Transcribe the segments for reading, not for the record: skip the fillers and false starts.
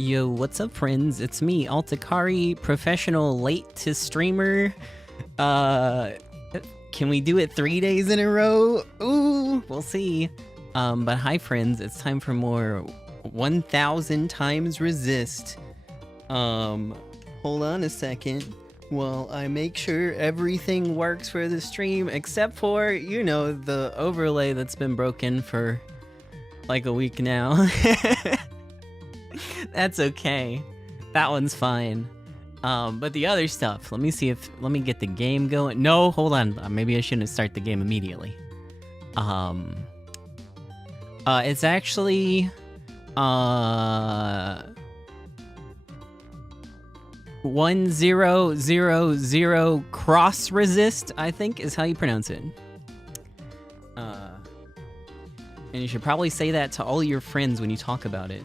Yo, what's up, friends? It's me, Altakari, professional late to streamer. Can we do it 3 days in a row? Ooh, we'll see. But hi, friends. It's time for more 1000 times resist. Hold on a second while I make sure everything works for the stream, except for, you know, the overlay that's been broken for like a week now. That's okay. That one's fine. But the other stuff, let me get the game going. No, hold on. Maybe I shouldn't start the game immediately. It's actually, 1000 cross resist, I think is how you pronounce it. And you should probably say that to all your friends when you talk about it.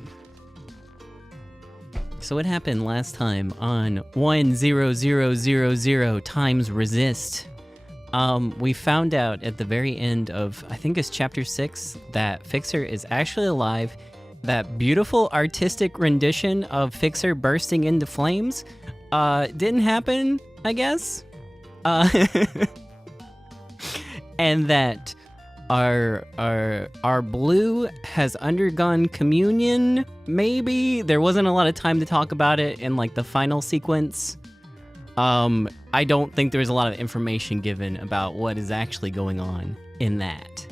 So what happened last time on 1000 times resist? We found out at the very end of, I think it's chapter 6, that Fixer is actually alive. That beautiful artistic rendition of Fixer bursting into flames didn't happen, I guess. And that our blue has undergone communion, maybe? There wasn't a lot of time to talk about it in like the final sequence. I don't think there was a lot of information given about what is actually going on in that.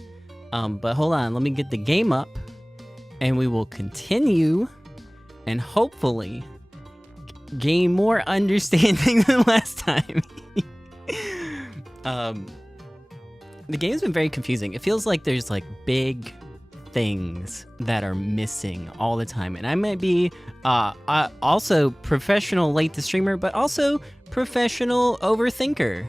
But hold on, let me get the game up and we will continue and hopefully gain more understanding than last time. The game's been very confusing. It feels like there's like big things that are missing all the time. And I might be also professional late to streamer, but also professional overthinker.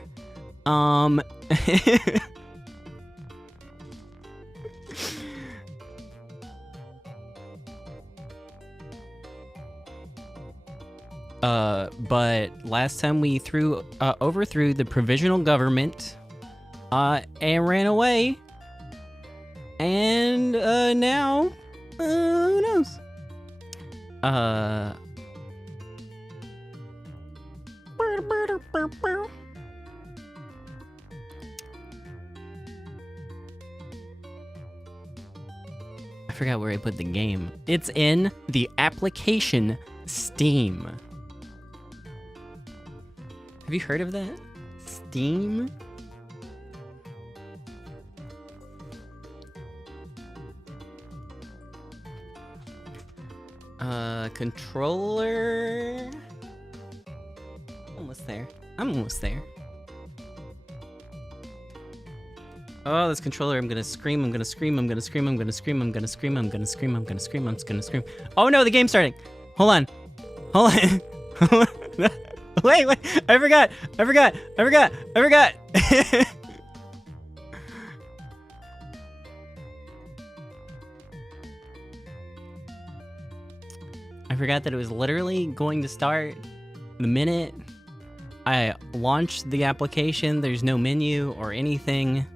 But last time we overthrew the provisional government and ran away. And now who knows? I forgot where I put the game. It's in the application Steam. Have you heard of that? Steam? Controller. Almost there. I'm almost there. Oh, this controller, I'm gonna scream, I'm gonna scream, I'm gonna scream, I'm gonna scream, I'm gonna scream, I'm gonna scream, I'm gonna scream, I'm gonna scream. Oh no, the game's starting. Hold on. Hold on. Wait, I forgot. I forgot that it was literally going to start the minute I launched the application. There's no menu or anything.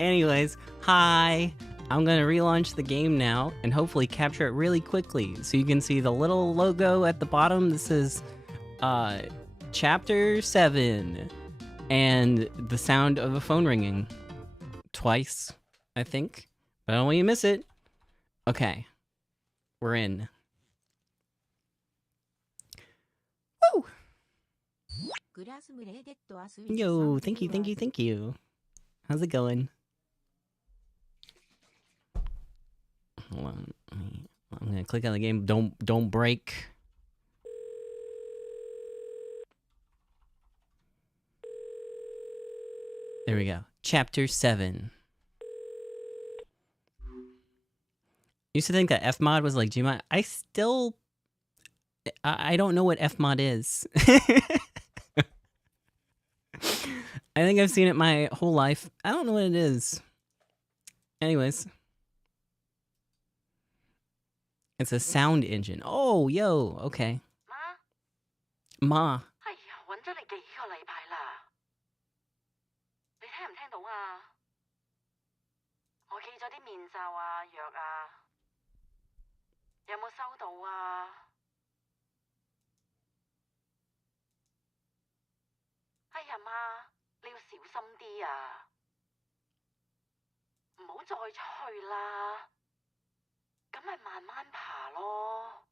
Anyways, hi. I'm gonna relaunch the game now and hopefully capture it really quickly so you can see the little logo at the bottom. This is chapter 7 and the sound of a phone ringing twice, I think, but I don't want you to miss it. Okay, we're in. Woo! Yo, thank you. How's it going? Hold on, I'm gonna click on the game. Don't break. There we go. Chapter 7. Used to think that Fmod was like Gmod. I don't know what Fmod is. I think I've seen it my whole life. I don't know what it is. Anyways. It's a sound engine. Oh, yo, okay. Ma. 我寄咗啲面罩啊、藥啊，有冇收到啊？哎呀媽，你要小心啲啊！唔好再出去啦，咁咪慢慢爬咯。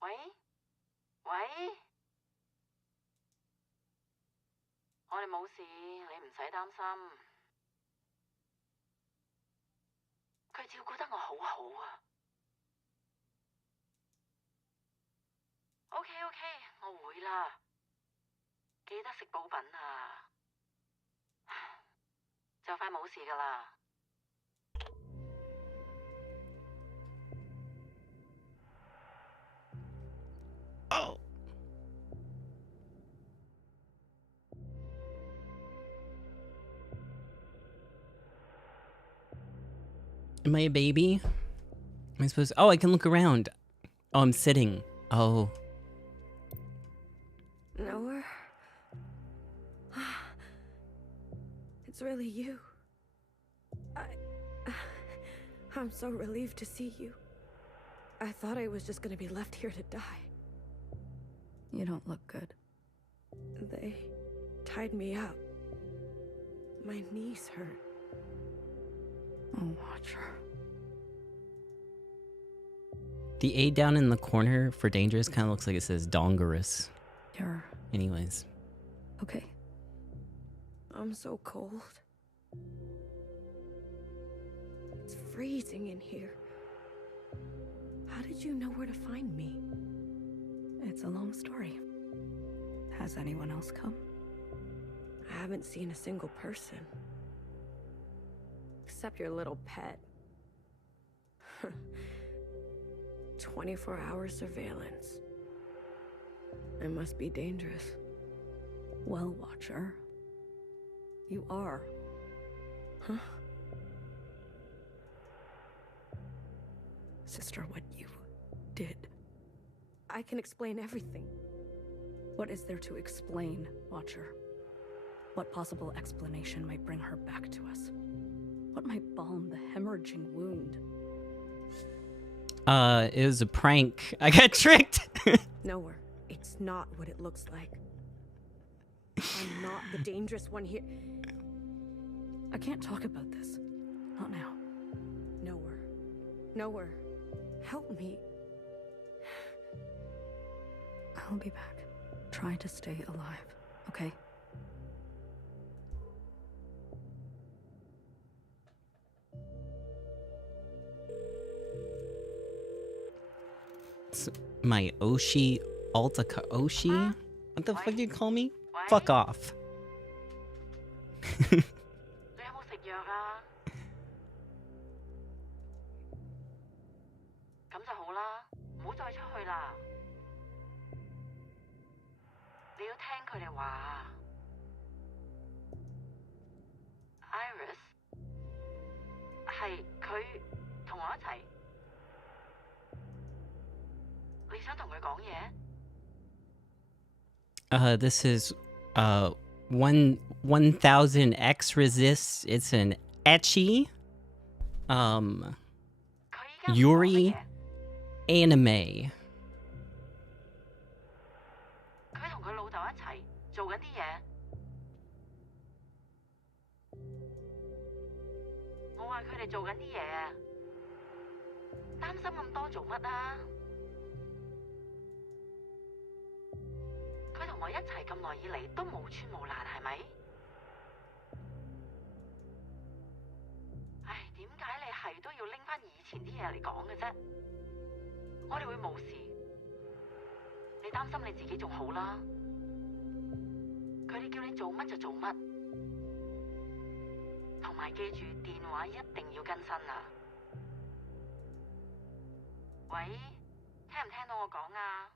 喂，喂，我哋冇事，你唔使擔心。佢照顧得我好好啊。OK，我會啦，記得食補品啊，就快冇事㗎啦。Oh. Am I a baby? Am I supposed to... Oh, I can look around. Oh, I'm sitting. Oh. Nowhere? It's really you. I'm so relieved to see you. I thought I was just gonna be left here to die. You don't look good. They tied me up. My knees hurt. Oh, Watcher. The A down in the corner for dangerous kind of looks like it says Dongerous. You're Anyways. okay. I'm so cold. It's freezing in here. How did you know where to find me? It's a long story. Has anyone else come? I haven't seen a single person. Except your little pet. 24-hour surveillance. It must be dangerous. Well, Watcher. You are. Huh? Sister, what you did. I can explain everything. What is there to explain, Watcher? What possible explanation might bring her back to us? What might balm the hemorrhaging wound? It was a prank. I got tricked. Nowhere. It's not what it looks like. I'm not the dangerous one here. I can't talk about this. Not now. Nowhere. Nowhere. Help me. I'll be back. Try to stay alive, okay? It's my Oshi Altaka Oshi? What the fuck do you call me? Fuck off. 你有冇食藥啊？咁就好啦，唔好再出去啦。你要聽佢哋話啊。Iris 係佢同我一齊。你想同佢講嘢？ This is 1000xRESIST. It's an ecchi Yuri anime. 佢同佢老豆一齊做緊啲嘢。我話佢哋做緊啲嘢啊，擔心咁多做乜啊？佢同我一齊咁耐以嚟都冇穿冇爛，係咪？唉，點解你係都要拎返以前啲嘢嚟講嘅啫？我哋會冇事，你擔心你自己仲好啦。佢哋叫你做乜就做乜，同埋記住電話一定要更新啊！喂，聽唔聽到我講啊？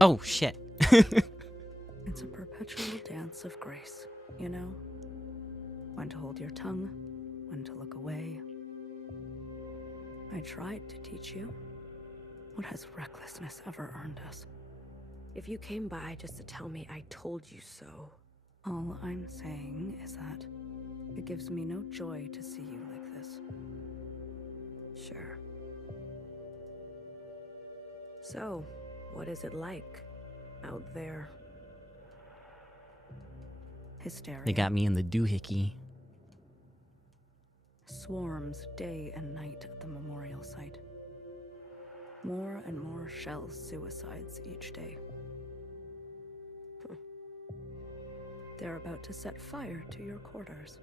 Oh shit. It's a perpetual dance of grace, you know? When to hold your tongue, when to look away. I tried to teach you. What has recklessness ever earned us? If you came by just to tell me I told you so. All I'm saying is that it gives me no joy to see you like this. Sure. So, what is it like out there? Hysteria. They got me in the doohickey. Swarms day and night at the memorial site. More and more shell suicides each day. They're about to set fire to your quarters.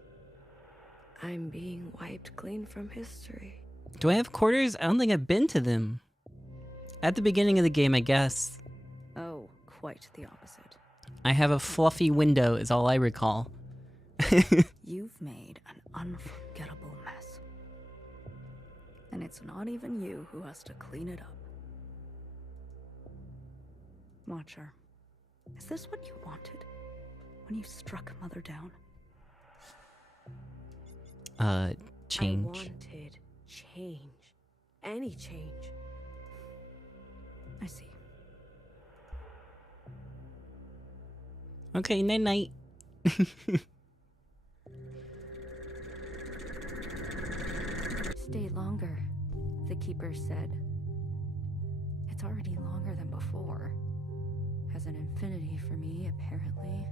I'm being wiped clean from history. Do I have quarters? I don't think I've been to them. At the beginning of the game, I guess. Oh, quite the opposite. I have a fluffy window, is all I recall. You've made an unforgettable mess. And it's not even you who has to clean it up. Watcher, is this what you wanted when you struck Mother down? Change. I wanted change. Any change. I see. Okay, night-night. Stay longer, the keeper said. It's already longer than before. Has an infinity for me, apparently.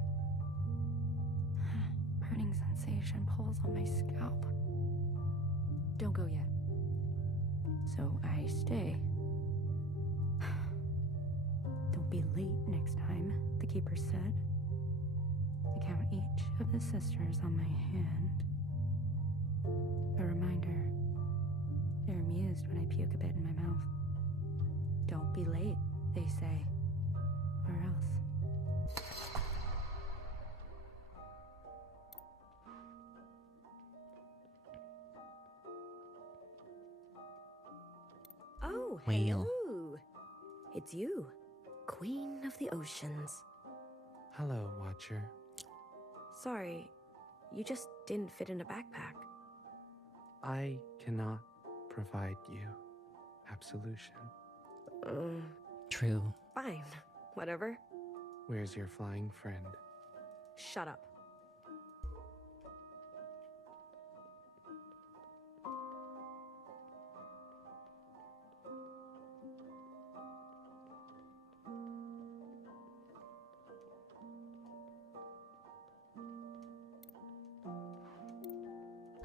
Burning sensation pulls on my scalp. Don't go yet. So I stay. Don't be late next time, the keeper said. I count each of the sisters on my hand. A reminder. They're amused when I puke a bit in my mouth. Don't be late, they say. Or else. Oh, Whale. hello. It's you, Queen of the Oceans. Hello, Watcher. Sorry, you just didn't fit in a backpack. I cannot provide you absolution. True. Fine, whatever. Where's your flying friend? Shut up.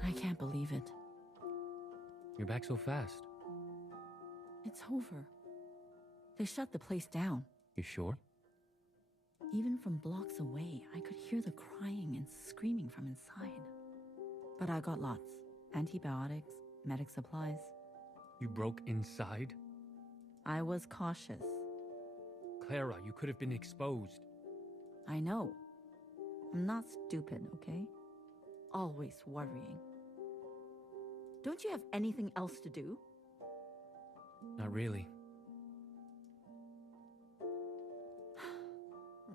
I can't believe it. You're back so fast. It's over. They shut the place down. You sure? Even from blocks away, I could hear the crying and screaming from inside. But I got lots. Antibiotics, medic supplies. You broke inside? I was cautious. Clara, you could have been exposed. I know. I'm not stupid, okay? Always worrying. Don't you have anything else to do? Not really.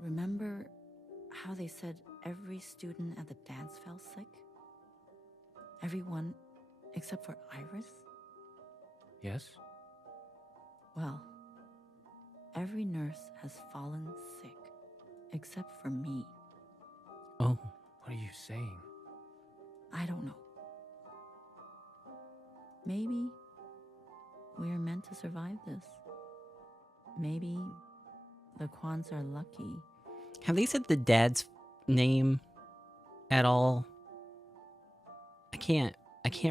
Remember how they said every student at the dance fell sick? Everyone except for Iris? Yes? Well, every nurse has fallen sick except for me. Oh. What are you saying? I don't know. Maybe we're meant to survive this. Maybe the Kwans are lucky. Have they said the dad's name at all? I can't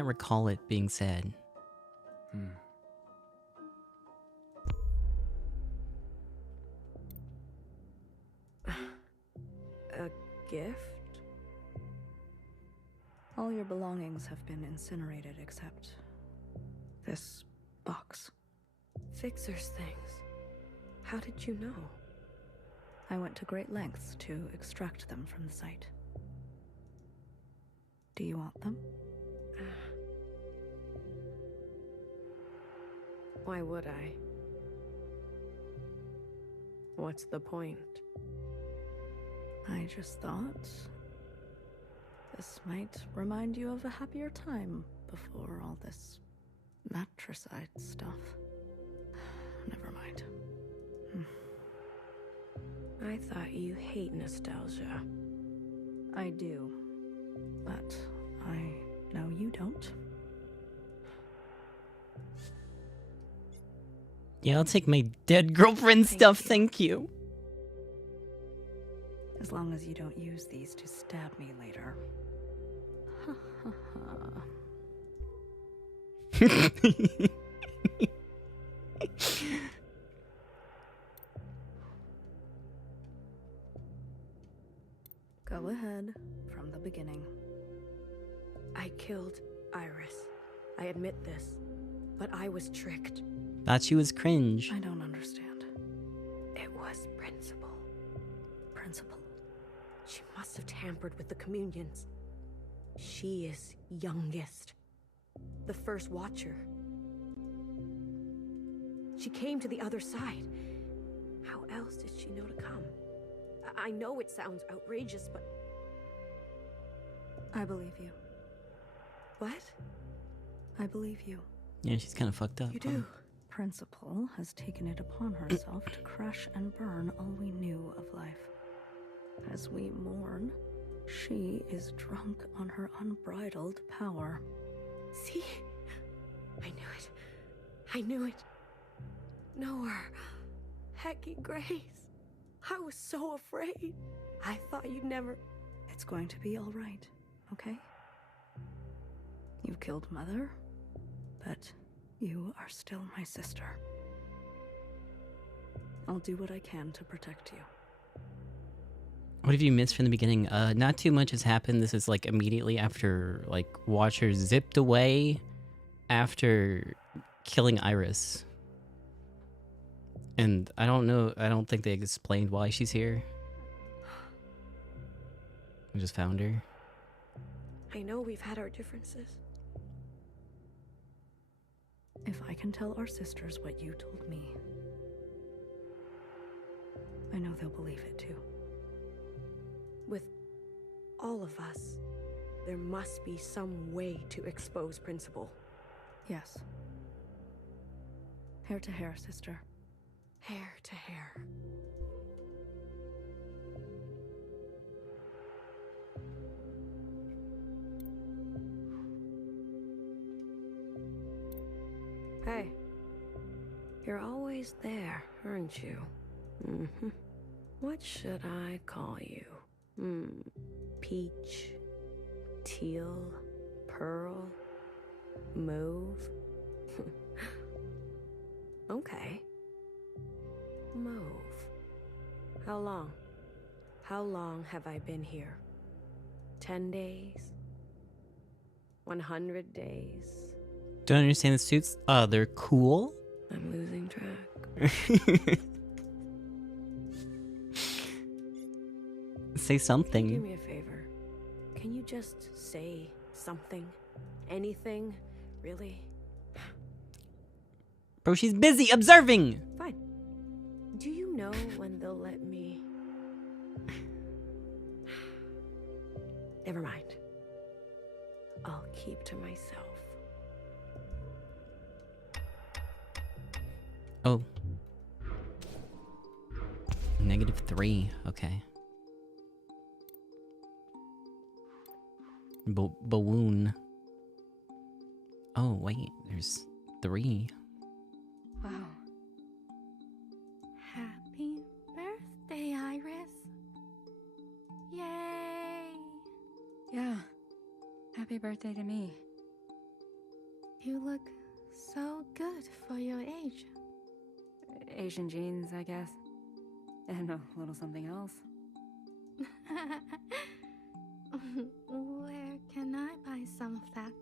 recall it being said. A gift? All your belongings have been incinerated except this box. Fixer's things. How did you know? I went to great lengths to extract them from the site. Do you want them? Why would I? What's the point? I just thought this might remind you of a happier time before all this matricide stuff. Never mind. I thought you hate nostalgia. I do, but I know you don't. Yeah, I'll take my dead girlfriend stuff, thank you. As long as you don't use these to stab me later. Ha ha ha. Go ahead, from the beginning. I killed Iris. I admit this. But I was tricked. Thought she was cringe. I don't understand. It was Principal. Principal? She must have tampered with the communions. She is youngest. The first Watcher. She came to the other side. How else did she know to come? I know it sounds outrageous, but... I believe you. What? I believe you. Yeah, she's kind of fucked up. You do? Principal has taken it upon herself to crash and burn all we knew of life. As we mourn, she is drunk on her unbridled power. See? I knew it. I knew it. Know her. Hecky Grace. I was so afraid. I thought you'd never... It's going to be all right, okay? You killed Mother, but you are still my sister. I'll do what I can to protect you. What have you missed from the beginning? Not too much has happened. This is like immediately after like Watcher zipped away after killing Iris. And I don't think they explained why she's here. We just found her. I know we've had our differences. If I can tell our sisters what you told me, I know they'll believe it too. With all of us, there must be some way to expose Principal. Yes. Hair to hair, sister. Hair to hair. Hey, you're always there, aren't you? Mm-hmm. What should I call you? Peach, teal, pearl, mauve? Okay. Mauve. How long? How long have I been here? 10 days? 100 days? Don't understand the suits. They're cool. I'm losing track. Say something. Do me a favor. Can you just say something? Anything? Really? Bro, she's busy observing. Fine. Do you know when they'll let me... Never mind. I'll keep to myself. Oh. -3. Okay. Bawoon. Oh, wait. There's 3. Wow. Happy birthday, Iris. Yay! Yeah. Happy birthday to me. You look so good for your age. Asian genes, I guess. And a little something else. Where can I buy some of that?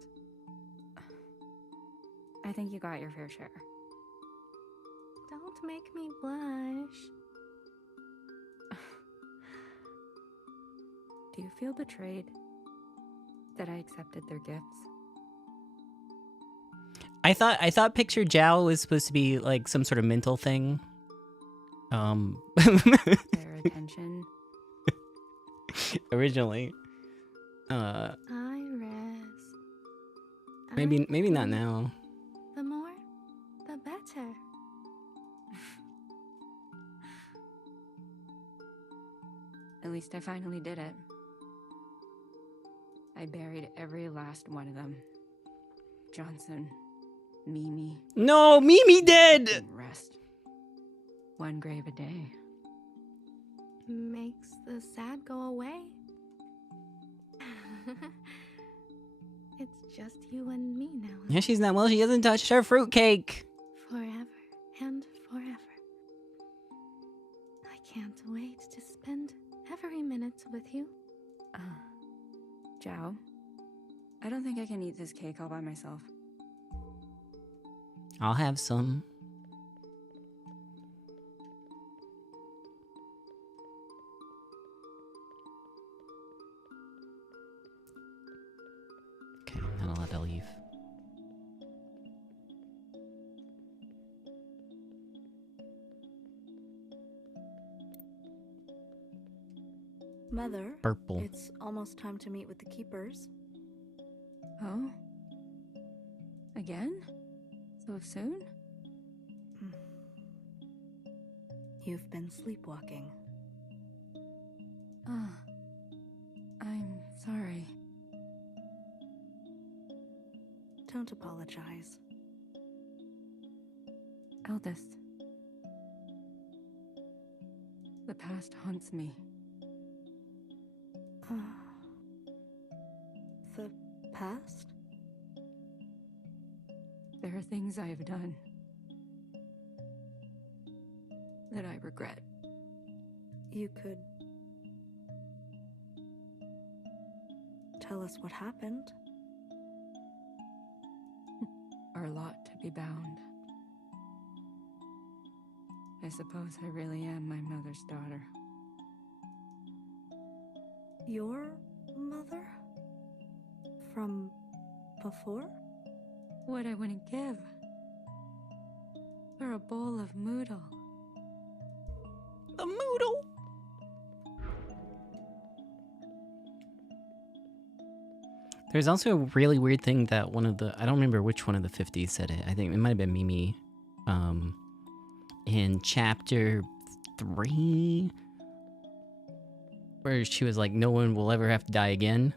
I think you got your fair share. Don't make me blush. Do you feel betrayed that I accepted their gifts? I thought Picture Jow was supposed to be like some sort of mental thing. Their attention originally. Iris. Maybe not Actually, now. The more, the better. At least I finally did it. I buried every last one of them. Johnson, Mimi, No, Mimi dead. and the rest. One grave a day. Makes the sad go away. It's just you and me now. Yeah, she's not well. She hasn't touched her fruitcake. Forever and forever. I can't wait to spend every minute with you. Zhao, I don't think I can eat this cake all by myself. I'll have some. Okay, not allowed to leave. Mother, Purple. it's almost time to meet with the keepers. Oh? Again? So soon? You've been sleepwalking. I'm sorry. Don't apologize. Eldest. The past haunts me. The past? There are things I have done that I regret. You could tell us what happened. Are a lot to be bound. I suppose I really am my mother's daughter. Your mother? From before? What I wouldn't give for a bowl of moodle. The Moodle. There's also a really weird thing that I don't remember which one of the 50s said it. I think it might have been Mimi. In chapter 3, where she was like, no one will ever have to die again.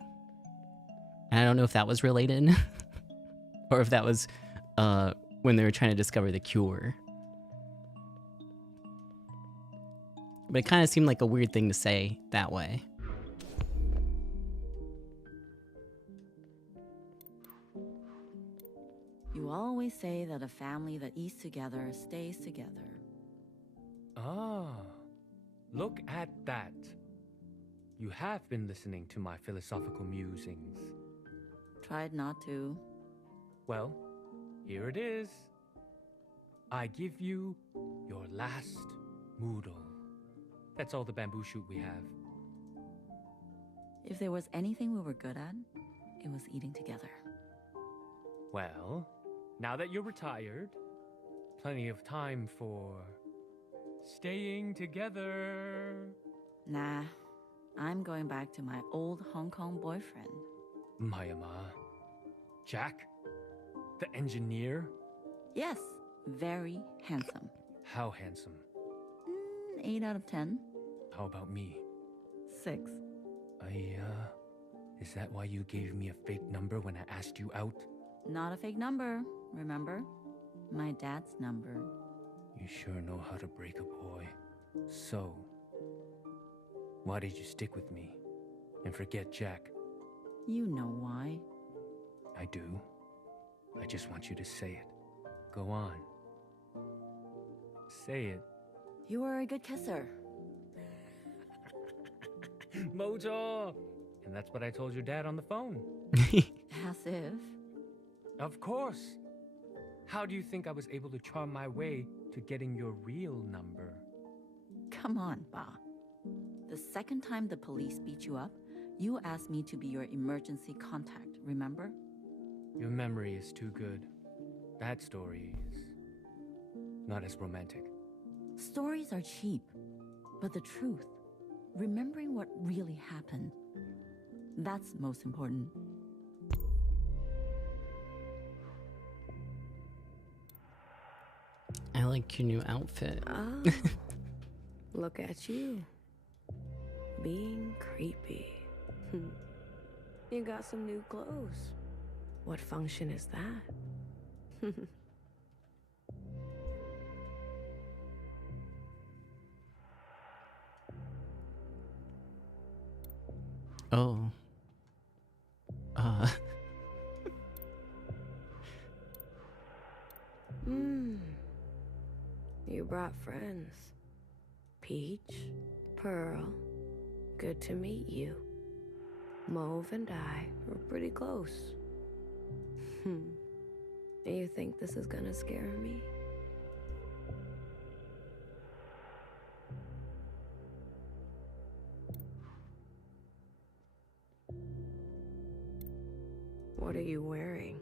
And I don't know if that was related or if that was when they were trying to discover the cure. But it kind of seemed like a weird thing to say that way. You always say that a family that eats together stays together. Ah, look at that. You have been listening to my philosophical musings. Tried not to. Well, here it is. I give you your last moodle. That's all the bamboo shoot we have. If there was anything we were good at, it was eating together. Well, now that you're retired, plenty of time for staying together. Nah, I'm going back to my old Hong Kong boyfriend. Myanmar. Jack? The engineer? Yes, very handsome. How handsome? 8 out of 10. How about me? 6. Is that why you gave me a fake number when I asked you out? Not a fake number, remember? My dad's number. You sure know how to break a boy. So, why did you stick with me and forget Jack? You know why. I do. I just want you to say it. Go on. Say it. You were a good kisser. Mojo! And that's what I told your dad on the phone. As if. Of course. How do you think I was able to charm my way to getting your real number? Come on, Ba. The second time the police beat you up, you asked me to be your emergency contact, remember? Your memory is too good. That story is not as romantic. Stories are cheap, but the truth, remembering what really happened. That's most important. I like your new outfit. Oh, look at you. Being creepy. You got some new clothes. What function is that? Oh. You brought friends. Peach, Pearl, good to meet you. Mauve and I were pretty close. You think this is gonna scare me? What are you wearing?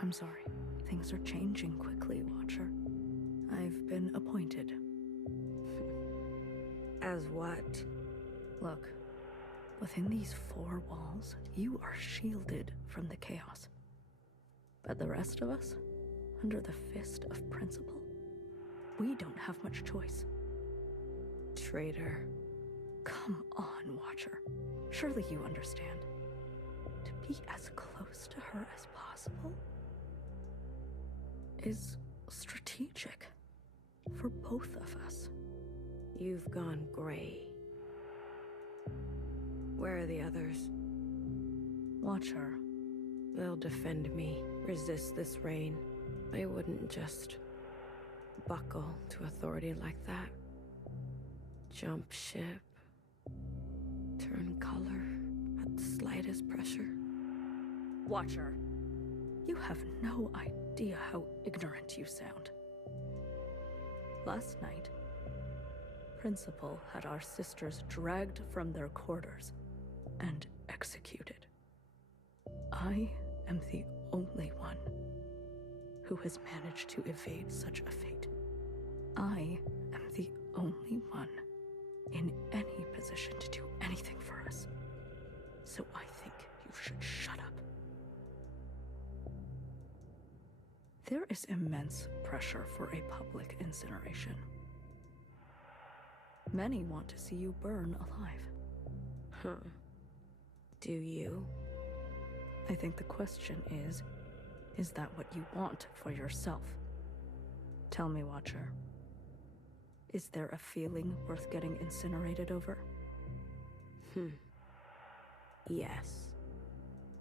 I'm sorry. Things are changing quickly, Watcher. I've been appointed. As what? Look, within these four walls, you are shielded from the chaos. But the rest of us, under the fist of principle, we don't have much choice. Traitor. Come on, Watcher. Surely you understand. To be as close to her as possible is strategic for both of us. You've gone gray. Where are the others? Watcher. They'll defend me, resist this reign. They wouldn't just buckle to authority like that. Jump ship. Turn color at the slightest pressure. Watcher. You have no idea how ignorant you sound. Last night, Principal had our sisters dragged from their quarters and executed. I am the only one who has managed to evade such a fate. I am the only one in any position to do anything for us. So I think you should shut up. There is immense pressure for a public incineration. Many want to see you burn alive. Huh. Do you? I think the question is that what you want for yourself? Tell me, Watcher. Is there a feeling worth getting incinerated over? Yes.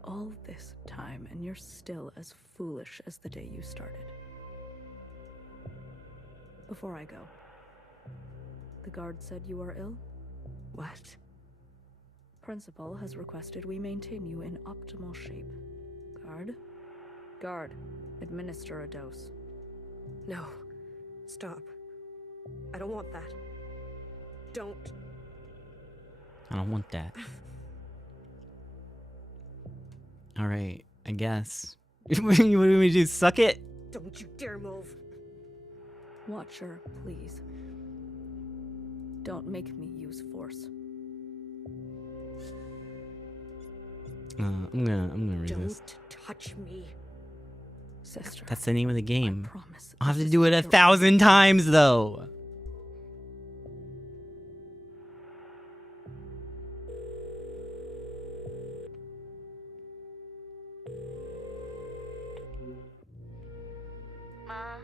All this time, and you're still as foolish as the day you started. Before I go, the guard said you are ill? What? Principal has requested we maintain you in optimal shape. Guard? Guard, administer a dose. No. Stop. I don't want that. Don't. I don't want that. Alright, I guess. What do you want me to do? Suck it? Don't you dare move. Watcher, please. Don't make me use force. I'm gonna resist. Don't touch me. Sister. That's the name of the game. I promise. I'll have this to is do it not 1,000 times though. Ma，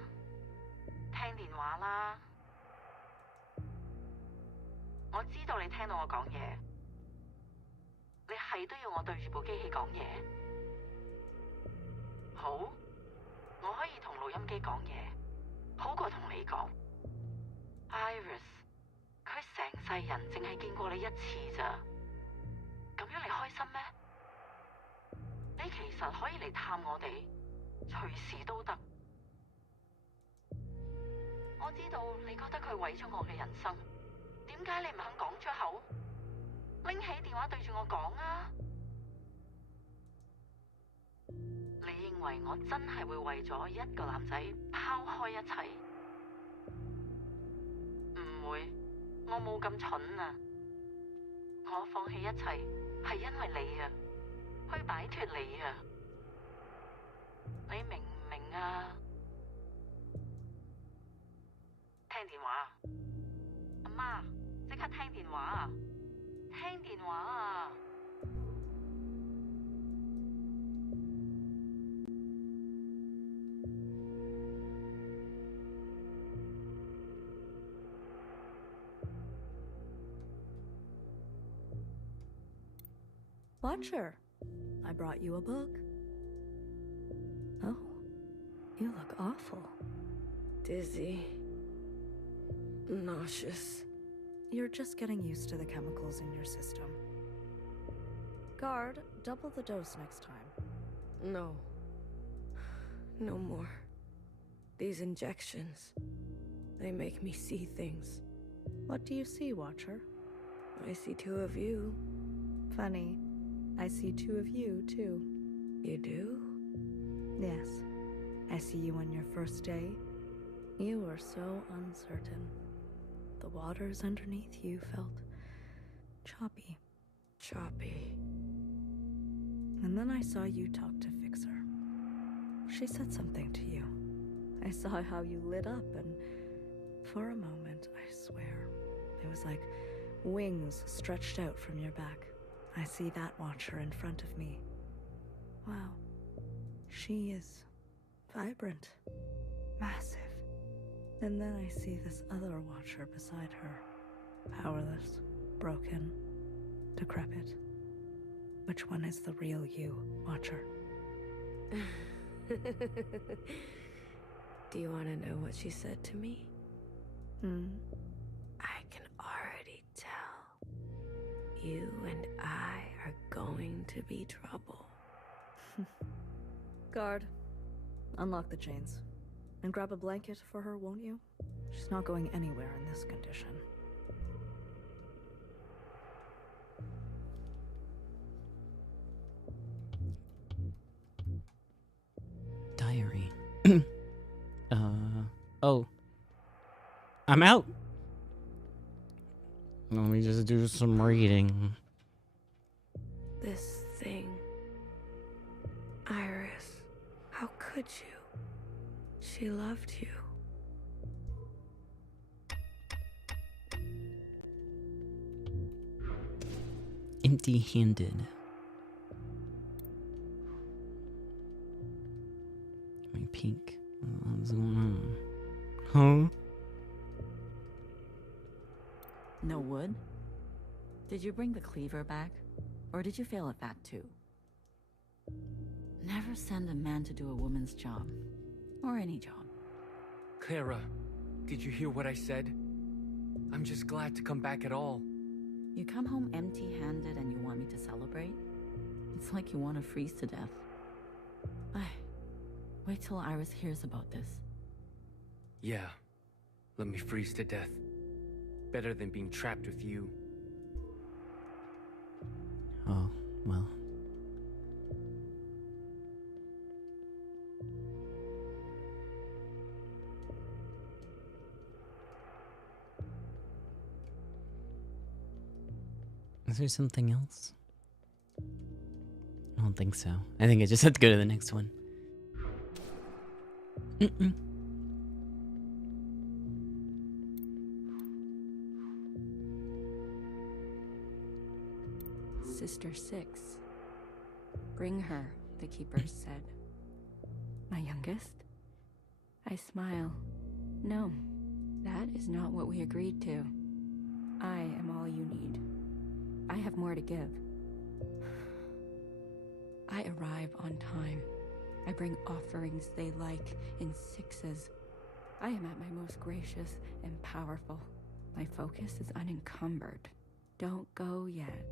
聽電話啦。我知道你聽到我講嘢，你係都要我對住部機器講嘢。好，我可以同錄音機講嘢，好過同你講。Iris，佢成世人淨係見過你一次咋，咁樣你開心咩？你其實可以嚟探我哋，隨時都得。我知道你覺得佢毀咗我嘅人生，點解你唔肯講出口？拎起電話對住我講啊！你認為我真係會為咗一個男仔拋開一切？唔會，我冇咁蠢啊！我放棄一切係因為你啊，去擺脱你啊，你明唔明啊？聽電話啊，阿媽，即刻聽電話啊！聽電話啊！ Watcher, I brought you a book. Oh, you look awful. Dizzy. Nauseous. You're just getting used to the chemicals in your system. Guard, double the dose next time. No. No more. These injections, they make me see things. What do you see, Watcher? I see two of you. Funny. I see two of you, too. You do? Yes. I see you on your first day. You were so uncertain. The waters underneath you felt choppy. Choppy. And then I saw you talk to Fixer. She said something to you. I saw how you lit up, and for a moment, I swear, it was like wings stretched out from your back. I see that Watcher in front of me. Wow. She is vibrant, massive. And then I see this other Watcher beside her. Powerless, broken, decrepit. Which one is the real you, Watcher? Do you want to know what she said to me? I can already tell. You and I are going to be trouble. Guard, unlock the chains. And grab a blanket for her, won't you? She's not going anywhere in this condition. Diary. Oh. I'm out. Let me just do some reading. This thing. Iris, how could you? She loved you. Empty-handed. My pink. What's going on? Huh? No wood? Did you bring the cleaver back? Or did you fail at that too? Never send a man to do a woman's job. Or any job. Clara, did you hear what I said? I'm just glad to come back at all. You come home empty-handed and you want me to celebrate? It's like you want to freeze to death. Wait till Iris hears about this. Yeah, let me freeze to death. Better than being trapped with you. Oh, well. Is there something else? I don't think so. I think I just have to go to the next one. Sister 6. Bring her, the keeper said. My youngest? I smile. No, that is not what we agreed to. I am all you need. I have more to give. I arrive on time. I bring offerings they like in 6s. I am at my most gracious and powerful. My focus is unencumbered. Don't go yet,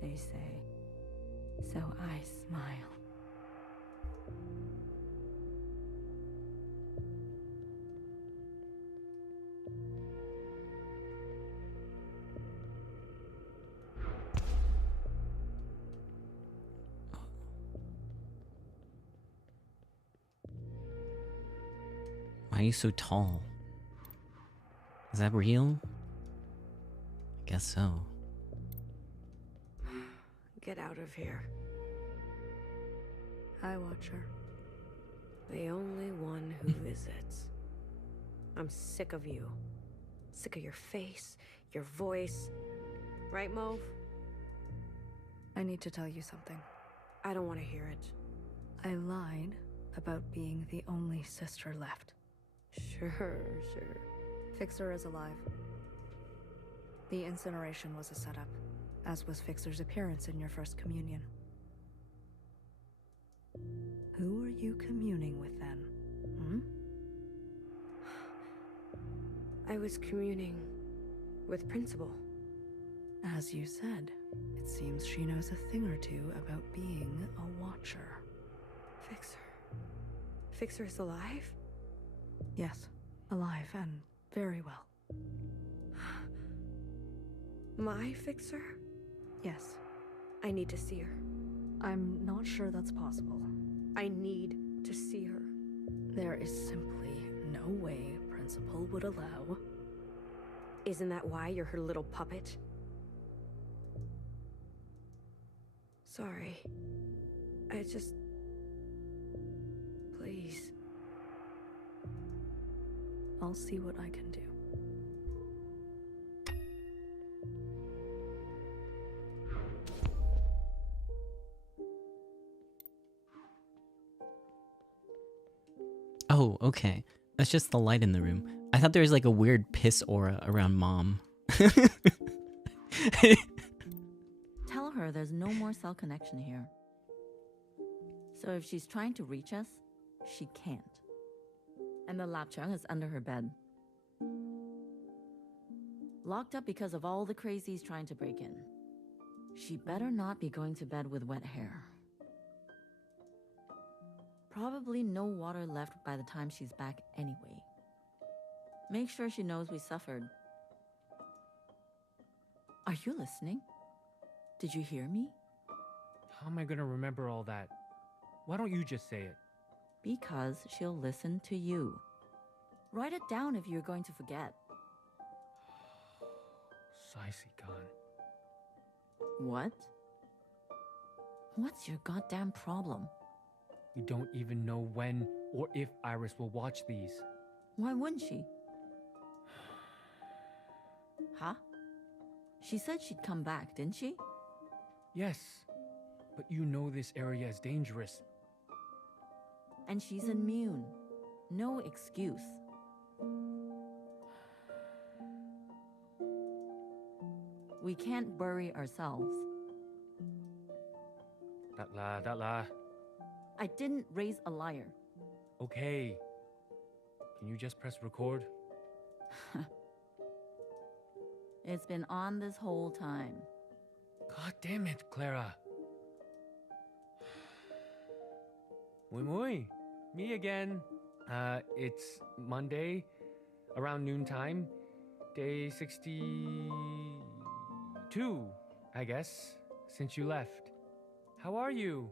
they say. So I smile. Why are you so tall? Is that real? I guess so. get out of here. Hi, Watcher. The only one who visits. I'm sick of you. Sick of your face, your voice. Right, Mauve? I need to tell you something. I don't want to hear it. I lied about being the only sister left. Sure. Fixer is alive. The incineration was a setup, as was Fixer's appearance in your first communion. Who are you communing with then? I was communing with Principal. As you said, it seems she knows a thing or two about being a Watcher. Fixer is alive? Yes, alive and very well. My Fixer? Yes. I need to see her. I'm not sure that's possible. I need to see her. There is simply no way Principal would allow. Isn't that why you're her little puppet? Sorry. I just... Please. I'll see what I can do. Oh, okay. That's just the light in the room. I thought there was like a weird piss aura around Mom. Tell her there's no more cell connection here. So if she's trying to reach us, she can't. And the lapchung is under her bed. Locked up because of all the crazies trying to break in. She better not be going to bed with wet hair. Probably no water left by the time she's back anyway. Make sure she knows we suffered. Are you listening? Did you hear me? How am I gonna remember all that? Why don't you just say it? Because she'll listen to you. Write it down if you're going to forget. Saisi-kan. What? What's your goddamn problem? We don't even know when or if Iris will watch these. Why wouldn't she? Huh? She said she'd come back, didn't she? Yes, but you know this area is dangerous. And she's immune. No excuse. We can't bury ourselves. Datla. I didn't raise a liar. Okay. Can you just press record? It's been on this whole time. God damn it, Clara. Muy. Me again. It's Monday, around noontime. Day 62, I guess, since you left. How are you?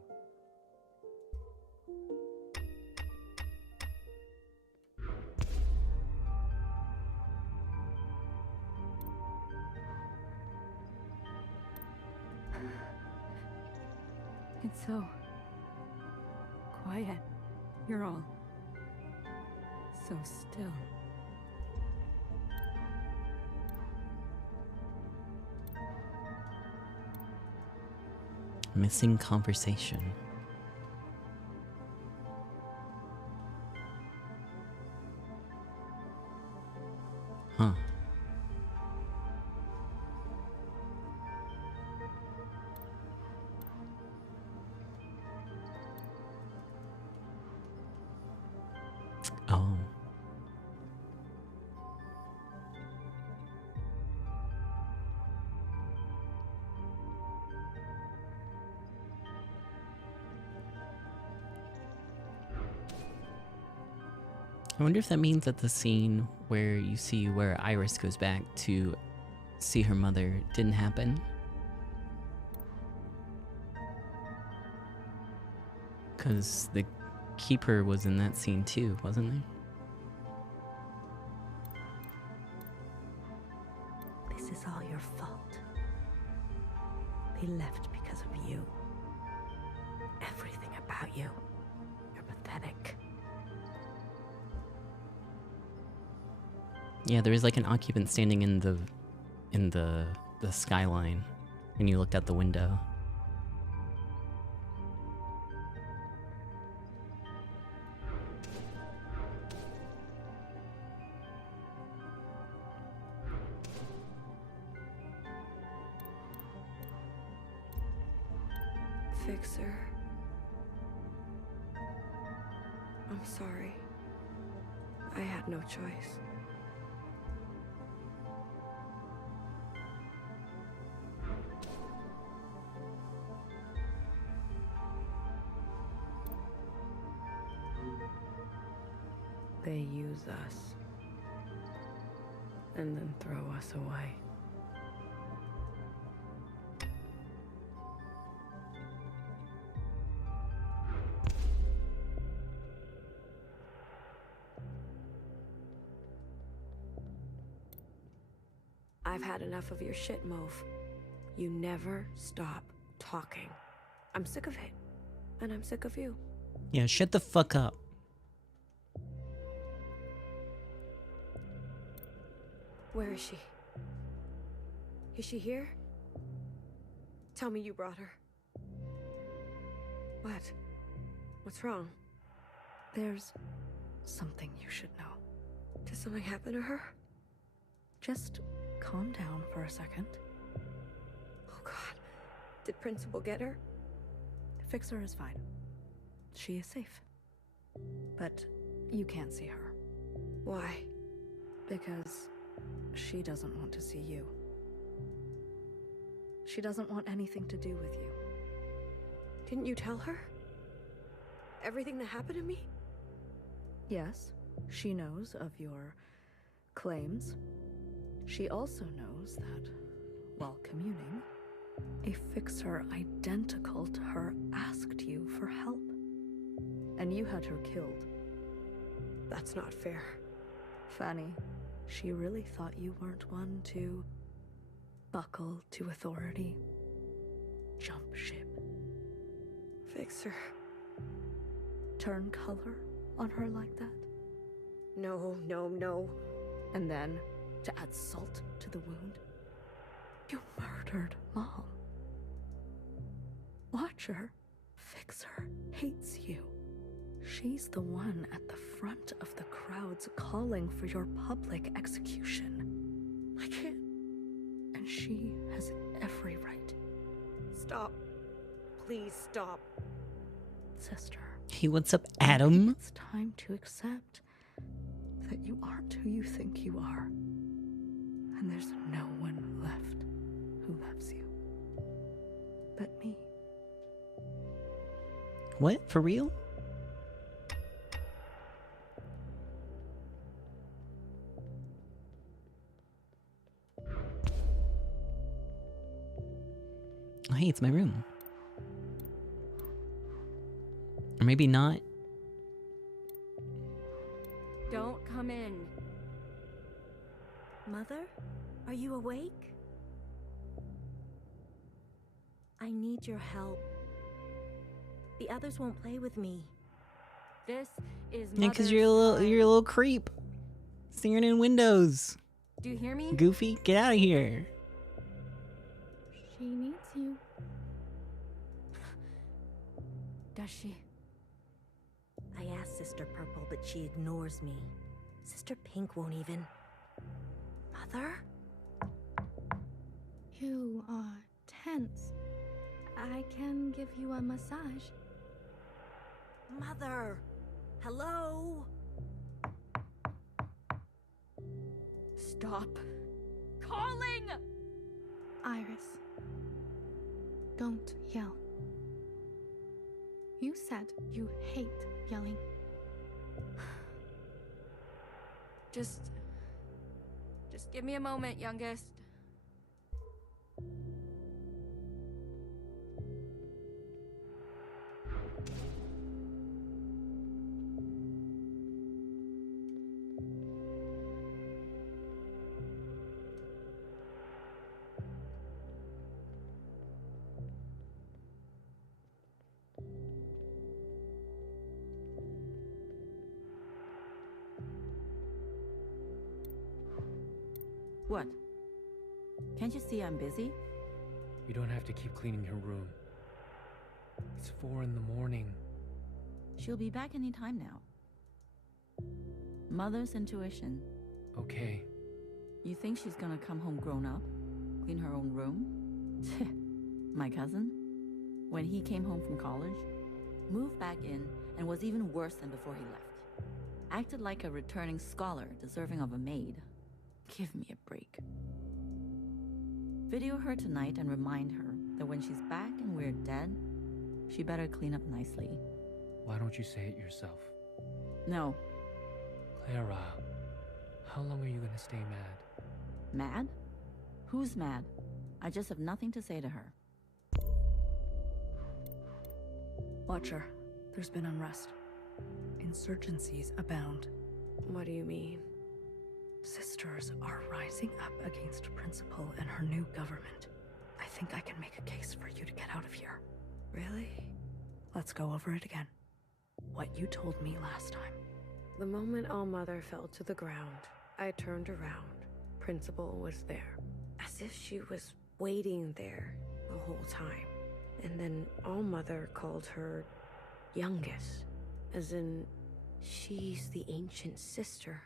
It's so quiet. You're all so still. Missing conversation. Huh. Oh. I wonder if that means that the scene where you see where Iris goes back to see her mother didn't happen. Because the Keeper was in that scene too, wasn't there? This is all your fault. They left because of you. Everything about you. You're pathetic. Yeah, there was like an occupant standing in the skyline, and you looked out the window. Fixer. I'm sorry. I had no choice. They use us and then throw us away. I've had enough of your shit, Mauve. You never stop talking. I'm sick of it. And I'm sick of you. Yeah, shut the fuck up. Where is she? Is she here? Tell me you brought her. What? What's wrong? There's something you should know. Did something happen to her? Just calm down for a second. Oh God. Did Principal get her? Fixer is fine. She is safe. But you can't see her. Why? Because she doesn't want to see you. She doesn't want anything to do with you. Didn't you tell her? Everything that happened to me? Yes, she knows of your claims. She also knows that, while communing, a fixer identical to her asked you for help. And you had her killed. That's not fair. Fanny, she really thought you weren't one to buckle to authority. Jump ship. Fixer. Turn color on her like that. No, no, no. And then, to add salt to the wound, you murdered Mom. Watch her. Fixer hates you. She's the one at the front of the crowds calling for your public execution. I can't. And she has every right. Stop. Please stop. Sister. Hey, what's up, Adam? It's time to accept that you aren't who you think you are. And there's no one left who loves you. But me. What? For real? Oh, hey, it's my room. Or maybe not. Don't come in. Mother, are you awake? I need your help. The others won't play with me. This is Yeah, because you're a little creep. Staring in windows. Do you hear me? Goofy, get out of here. She needs you. Does she? I asked Sister Purple, but she ignores me. Sister Pink won't even. Mother? You are tense. I can give you a massage. Mother! Hello? Stop calling! Iris, don't yell. You said you hate yelling. Just give me a moment, youngest. What? Can't you see I'm busy? You don't have to keep cleaning her room. It's 4 in the morning. She'll be back any time now. Mother's intuition. Okay. You think she's gonna come home grown up? Clean her own room? My cousin? When he came home from college, moved back in and was even worse than before he left. Acted like a returning scholar deserving of a maid. Give me a break. Video her tonight and remind her that when she's back and we're dead, she better clean up nicely. Why don't you say it yourself? No. Clara, how long are you gonna stay mad? Mad? Who's mad? I just have nothing to say to her. Watcher, there's been unrest. Insurgencies abound. What do you mean? Sisters are rising up against Principal and her new government. I think I can make a case for you to get out of here. Really? Let's go over it again. What you told me last time. The moment All-Mother fell to the ground, I turned around. Principal was there. As if she was waiting there the whole time. And then All-Mother called her youngest. As in, she's the ancient sister.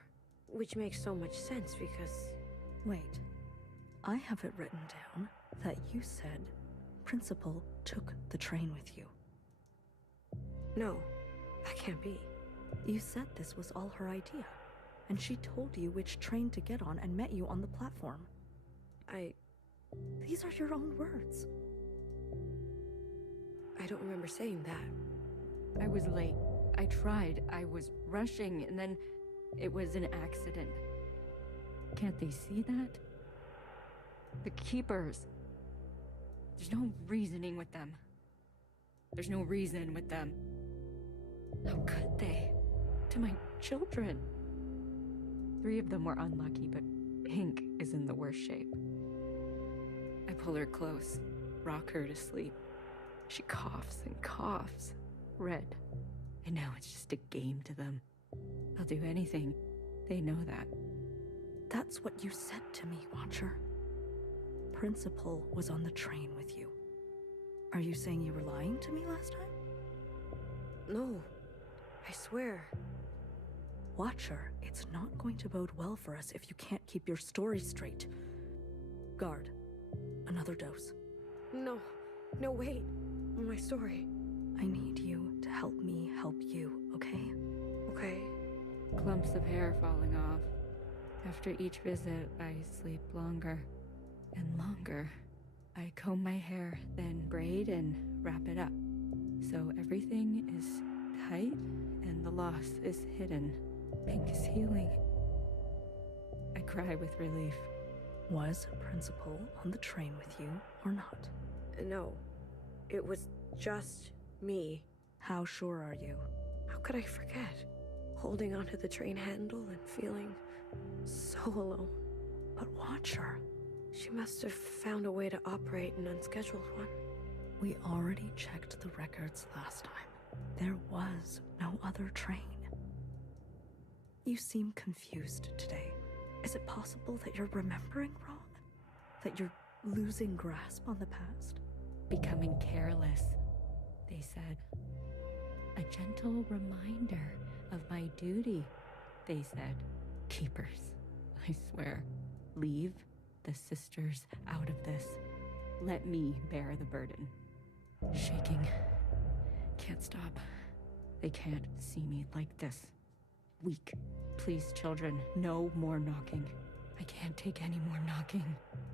Which makes so much sense because... Wait. I have it written down that you said Principal took the train with you. No, that can't be. You said this was all her idea. And she told you which train to get on and met you on the platform. These are your own words. I don't remember saying that. I was late. I tried. I was rushing, and then it was an accident. Can't they see that? The Keepers. There's no reasoning with them. There's no reason with them. How could they? To my children. 3 of them were unlucky, but Pink is in the worst shape. I pull her close, rock her to sleep. She coughs and coughs, red. I know it's just a game to them. They'll do anything. They know that. That's what you said to me, Watcher. Principal was on the train with you. Are you saying you were lying to me last time? No, I swear. Watcher, it's not going to bode well for us if you can't keep your story straight. Guard, another dose. No, wait. My story. I need you to help me help you, okay? Okay. Clumps of hair falling off. After each visit, I sleep longer and longer. I comb my hair, then braid and wrap it up. So everything is tight and the loss is hidden. Pink is healing. I cry with relief. Was Principal on the train with you or not? No, it was just me. How sure are you? How could I forget? Holding onto the train handle and feeling so alone. But Watcher, she must have found a way to operate an unscheduled one. we already checked the records last time. There was no other train. You seem confused today. Is it possible that you're remembering wrong? That you're losing grasp on the past? Becoming careless, they said. A gentle reminder of my duty, they said. Keepers, I swear. Leave the sisters out of this. Let me bear the burden. Shaking. Can't stop. They can't see me like this. Weak. Please, children, no more knocking. I can't take any more knocking.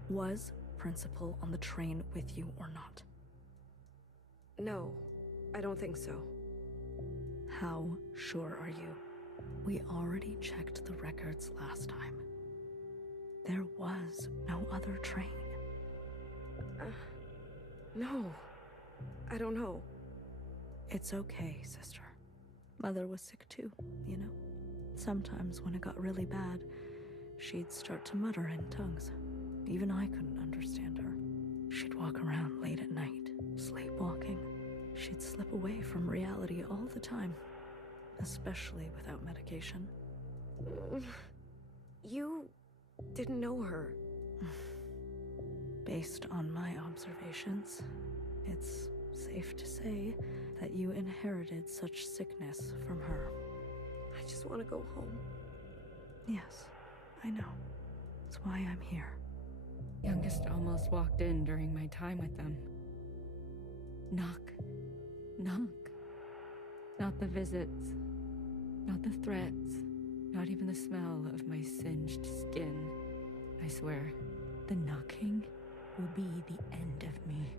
Was Principal on the train with you or not? No, I don't think so. How sure are you? We already checked the records last time. There was no other train. No, I don't know. It's okay, sister. Mother was sick too, you know? Sometimes when it got really bad, she'd start to mutter in tongues. Even I couldn't understand her. She'd walk around late at night, sleepwalking. She'd slip away from reality all the time, especially without medication. didn't know her. Based on my observations, it's safe to say that you inherited such sickness from her. I just want to go home. Yes, I know. That's why I'm here. Youngest almost walked in during my time with them. Knock. Knock. Not the visits. Not the threats. Not even the smell of my singed skin. I swear, the knocking will be the end of me.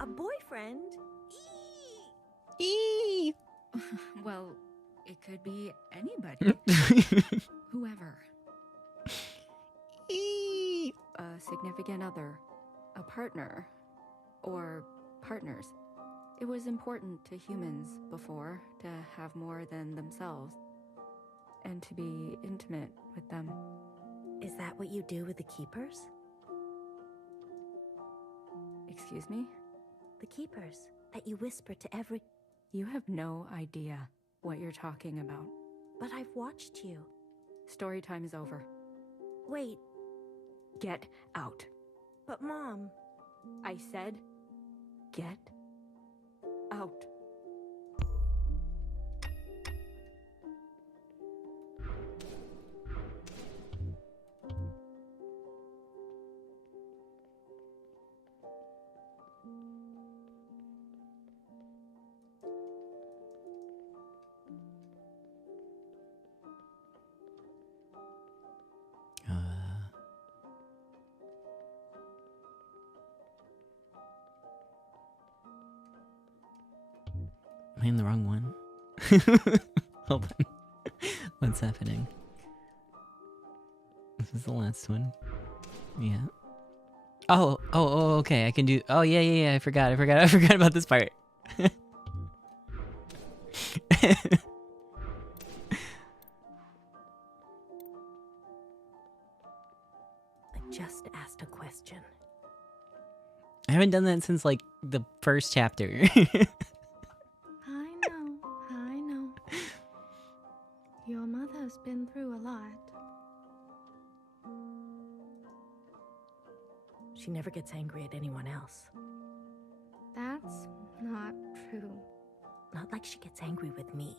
A boyfriend? Eee! Well, it could be anybody. Whoever. Eee! A significant other. A partner. Or partners. It was important to humans before to have more than themselves. And to be intimate with them. Is that what you do with the keepers? Excuse me? The keepers that you whisper to every... You have no idea what you're talking about. But I've watched you. Story time is over. Wait, Get out. but Mom... I said, get out. Am I in the wrong one? Hold on. What's happening? This is the last one. Yeah. Oh, okay. I can do. Oh, yeah. I forgot about this part. I just asked a question. I haven't done that since like the first chapter. I know. Your mother's been through a lot. She never gets angry at anyone else. That's not true. Not like she gets angry with me.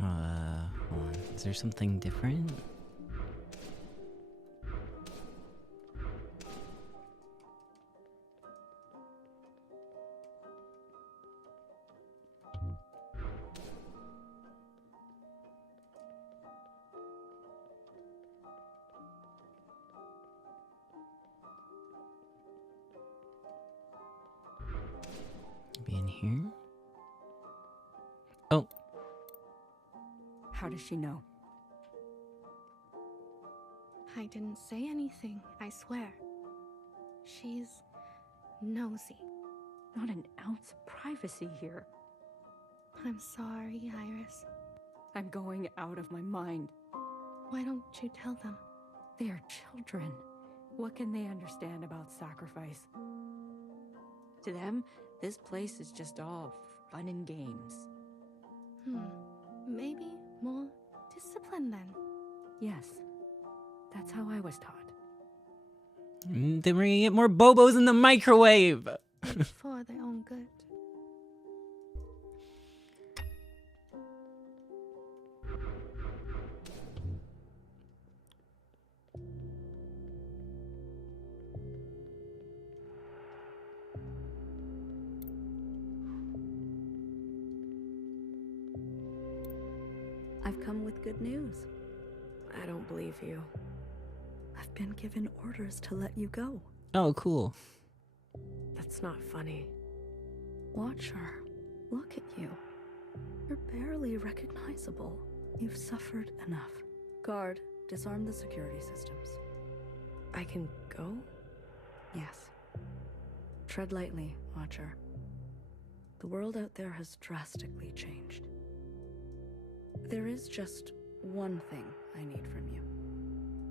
Hold on. Is there something different? Maybe in here? Oh. How does she know? I didn't say anything, I swear. She's nosy. Not an ounce of privacy here. I'm sorry, Iris. I'm going out of my mind. Why don't you tell them? They are children. What can they understand about sacrifice? To them, this place is just all fun and games. Maybe more discipline then. Yes, that's how I was taught. Then we're gonna get more Bobos in the microwave! It's for their own good. I I've come with good news. I don't believe you. I've been given orders to let you go. Oh, cool. That's not funny. Watcher, look at you. You're barely recognizable. You've suffered enough. Guard, disarm the security systems. I can go? Yes. Tread lightly, Watcher. The world out there has drastically changed. There is just one thing I need from you.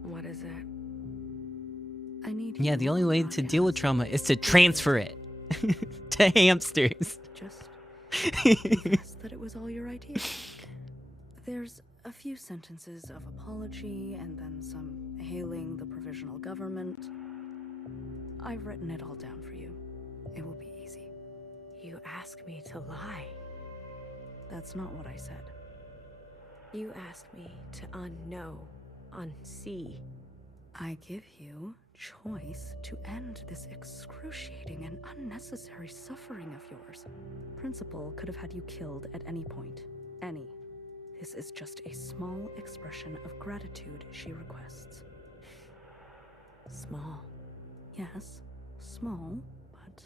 What is it? I need Yeah, you the only way not to deal with ask. trauma is to transfer it to hamsters. Just confess that it was all your idea. There's a few sentences of apology and then some hailing the provisional government. I've written it all down for you. It will be easy. You asked me to lie. That's not what I said. You asked me to unknow, unsee. I give you choice to end this excruciating and unnecessary suffering of yours. Principal could have had you killed at any point. Any. This is just a small expression of gratitude she requests. Small. Yes, small, but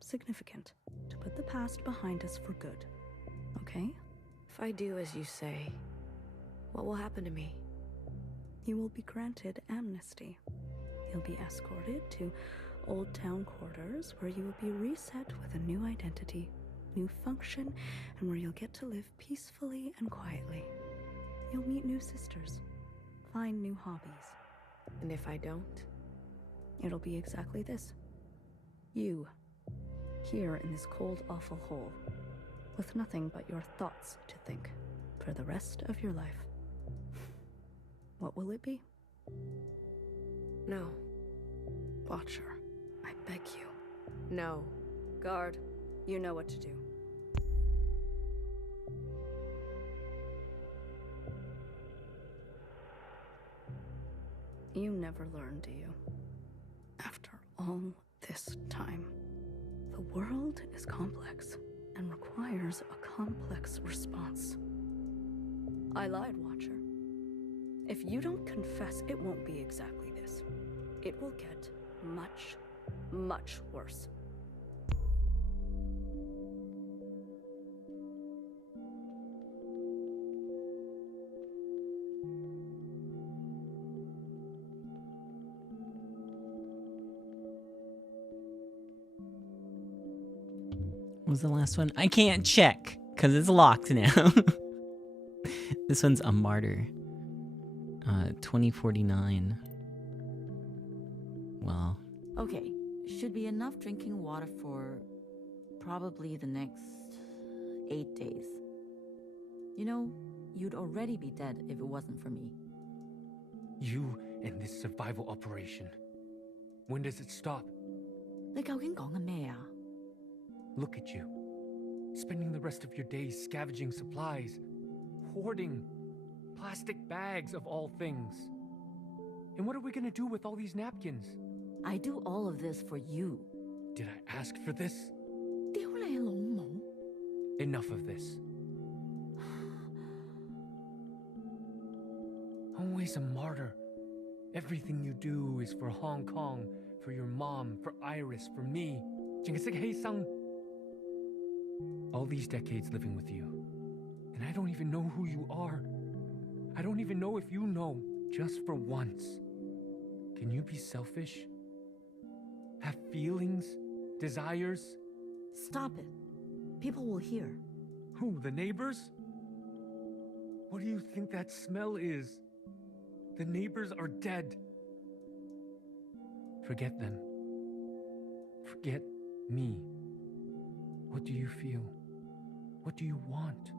significant. To put the past behind us for good. Okay? If I do as you say, what will happen to me? You will be granted amnesty. You'll be escorted to Old Town quarters where you will be reset with a new identity, new function, and where you'll get to live peacefully and quietly. You'll meet new sisters, find new hobbies. And if I don't? It'll be exactly this. You, here in this cold, awful hole, with nothing but your thoughts to think for the rest of your life. What will it be? No. Watcher, I beg you. No. Guard, you know what to do. You never learn, do you? After all this time, the world is complex and requires a complex response. I lied, Watcher. If you don't confess, it won't be exactly this. It will get much, much worse. What was the last one? I can't check because it's locked now. This one's a martyr. 2049. Well. Okay, should be enough drinking water for probably the next 8 days. You know, you'd already be dead if it wasn't for me. You and this survival operation. When does it stop? 你究竟講緊咩啊? Look at you. Spending the rest of your days scavenging supplies, hoarding plastic bags of all things. And what are we gonna do with all these napkins? I do all of this for you. Did I ask for this? 屌你老母! Enough of this. Always a martyr. Everything you do is for Hong Kong, for your mom, for Iris, for me. 淨係識犧牲. All these decades living with you, and I don't even know who you are. I don't even know if you know. Just for once, can you be selfish? Have feelings? Desires? Stop it. People will hear. Who, the neighbors? What do you think that smell is? The neighbors are dead. Forget them. Forget me. What do you feel? What do you want?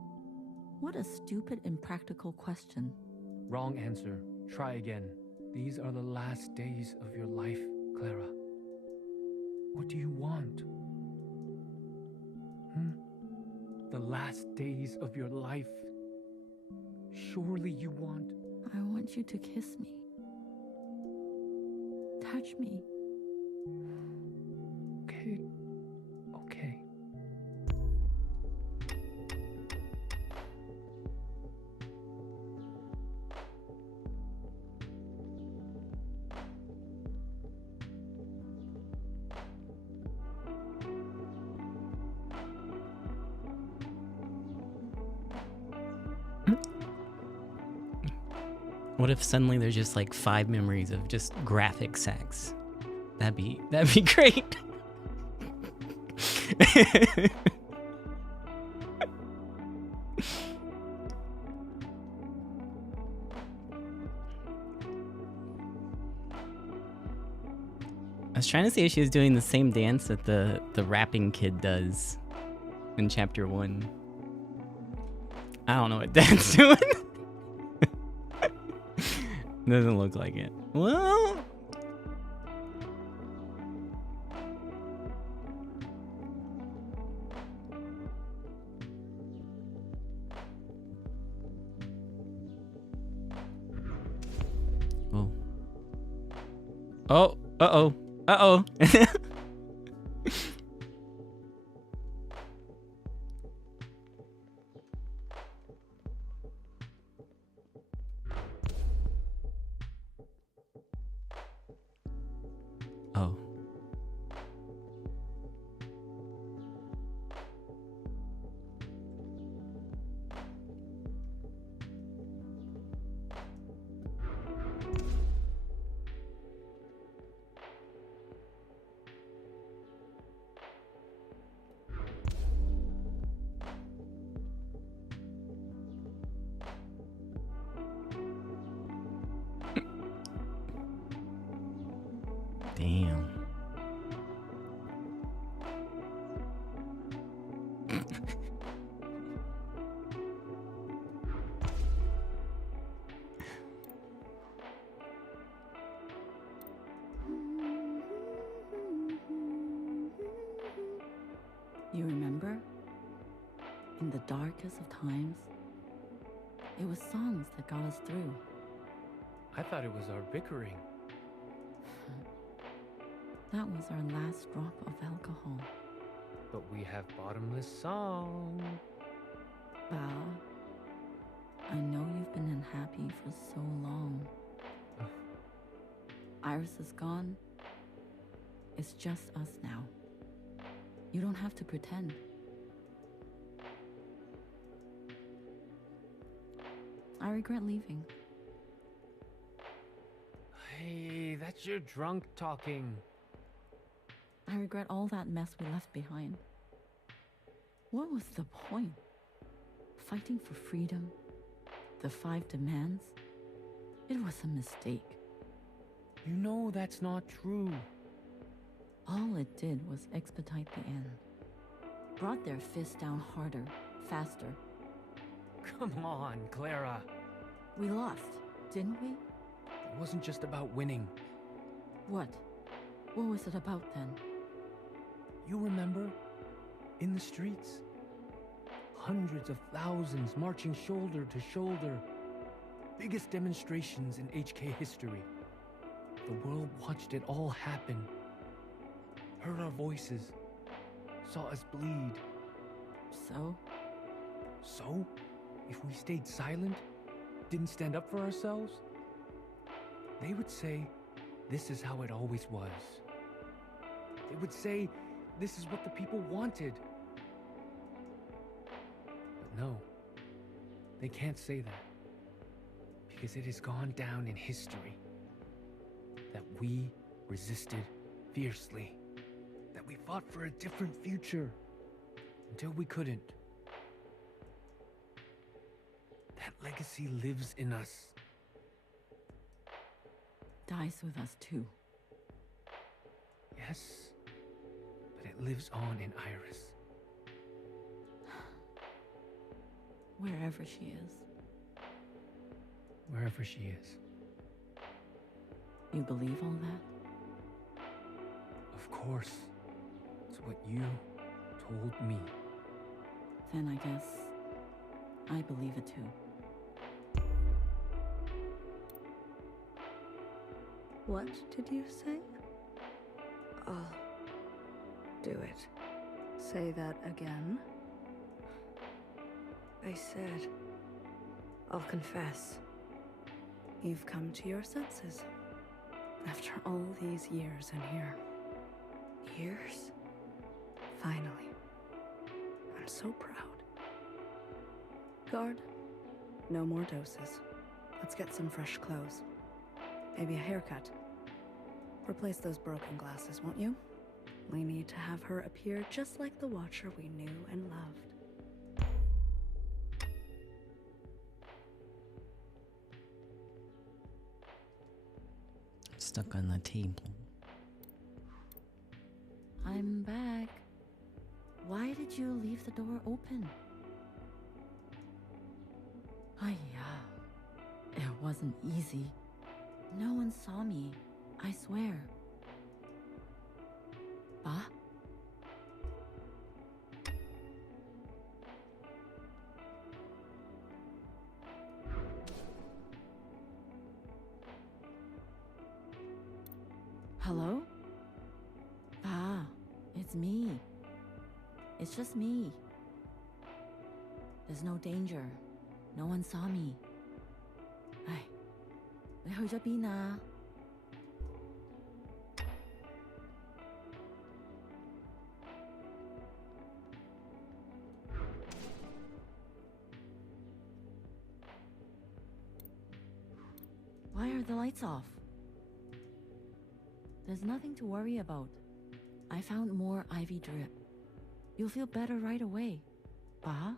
What a stupid, impractical question. Wrong answer. Try again. These are the last days of your life, Clara. What do you want? The last days of your life. Surely you want... I want you to kiss me. Touch me. Okay. Okay. What if suddenly there's just like 5 memories of just graphic sex? That'd be great. I was trying to see if she was doing the same dance that the rapping kid does in chapter 1. I don't know what Dad's doing. Doesn't look like it. Well, oh. Oh, uh-oh. Uh-oh. Oh. Damn. You remember? In the darkest of times, it was songs that got us through. I thought it was our bickering. That was our last drop of alcohol. But we have bottomless song. Bao, I know you've been unhappy for so long. Iris is gone. It's just us now. You don't have to pretend. I regret leaving. Hey, that's your drunk talking. I regret all that mess we left behind. What was the point? Fighting for freedom? The 5 demands? It was a mistake. You know that's not true. All it did was expedite the end. Brought their fists down harder, faster. Come on, Clara. We lost, didn't we? It wasn't just about winning. What? What was it about then? You remember? In the streets? Hundreds of thousands marching shoulder to shoulder. Biggest demonstrations in HK history. The world watched it all happen. Heard our voices. Saw us bleed. So? So? If we stayed silent, didn't stand up for ourselves, they would say, this is how it always was. They would say, this is what the people wanted. But no, they can't say that. Because it has gone down in history that we resisted fiercely. That we fought for a different future until we couldn't. That legacy lives in us. Dies with us too. Yes, but it lives on in Iris. Wherever she is. Wherever she is. You believe all that? Of course. It's what you told me. Then I guess I believe it too. What did you say? I'll do it. Say that again. I said, I'll confess. You've come to your senses. After all these years in here. Years? Finally. I'm so proud. Guard, no more doses. Let's get some fresh clothes. Maybe a haircut. Replace those broken glasses, won't you? We need to have her appear just like the Watcher we knew and loved. Stuck on the table. I'm back. Why did you leave the door open? Yeah. It wasn't easy. No one saw me, I swear. Ba? Hello? Ah, it's me. It's just me. There's no danger. No one saw me. Ay, 你去咗邊啊? Why are the lights off? There's nothing to worry about. I found more ivy drip. You'll feel better right away. Ba?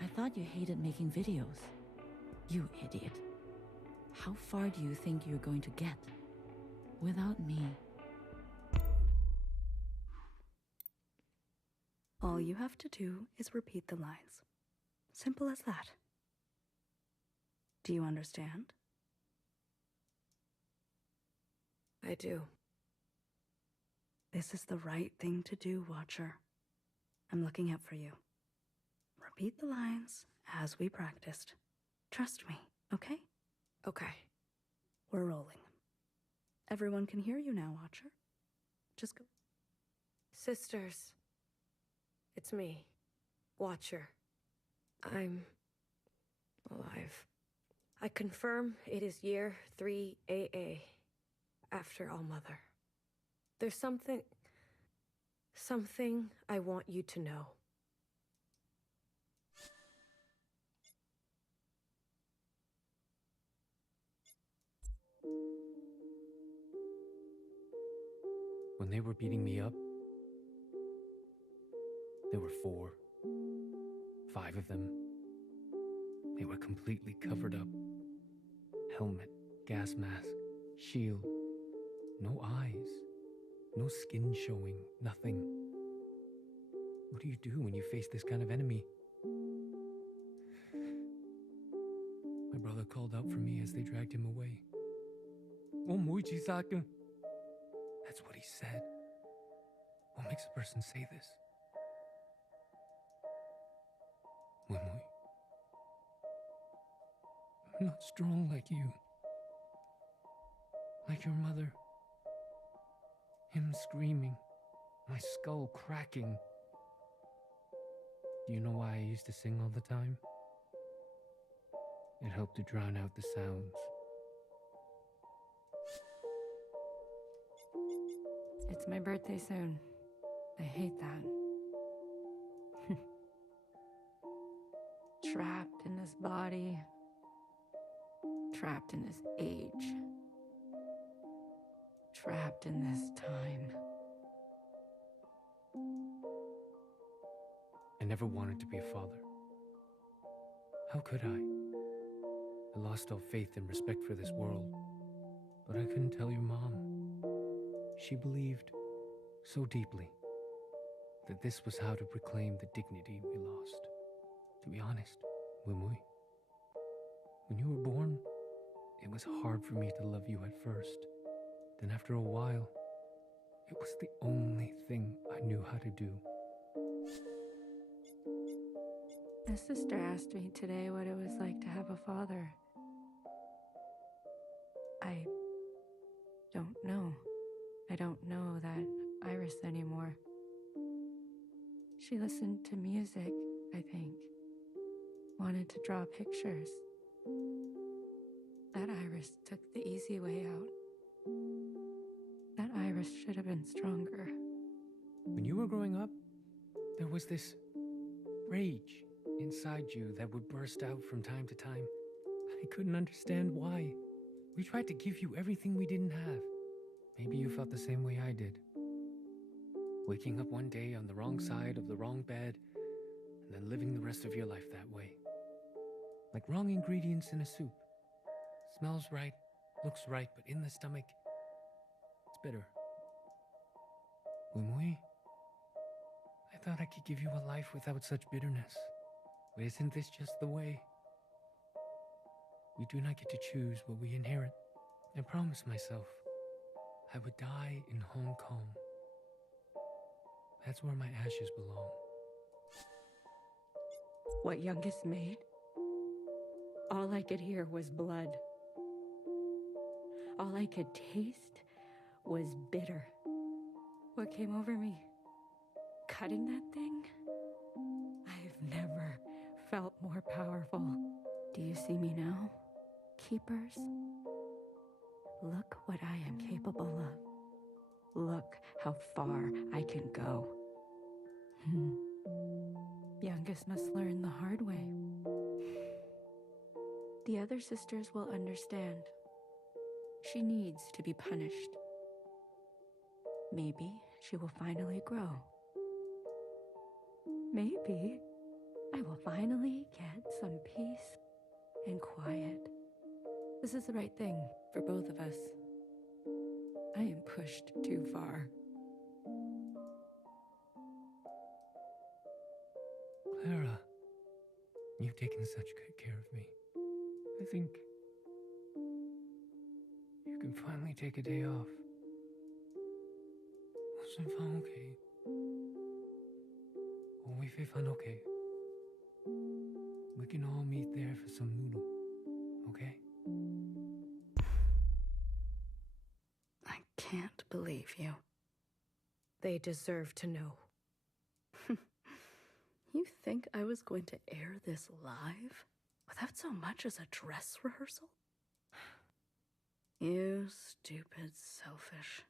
I thought you hated making videos. You idiot. How far do you think you're going to get without me? All you have to do is repeat the lines. Simple as that. Do you understand? I do. This is the right thing to do, Watcher. I'm looking out for you. Repeat the lines as we practiced. Trust me, okay? Okay. We're rolling. Everyone can hear you now, Watcher. Just go. Sisters. It's me, Watcher. I'm alive. I confirm it is year 3 AA, after All Mother. There's something I want you to know. When they were beating me up, there were 4, 5 of them. They were completely covered up. Helmet, gas mask, shield. No eyes. No skin showing. Nothing. What do you do when you face this kind of enemy? My brother called out for me as they dragged him away. That's what he said. What makes a person say this? Mui, I'm not strong like you. Like your mother. Him screaming. My skull cracking. Do you know why I used to sing all the time? It helped to drown out the sounds. It's my birthday soon. I hate that. Trapped in this body. Trapped in this age. Trapped in this time. I never wanted to be a father. How could I? I lost all faith and respect for this world. But I couldn't tell your mom. She believed so deeply that this was how to reclaim the dignity we lost. To be honest, Wimui, when you were born, it was hard for me to love you at first. Then after a while, it was the only thing I knew how to do. My sister asked me today what it was like to have a father. I don't know. I don't know that Iris anymore. She listened to music, I think. Wanted to draw pictures. That Iris took the easy way out. That Iris should have been stronger. When you were growing up, there was this rage inside you that would burst out from time to time. I couldn't understand why. We tried to give you everything we didn't have. Maybe you felt the same way I did. Waking up one day on the wrong side of the wrong bed, and then living the rest of your life that way. Like wrong ingredients in a soup. Smells right, looks right, but in the stomach, it's bitter. Umui, I thought I could give you a life without such bitterness. But isn't this just the way? We do not get to choose what we inherit. I promised myself I would die in Hong Kong. That's where my ashes belong. What Youngest made? All I could hear was blood. All I could taste was bitter. What came over me? Cutting that thing? I've never felt more powerful. Do you see me now, Keepers? Look what I am capable of. Look how far I can go. Youngest must learn the hard way. The other sisters will understand. She needs to be punished. Maybe she will finally grow. Maybe I will finally get some peace and quiet. This is the right thing for both of us. I am pushed too far. Clara, you've taken such good care of me. I think you can finally take a day off. 我想返屋企，我會飛返屋企。We can all meet there for some noodle, okay? I can't believe you. They deserve to know. You think I was going to air this live without so much as a dress rehearsal? You stupid, selfish.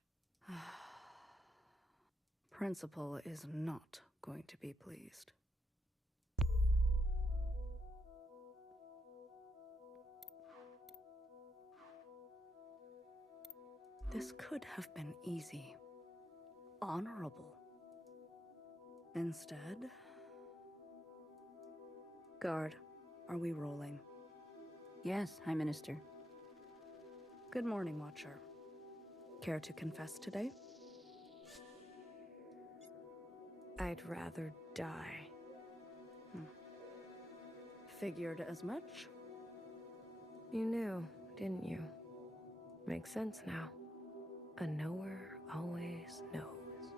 Principal is not going to be pleased. This could have been easy, honorable. Instead... Guard, are we rolling? Yes, High Minister. Good morning, Watcher. Care to confess today? I'd rather die. Figured as much. You knew, didn't you? Makes sense now. A knower always knows.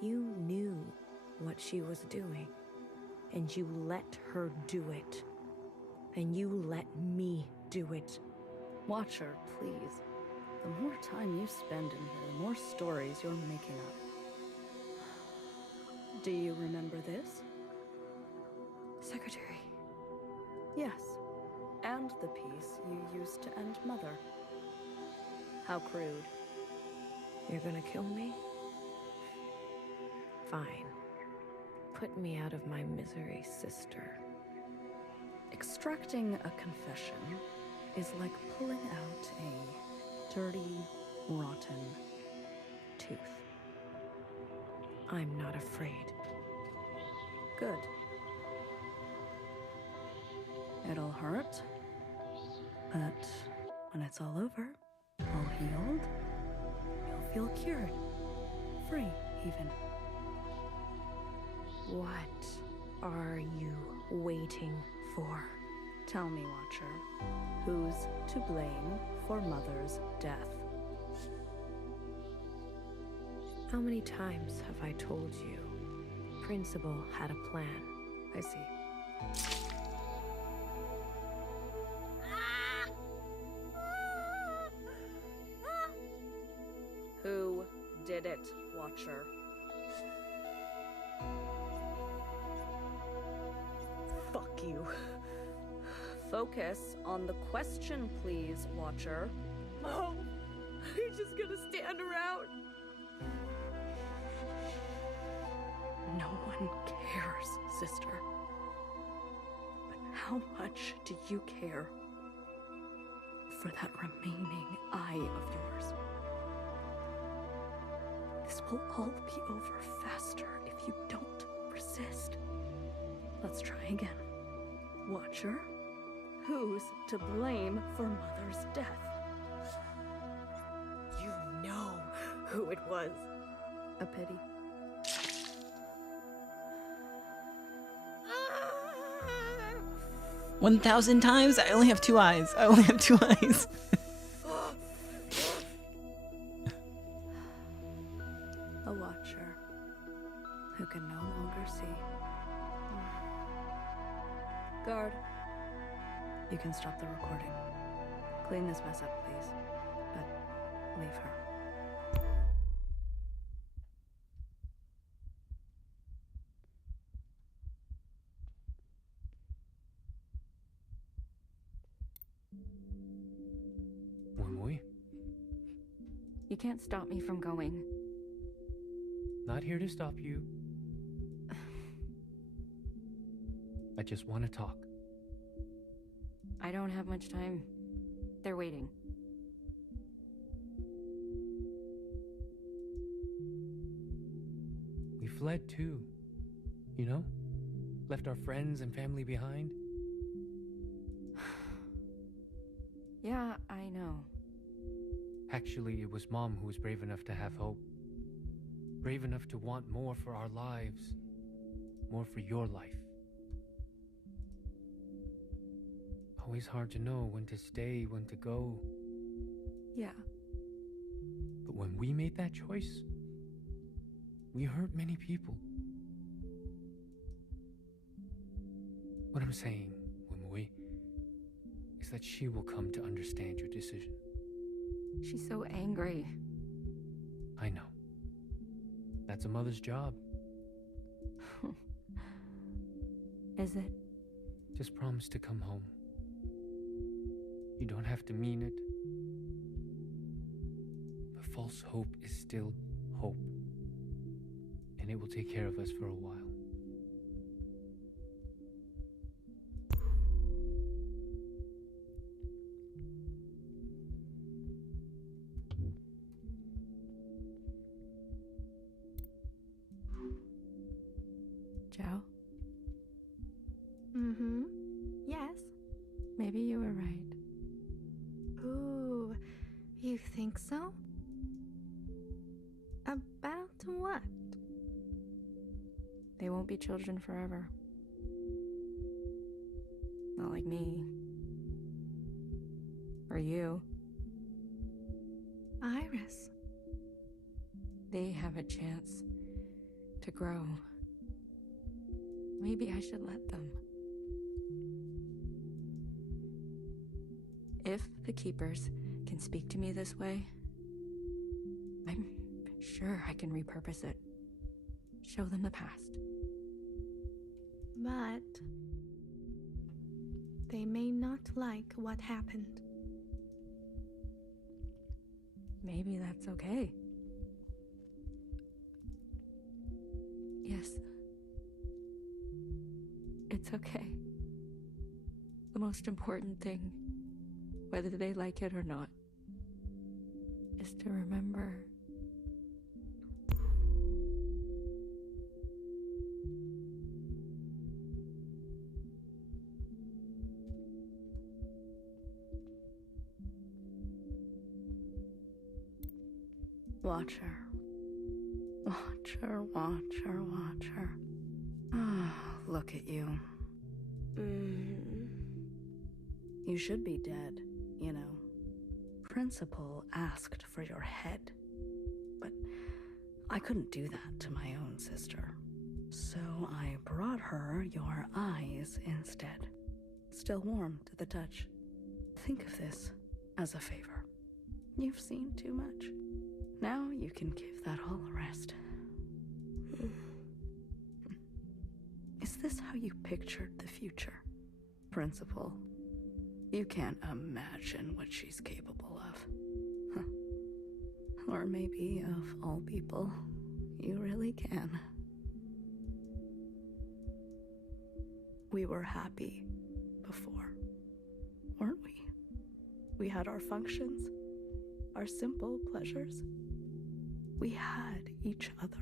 You knew what she was doing, and you let her do it. And you let me do it. Watcher, please. The more time you spend in here, the more stories you're making up. Do you remember this? Secretary. Yes. And the piece you used to end Mother. How crude. You're gonna kill me? Fine. Put me out of my misery, sister. Extracting a confession is like pulling out a dirty, rotten tooth. I'm not afraid. Good. It'll hurt, but when it's all over, all healed, you'll feel cured. Free, even. What are you waiting for? Tell me, Watcher, who's to blame for Mother's death? How many times have I told you? Principal had a plan. I see. did it, Watcher. Fuck you. Focus on the question, please, Watcher. Mom, you're just gonna stand around. No one cares, sister. But how much do you care for that remaining eye of yours? This will all be over faster if you don't resist. Let's try again. Watcher, who's to blame for Mother's death? You know who it was. A pity. 1,000 times? I only have 2 eyes. I only have 2 eyes. A watcher who can no longer see. Guard, you can stop the recording. Clean this mess up, please. But leave her. You can't stop me from going. Not here to stop you. I just want to talk. I don't have much time. They're waiting. We fled too. You know? Left our friends and family behind. Yeah, I know. Actually, it was Mom who was brave enough to have hope. Brave enough to want more for our lives. More for your life. Always hard to know when to stay, when to go. Yeah. But when we made that choice, we hurt many people. What I'm saying, Wimui, is that she will come to understand your decision. She's so angry. I know. That's a mother's job. Is it? Just promise to come home. You don't have to mean it. But false hope is still hope. And it will take care of us for a while. Joe? Mm-hmm. Yes. Maybe you were right. Ooh, you think so? About what? They won't be children forever. Not like me. Or you. Iris. They have a chance to grow. Maybe I should let them. If the Keepers can speak to me this way, I'm sure I can repurpose it. Show them the past. But they may not like what happened. Maybe that's okay. Yes. It's okay. The most important thing, whether they like it or not, is to remember. Watcher. Watcher, watcher, watcher. Ah, look at you. You should be dead, you know. Principal asked for your head, but I couldn't do that to my own sister. So I brought her your eyes instead. Still warm to the touch. Think of this as a favor. You've seen too much. Now you can give that all a rest. Is this how you pictured the future? Principal, you can't imagine what she's capable of. Or maybe, of all people, you really can. We were happy before, weren't we? We had our functions, our simple pleasures. We had each other.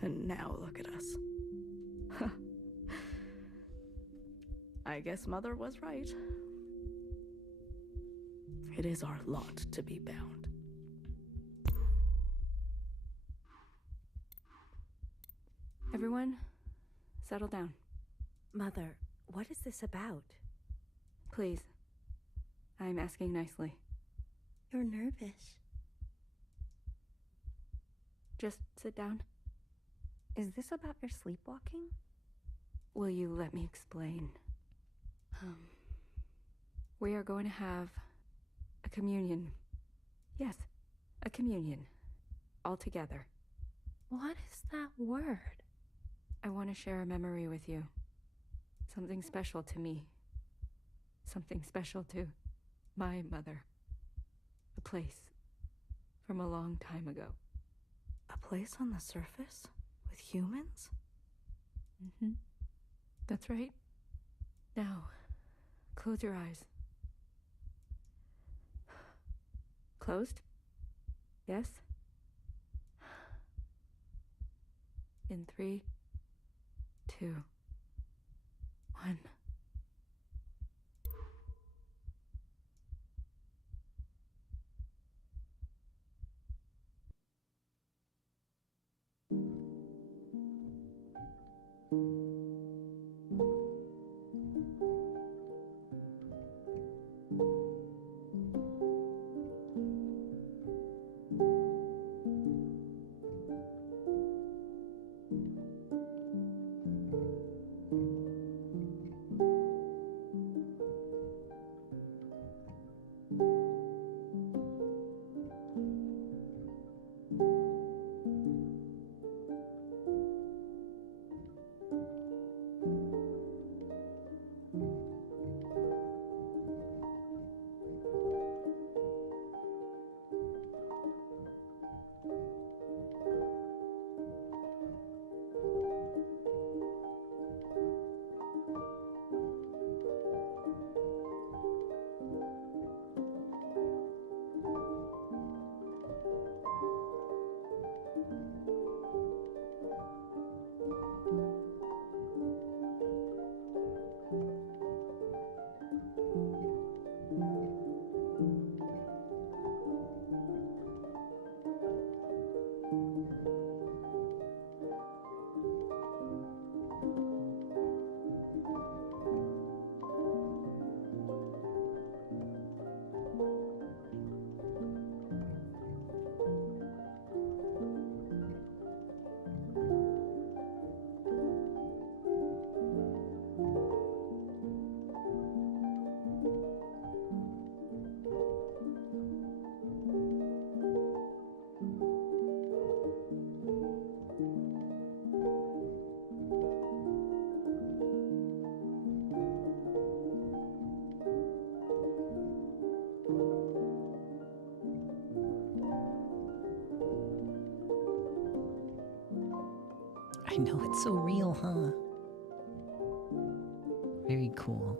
And now look at us. I guess Mother was right. It is our lot to be bound. Everyone, settle down. Mother, what is this about? Please. I'm asking nicely. You're nervous. Just sit down. Is this about your sleepwalking? Will you let me explain? We are going to have a communion. Yes, a communion. All together. What is that word? I want to share a memory with you. Something special to me. Something special to my mother. A place from a long time ago. A place on the surface? With humans? Mm-hmm. That's right. Now, close your eyes. Closed? Yes? In 3, 2, 1. I know, it's so real, huh? Very cool.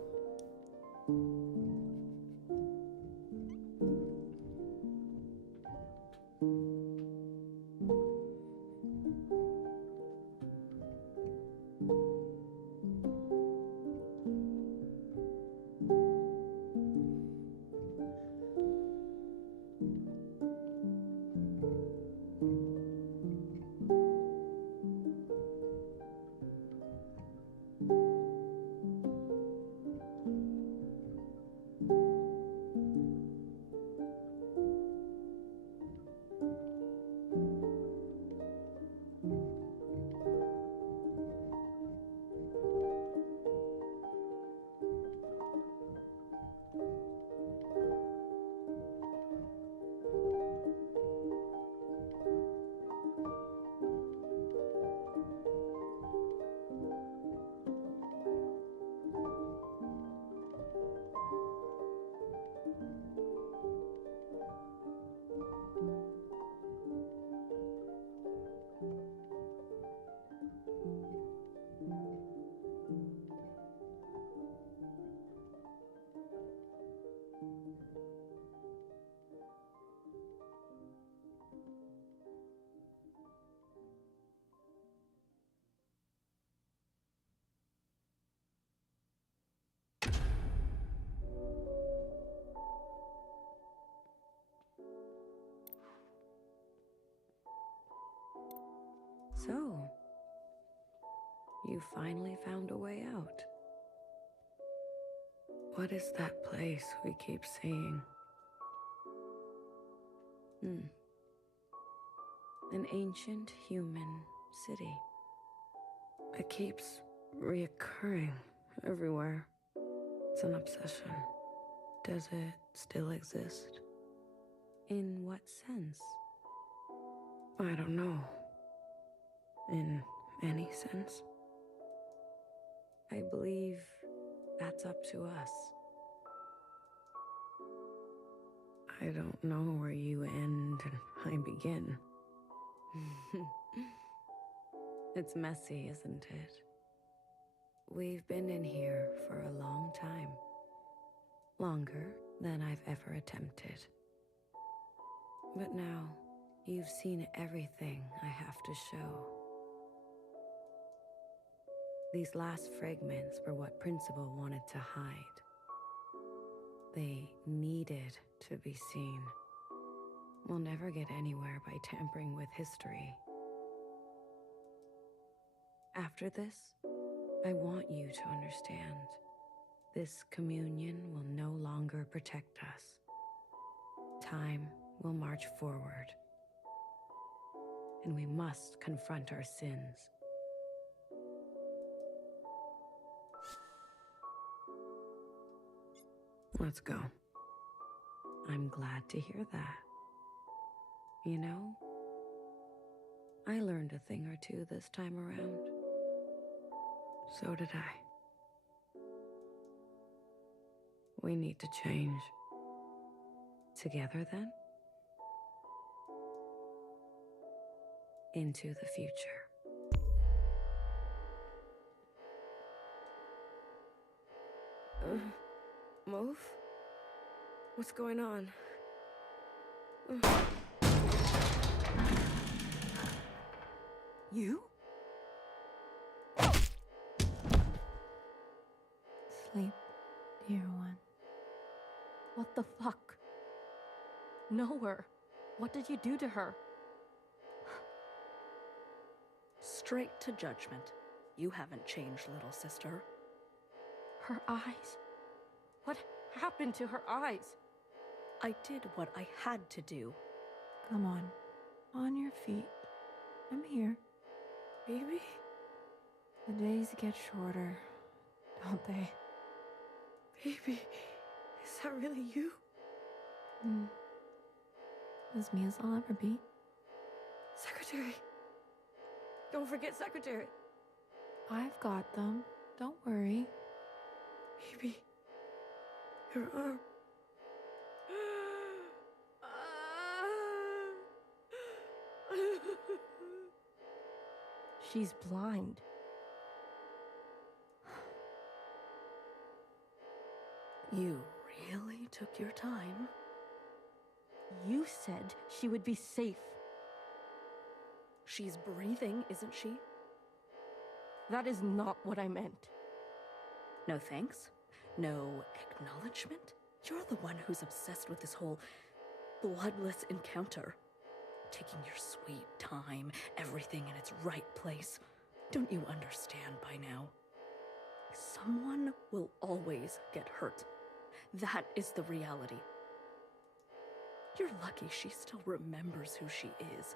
So, you finally found a way out. What is that place we keep seeing? An ancient human city. It keeps reoccurring everywhere. It's an obsession. Does it still exist? In what sense? I don't know. In any sense? I believe that's up to us. I don't know where you end and I begin. It's messy, isn't it? We've been in here for a long time. Longer than I've ever attempted. But now, you've seen everything I have to show. These last fragments were what Principal wanted to hide. They needed to be seen. We'll never get anywhere by tampering with history. After this, I want you to understand. This communion will no longer protect us. Time will march forward. And we must confront our sins. Let's go. I'm glad to hear that. You know, I learned a thing or two this time around. So did I. We need to change. Together, then? Into the future. Move? What's going on? You? Sleep, dear one. What the fuck? Nowhere. What did you do to her? Straight to judgment. You haven't changed, little sister. Her eyes? What happened to her eyes? I did what I had to do. Come on your feet. I'm here. Baby? The days get shorter, don't they? Baby, is that really you? As me as I'll ever be. Secretary. Don't forget Secretary. I've got them. Don't worry. Baby, your arm. She's blind. You really took your time. You said she would be safe. She's breathing, isn't she? That is not what I meant. No thanks. No acknowledgement. You're the one who's obsessed with this whole bloodless encounter. Taking your sweet time, everything in its right place. Don't you understand by now? Someone will always get hurt. That is the reality. You're lucky she still remembers who she is.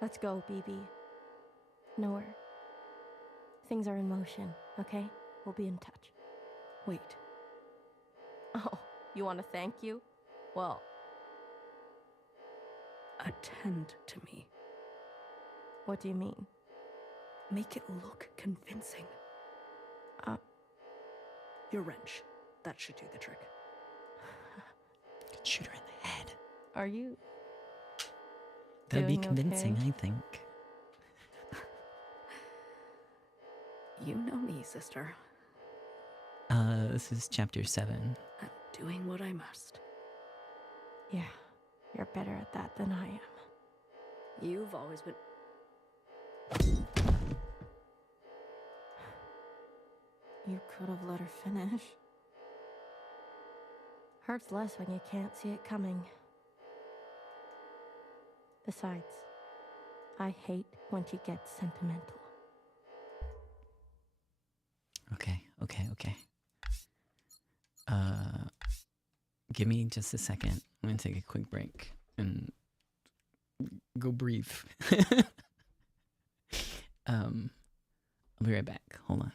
Let's go, BB. Nowhere. Things are in motion, okay? We'll be in touch. Wait. Oh, you want to thank you? Well, attend to me. What do you mean? Make it look convincing. Your wrench. That should do the trick. Could shoot her in the head. Are you That'd be doing convincing, okay? I think. You know me, sister. This is chapter 7. I'm doing what I must. Yeah, you're better at that than I am. You've always been... You could have let her finish. Hurts less when you can't see it coming. Besides, I hate when she gets sentimental. Okay. Give me just a second. I'm gonna take a quick break and go breathe. I'll be right back. Hold on.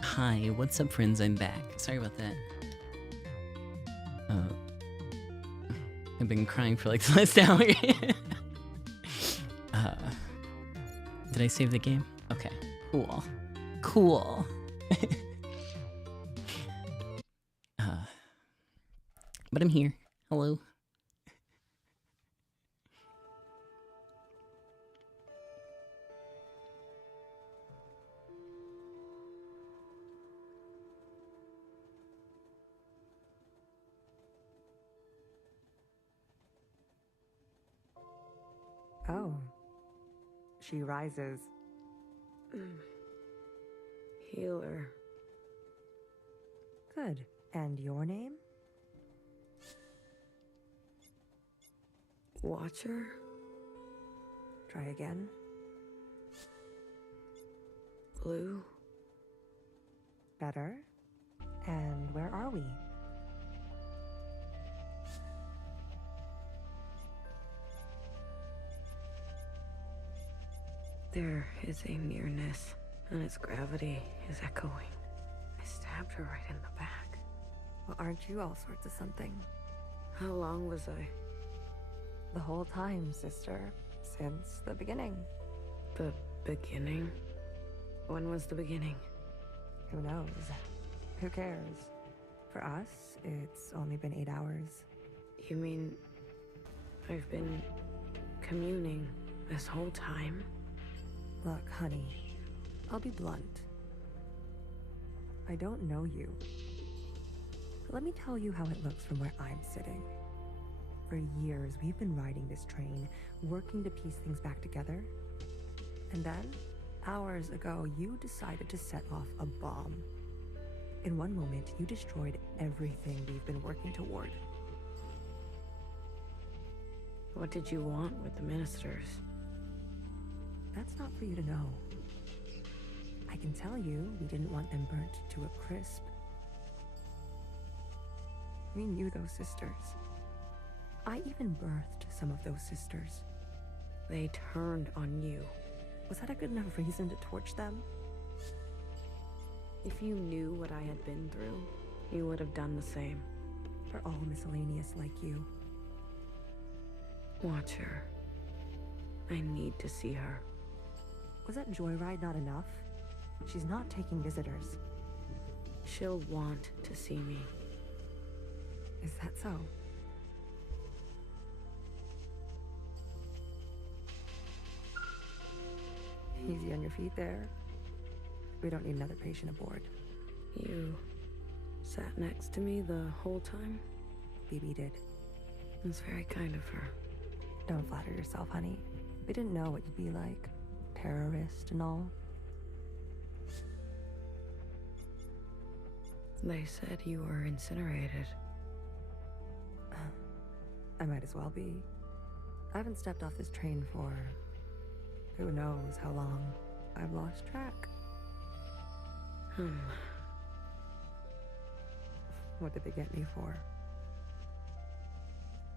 Hi, what's up, friends? I'm back. Sorry about that. I've been crying for like the last hour. Did I save the game? Okay, cool. But I'm here. Hello. Oh. She rises. Healer. Good. And your name? Watcher? Try again. Blue? Better. And where are we? There is a nearness, and its gravity is echoing. I stabbed her right in the back. Well, aren't you all sorts of something? How long was I? The whole time, sister. Since the beginning. The beginning? When was the beginning? Who knows? Who cares? For us, it's only been 8 hours. You mean I've been communing this whole time? Look, honey, I'll be blunt. I don't know you. But let me tell you how it looks from where I'm sitting. For years, we've been riding this train, working to piece things back together. And then, hours ago, you decided to set off a bomb. In one moment, you destroyed everything we've been working toward. What did you want with the ministers? That's not for you to know. I can tell you we didn't want them burnt to a crisp. We knew those sisters. I even birthed some of those sisters. They turned on you. Was that a good enough reason to torch them? If you knew what I had been through, you would have done the same. They're all miscellaneous like you. Watcher. I need to see her. Was that joyride not enough? She's not taking visitors. She'll want to see me. Is that so? Easy on your feet there. We don't need another patient aboard. You sat next to me the whole time? BB did. It's very kind of her. Don't flatter yourself, honey. We didn't know what you'd be like. Terrorist and all. They said you were incinerated. I might as well be. I haven't stepped off this train for who knows how long. I've lost track. What did they get me for?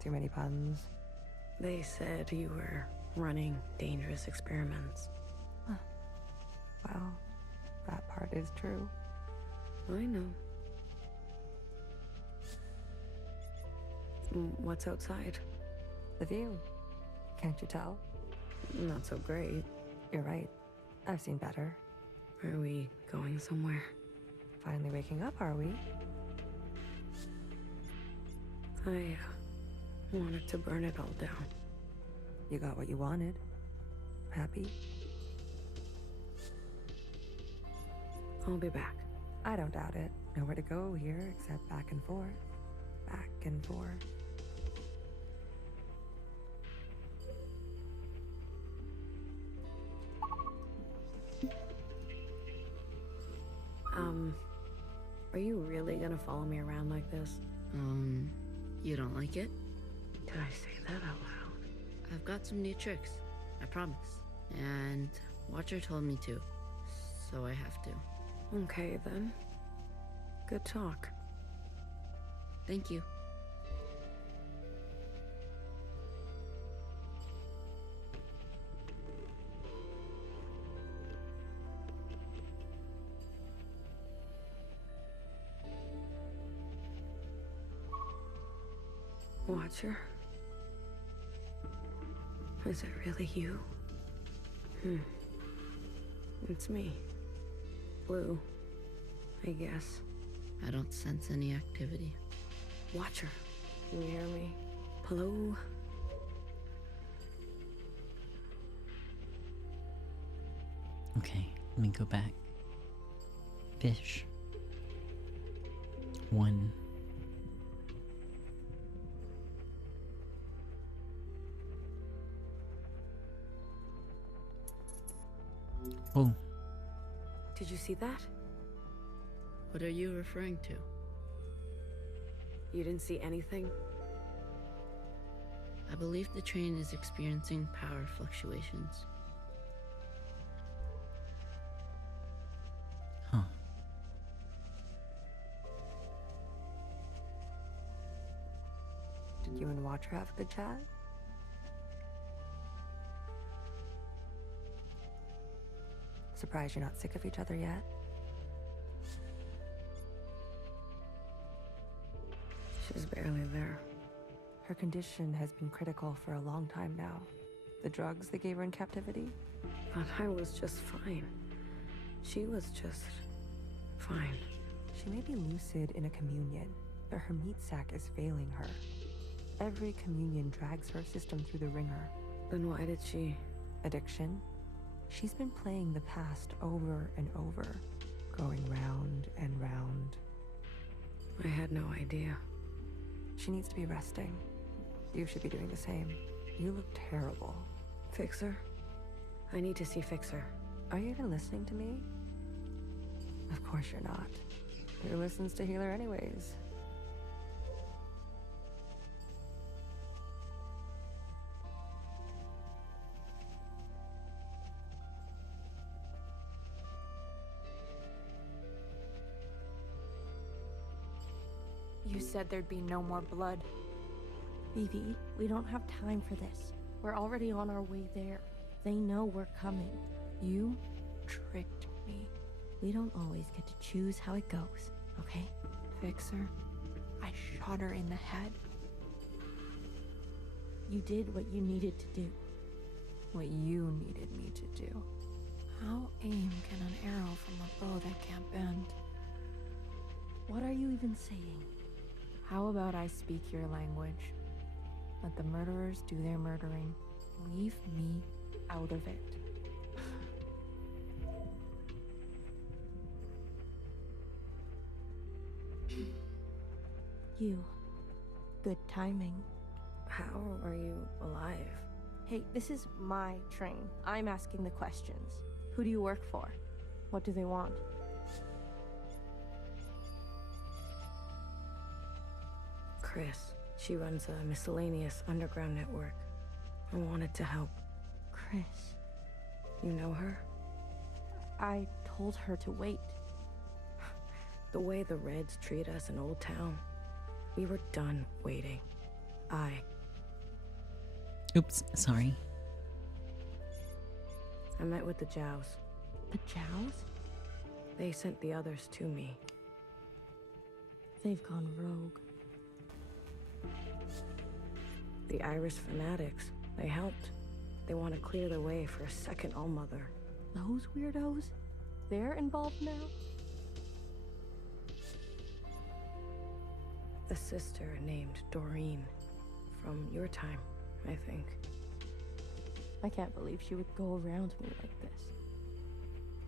Too many puns? They said you were running dangerous experiments. Well, that part is true. I know. What's outside? The view. Can't you tell? Not so great. You're right. I've seen better. Are we going somewhere? Finally waking up, are we? I wanted to burn it all down. You got what you wanted. Happy? I'll be back. I don't doubt it. Nowhere to go here except back and forth. Back and forth. Are you really gonna follow me around like this? You don't like it? Did I say that out loud? I've got some new tricks, I promise. And Watcher told me to, so I have to. Okay, then. Good talk. Thank you. Watcher? Is it really you? It's me. Blue, I guess. I don't sense any activity. Watcher, can you hear me? Hello? Okay, let me go back. Fish. 1. Oh. Did you see that? What are you referring to? You didn't see anything? I believe the train is experiencing power fluctuations. Huh. Did you and Watcher have a good chat? Surprised you're not sick of each other yet? She's barely there. Her condition has been critical for a long time now. The drugs they gave her in captivity? But I was just fine. She was just fine. She may be lucid in a communion, but her meat sac is failing her. Every communion drags her system through the ringer. Then why did she? Addiction? She's been playing the past over and over, going round and round. I had no idea. She needs to be resting. You should be doing the same. You look terrible. Fixer? I need to see Fixer. Are you even listening to me? Of course you're not. Who listens to Healer anyways? You said there'd be no more blood. Vivi, we don't have time for this. We're already on our way there. They know we're coming. You tricked me. We don't always get to choose how it goes, okay? Fixer, I shot her in the head. You did what you needed to do. What you needed me to do. How aim can an arrow from a bow that can't bend? What are you even saying? How about I speak your language? Let the murderers do their murdering. Leave me out of it. You. Good timing. How are you alive? Hey, this is my train. I'm asking the questions. Who do you work for? What do they want? Chris. She runs a miscellaneous underground network. I wanted to help. Chris. You know her? I told her to wait. The way the Reds treat us in Old Town, we were done waiting. Oops, sorry. I met with the Jows. The Jows? They sent the others to me. They've gone rogue. The Irish fanatics, they helped. They want to clear the way for a second Allmother. Those weirdos? They're involved now? A sister named Doreen. From your time, I think. I can't believe she would go around me like this.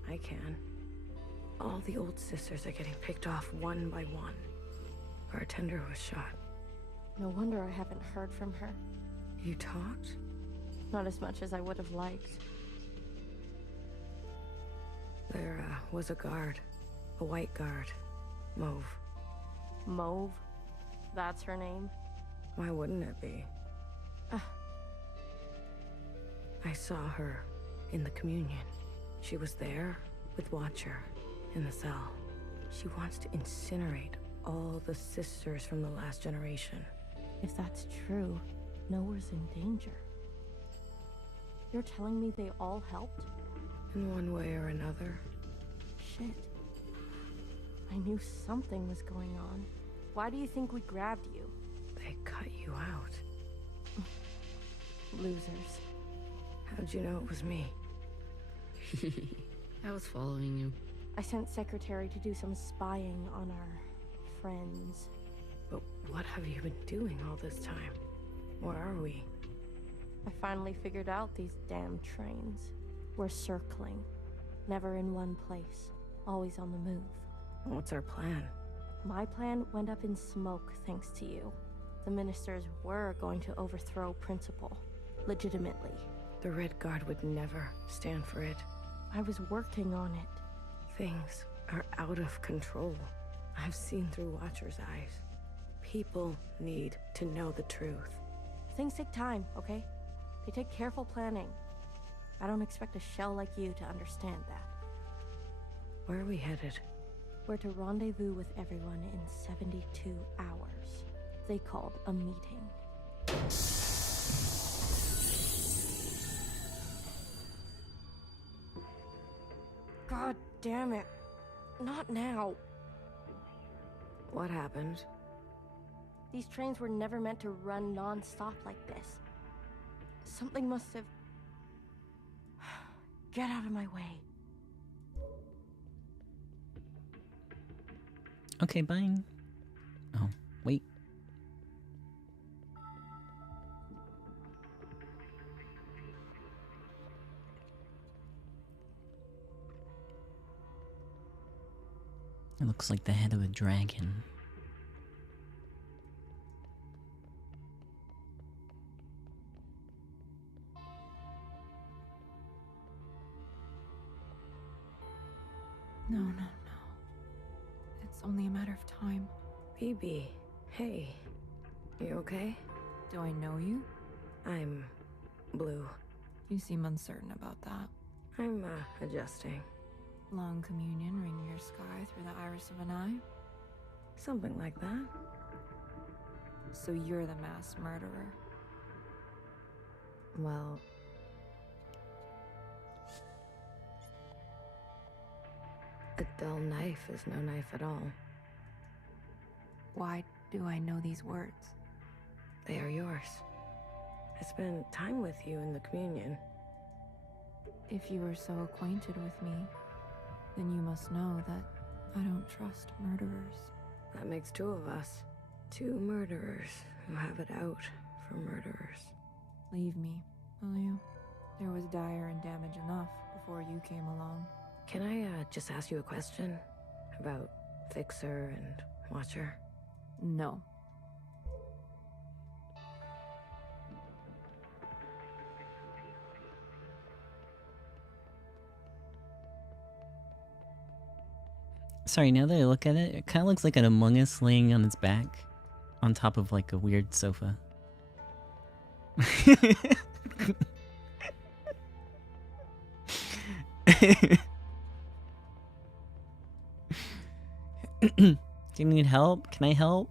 I can. All the old sisters are getting picked off one by one. Bartender was shot. No wonder I haven't heard from her. You talked? Not as much as I would have liked. There was a guard. A white guard. Mauve. Mauve? That's her name? Why wouldn't it be? I saw her in the communion. She was there with Watcher in the cell. She wants to incinerate all the sisters from the last generation. If that's true, Nowhere's in danger. You're telling me they all helped? In one way or another. Shit. I knew something was going on. Why do you think we grabbed you? They cut you out. Losers. How'd you know it was me? I was following you. I sent Secretary to do some spying on our friends. But what have you been doing all this time? Where are we? I finally figured out these damn trains. We're circling. Never in one place. Always on the move. What's our plan? My plan went up in smoke thanks to you. The ministers were going to overthrow Principal. Legitimately. The Red Guard would never stand for it. I was working on it. Things are out of control. I've seen through Watcher's eyes. People need to know the truth. Things take time, okay? They take careful planning. I don't expect a shell like you to understand that. Where are we headed? We're to rendezvous with everyone in 72 hours. They called a meeting. God damn it. Not now. What happened? These trains were never meant to run non-stop like this. Something must have... Get out of my way. Okay, bye. Oh, wait. It looks like the head of a dragon. No, no, no. It's only a matter of time. BB, hey. You okay? Do I know you? I'm blue. You seem uncertain about that. I'm, adjusting. Long communion ring your sky through the iris of an eye? Something like that. So you're the mass murderer. Well... a dull knife is no knife at all. Why do I know these words? They are yours. I spent time with you in the communion. If you are so acquainted with me, then you must know that I don't trust murderers. That makes two of us. Two murderers who have it out for murderers. Leave me, will you? There was dire and damage enough before you came along. Can I, just ask you a question? About Fixer and Watcher? No. Sorry, now that I look at it, it kind of looks like an Among Us laying on its back on top of like a weird sofa. Do you need help? Can I help?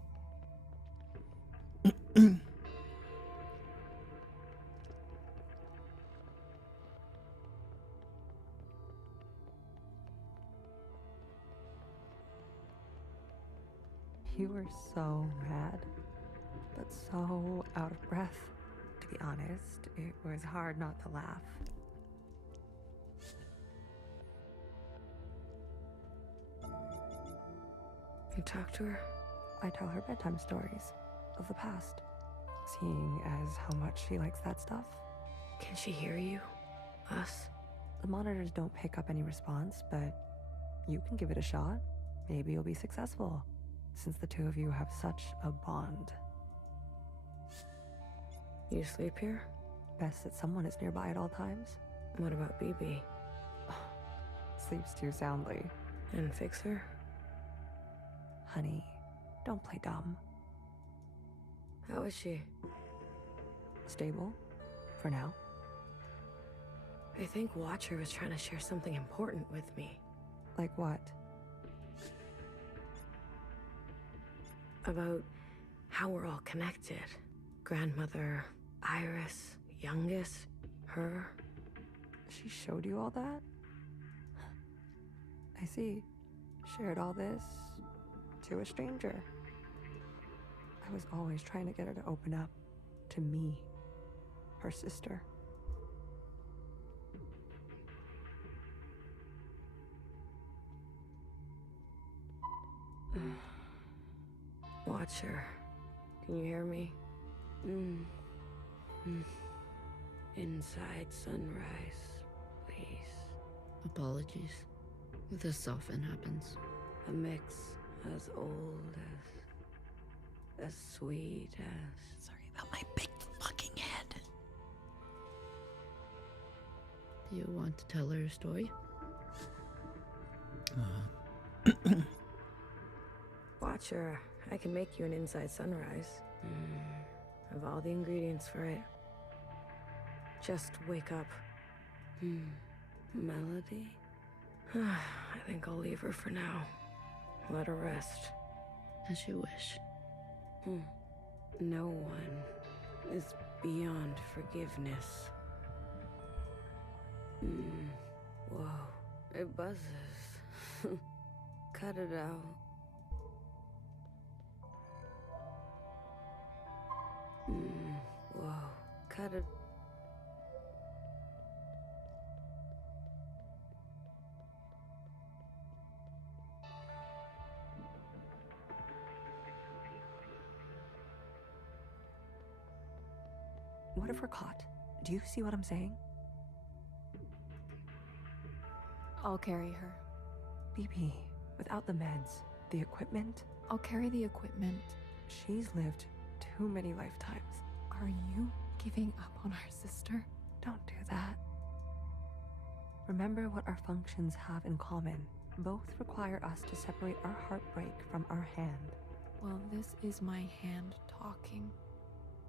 You were so mad, but so out of breath. To be honest, it was hard not to laugh. You talk to her? I tell her bedtime stories of the past, seeing as how much she likes that stuff. Can she hear you? Us? The monitors don't pick up any response, but you can give it a shot. Maybe you'll be successful, since the two of you have such a bond. You sleep here? Best that someone is nearby at all times. What about BB? Sleeps too soundly. And Fixer? Honey, don't play dumb. How is she? Stable, for now. I think Watcher was trying to share something important with me. Like what? About how we're all connected. Grandmother, Iris, youngest, her. She showed you all that? I see. Shared all this to a stranger. I was always trying to get her to open up to me, her sister. Watcher, can you hear me? Inside sunrise, please. Apologies. This often happens. A mix as old as sweet as... Sorry about my big fucking head. Do you want to tell her a story? Watcher, I can make you an inside sunrise. Have all the ingredients for it. Just wake up. Melody? I think I'll leave her for now. Let her rest. As you wish. No one is beyond forgiveness. Whoa, it buzzes. Cut it out. Whoa, cut it. What if we're caught? Do you see what I'm saying? I'll carry her. BB, without the meds, the equipment, I'll carry the equipment. she's lived too many lifetimes. Are you giving up on our sister? Don't do that. Remember what our functions have in common. Both require us to separate our heartbreak from our hand. Well, this is my hand talking.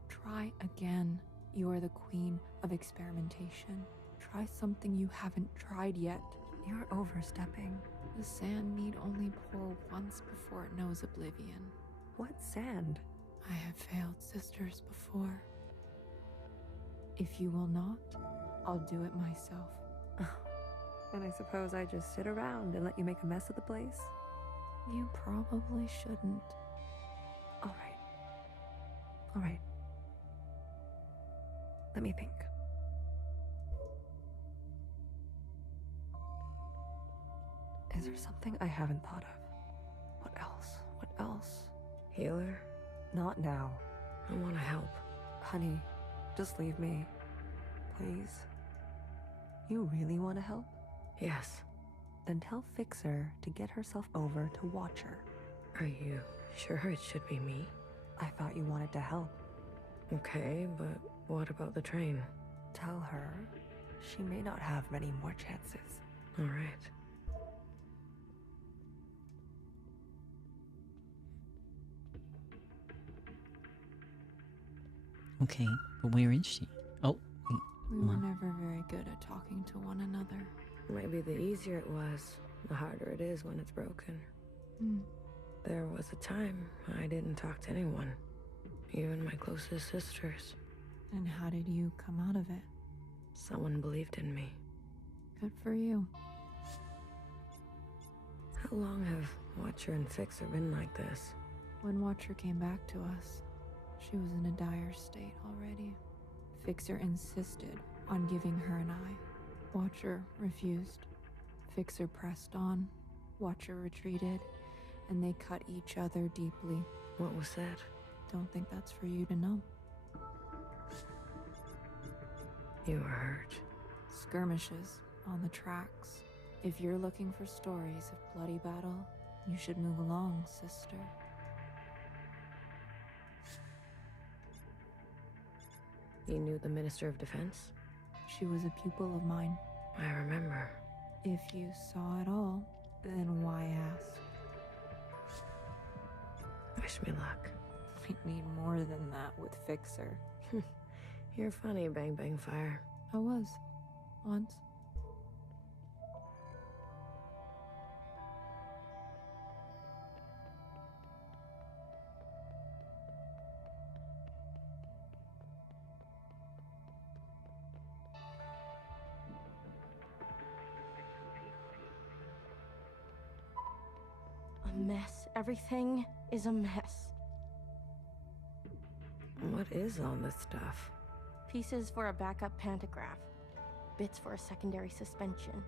Try again. You are the queen of experimentation. Try something you haven't tried yet. You're overstepping. The sand need only pour once before it knows oblivion. What sand? I have failed sisters before. If you will not, I'll do it myself. And I suppose I just sit around and let you make a mess of the place? You probably shouldn't. All right. All right. Let me think. Is there something I haven't thought of? What else? What else? Healer? Not now. I want to help. Honey, just leave me. Please. You really want to help? Yes. Then tell Fixer to get herself over to Watcher. Are you sure it should be me? I thought you wanted to help. Okay, but what about the train? Tell her she may not have many more chances. All right. Okay, but where is she? Oh, wait. We were never very good at talking to one another. Maybe the easier it was, the harder it is when it's broken. There was a time I didn't talk to anyone, even my closest sisters. And how did you come out of it? Someone believed in me. Good for you. How long have Watcher and Fixer been like this? When Watcher came back to us, she was in a dire state already. Fixer insisted on giving her an eye. Watcher refused. Fixer pressed on. Watcher retreated, and they cut each other deeply. What was said? Don't think that's for you to know. You were hurt. Skirmishes on the tracks. If you're looking for stories of bloody battle, you should move along, sister. You knew the Minister of Defense? She was a pupil of mine. I remember. If you saw it all, then why ask? Wish me luck. We need more than that with Fixer. You're funny, Bang Bang Fire. I was. Once. A mess. Everything is a mess. What is all this stuff? Pieces for a backup pantograph. Bits for a secondary suspension.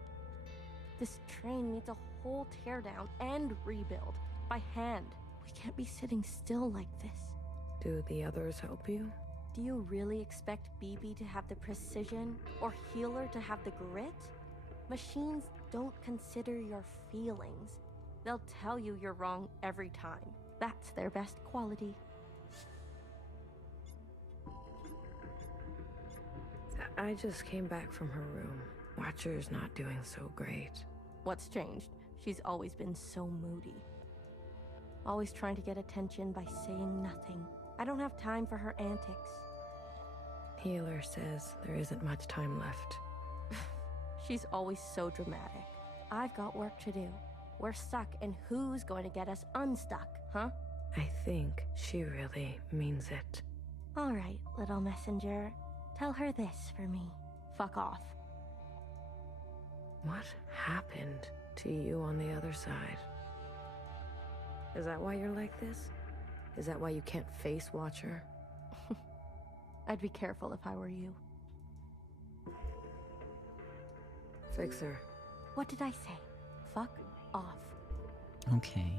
This train needs a whole teardown and rebuild. By hand. We can't be sitting still like this. Do the others help you? Do you really expect BB to have the precision or Healer to have the grit? Machines don't consider your feelings. They'll tell you you're wrong every time. That's their best quality. I just came back from her room. Watcher's not doing so great. What's changed? She's always been so moody. Always trying to get attention by saying nothing. I don't have time for her antics. Healer says there isn't much time left. She's always so dramatic. I've got work to do. We're stuck, and who's going to get us unstuck, huh? I think she really means it. All right, little messenger. Tell her this for me. Fuck off. What happened to you on the other side? Is that why you're like this? Is that why you can't face Watcher? I'd be careful if I were you. Fixer. What did I say? Fuck off. Okay.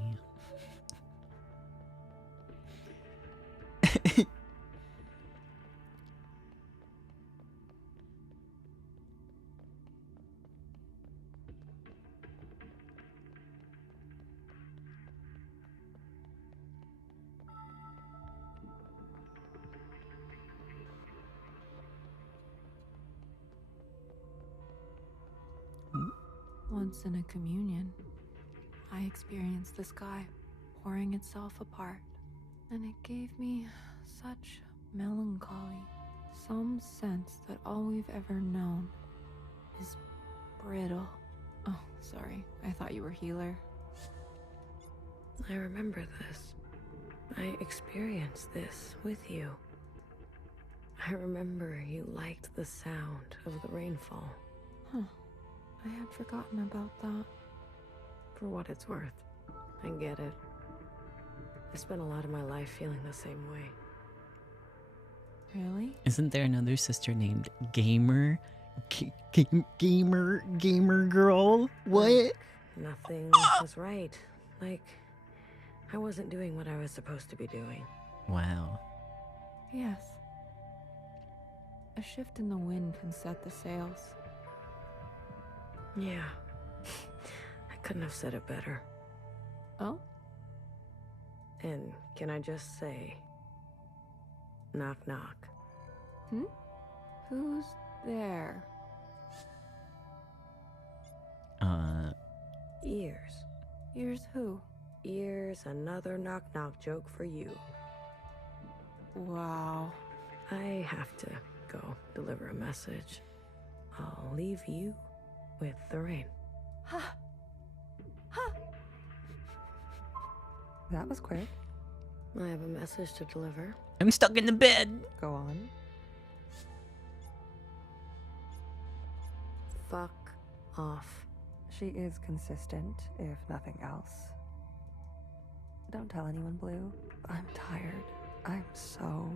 Once in a communion, I experienced the sky pouring itself apart, and it gave me such melancholy, some sense that all we've ever known is brittle. Oh, sorry, I thought you were Healer. I remember this. I experienced this with you. I remember you liked the sound of the rainfall. Huh. I had forgotten about that. For what it's worth, I get it. I spent a lot of my life feeling the same way. Really? Isn't there another sister named Gamer? Gamer girl? What? Nothing was right. Like, I wasn't doing what I was supposed to be doing. Wow. Yes. A shift in the wind can set the sails. Yeah. I couldn't have said it better. Oh? And can I just say, knock knock. Who's there? Ears. Ears who? Ears, another knock knock joke for you. Wow. I have to go deliver a message. I'll leave you with the rain. That was quick. I have a message to deliver. I'm stuck in the bed. Go on. Fuck off. She is consistent, if nothing else. Don't tell anyone, Blue. I'm tired. I'm so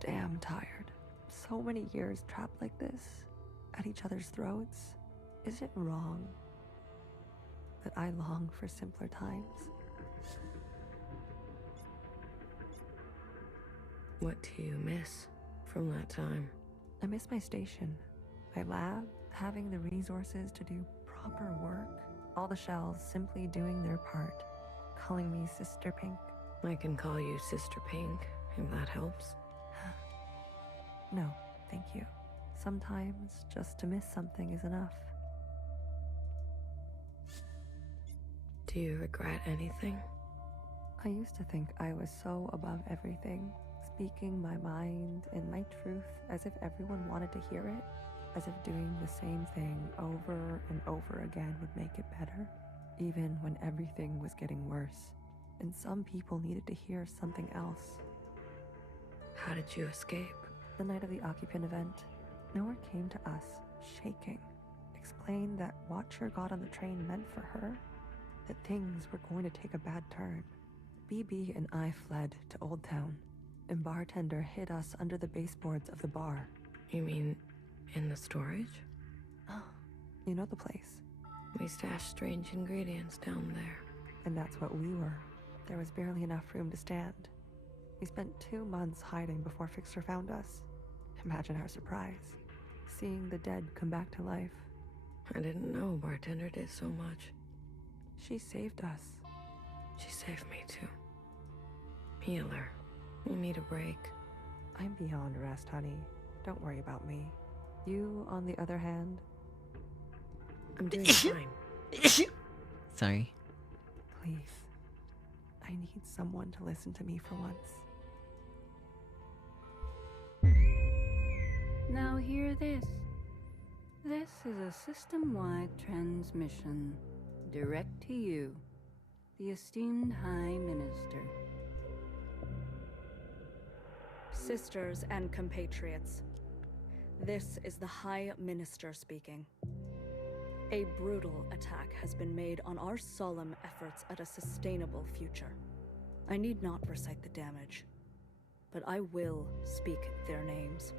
damn tired. So many years trapped like this, at each other's throats. Is it wrong that I long for simpler times? What do you miss from that time? I miss my station, my lab, having the resources to do proper work. All the shells simply doing their part, calling me Sister Pink. I can call you Sister Pink, if that helps. No, thank you. Sometimes just to miss something is enough. Do you regret anything? I used to think I was so above everything, speaking my mind and my truth as if everyone wanted to hear it, as if doing the same thing over and over again would make it better, even when everything was getting worse, and some people needed to hear something else. How did you escape? The night of the occupant event, Nora came to us, shaking, explained that what Watcher got on the train meant for her, that things were going to take a bad turn. BB and I fled to Old Town, and bartender hid us under the baseboards of the bar. You mean in the storage? Oh, you know the place. We stashed strange ingredients down there. And that's what we were. There was barely enough room to stand. We spent 2 months hiding before Fixer found us. Imagine our surprise, seeing the dead come back to life. I didn't know bartender did so much. She saved us. She saved me too. Healer, you need a break. I'm beyond rest, honey. Don't worry about me. You, on the other hand... I'm doing fine. Sorry. Please. I need someone to listen to me for once. Now hear this. This is a system-wide transmission, direct to you, the esteemed High Minister. Sisters and compatriots, this is the High Minister speaking. A brutal attack has been made on our solemn efforts at a sustainable future. I need not recite the damage, but I will speak their names.